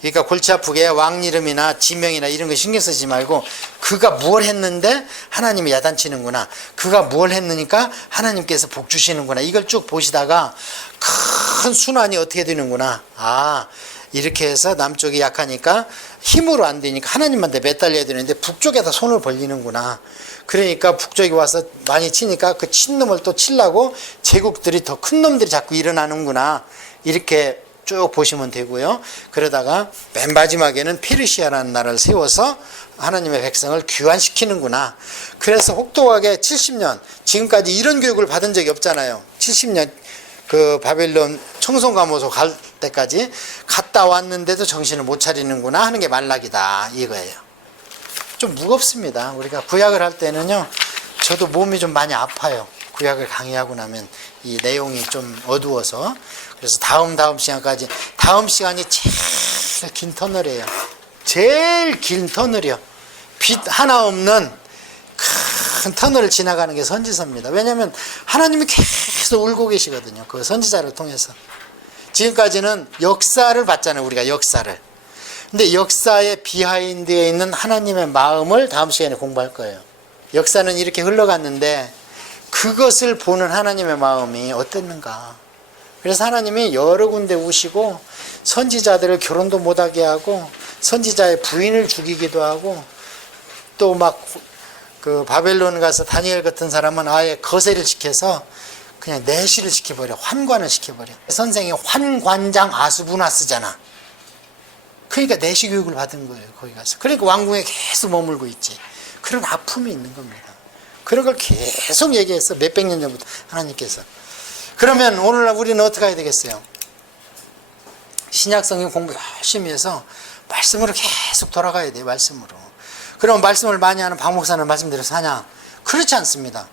그러니까 골치 아프게 왕 이름이나 지명이나 이런 거 신경 쓰지 말고 그가 무엇 했는데 하나님이 야단치는구나. 그가 무엇 했느니까 하나님께서 복 주시는구나. 이걸 쭉 보시다가 큰 순환이 어떻게 되는구나. 아, 이렇게 해서 남쪽이 약하니까 힘으로 안 되니까 하나님한테 매달려야 되는데 북쪽에다 손을 벌리는구나. 그러니까 북쪽이 와서 많이 치니까 그 친 놈을 또 치려고 제국들이 더 큰 놈들이 자꾸 일어나는구나. 이렇게 쭉 보시면 되고요. 그러다가 맨 마지막에는 페르시아라는 나라를 세워서 하나님의 백성을 귀환시키는구나. 그래서 혹독하게 70년, 지금까지 이런 교육을 받은 적이 없잖아요. 70년 그 바벨론 청송감호소 갈 때까지 갔다 왔는데도 정신을 못 차리는구나 하는 게 말락이다 이거예요. 좀 무겁습니다. 우리가 구약을 할 때는요 저도 몸이 좀 많이 아파요. 구약을 강의하고 나면 이 내용이 좀 어두워서. 그래서 다음 시간까지, 다음 시간이 제일 긴 터널이에요. 제일 긴 터널이요. 빛 하나 없는 큰 터널을 지나가는 게 선지서입니다. 왜냐하면 하나님이 계속 울고 계시거든요. 그 선지자를 통해서. 지금까지는 역사를 봤잖아요. 우리가 역사를. 근데 역사의 비하인드에 있는 하나님의 마음을 다음 시간에 공부할 거예요. 역사는 이렇게 흘러갔는데 그것을 보는 하나님의 마음이 어땠는가. 그래서 하나님이 여러 군데 우시고 선지자들을 결혼도 못하게 하고 선지자의 부인을 죽이기도 하고 또 막 그 바벨론 가서 다니엘 같은 사람은 아예 거세를 시켜서 그냥 내시를 시켜버려. 환관을 시켜버려. 선생이 환관장 아수부나 쓰잖아. 그러니까 내시 교육을 받은 거예요. 거기 가서. 그러니까 왕궁에 계속 머물고 있지. 그런 아픔이 있는 겁니다. 그런 걸 계속 얘기했어. 몇백 년 전부터 하나님께서. 그러면 오늘날 우리는 어떻게 해야 되겠어요? 신약성경 공부 열심히 해서 말씀으로 계속 돌아가야 돼요. 말씀으로. 그럼 말씀을 많이 하는 박 목사는 말씀대로 사냐? 그렇지 않습니다.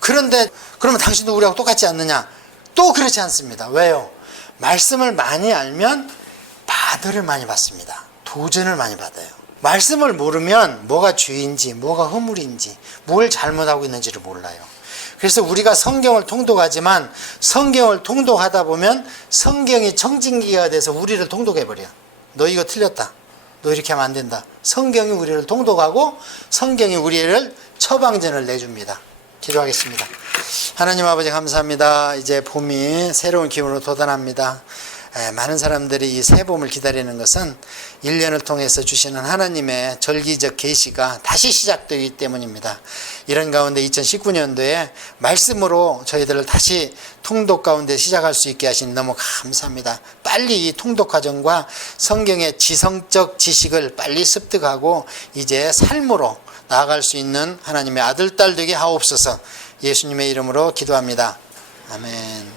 그런데 그러면 당신도 우리하고 똑같지 않느냐? 또 그렇지 않습니다. 왜요? 말씀을 많이 알면 바들을 많이 받습니다. 도전을 많이 받아요. 말씀을 모르면 뭐가 죄인지 뭐가 허물인지 뭘 잘못하고 있는지를 몰라요. 그래서 우리가 성경을 통독하지만 성경을 통독하다 보면 성경이 청진기가 돼서 우리를 통독해버려. 너 이거 틀렸다. 너 이렇게 하면 안 된다. 성경이 우리를 통독하고 성경이 우리를 처방전을 내줍니다. 기도하겠습니다. 하나님 아버지 감사합니다. 이제 봄이 새로운 기운으로 돋아납니다. 많은 사람들이 이 새봄을 기다리는 것은 1년을 통해서 주시는 하나님의 절기적 계시가 다시 시작되기 때문입니다. 이런 가운데 2019년도에 말씀으로 저희들을 다시 통독 가운데 시작할 수 있게 하신 너무 감사합니다. 빨리 이 통독 과정과 성경의 지성적 지식을 빨리 습득하고 이제 삶으로 나아갈 수 있는 하나님의 아들, 딸 되게 하옵소서. 예수님의 이름으로 기도합니다. 아멘.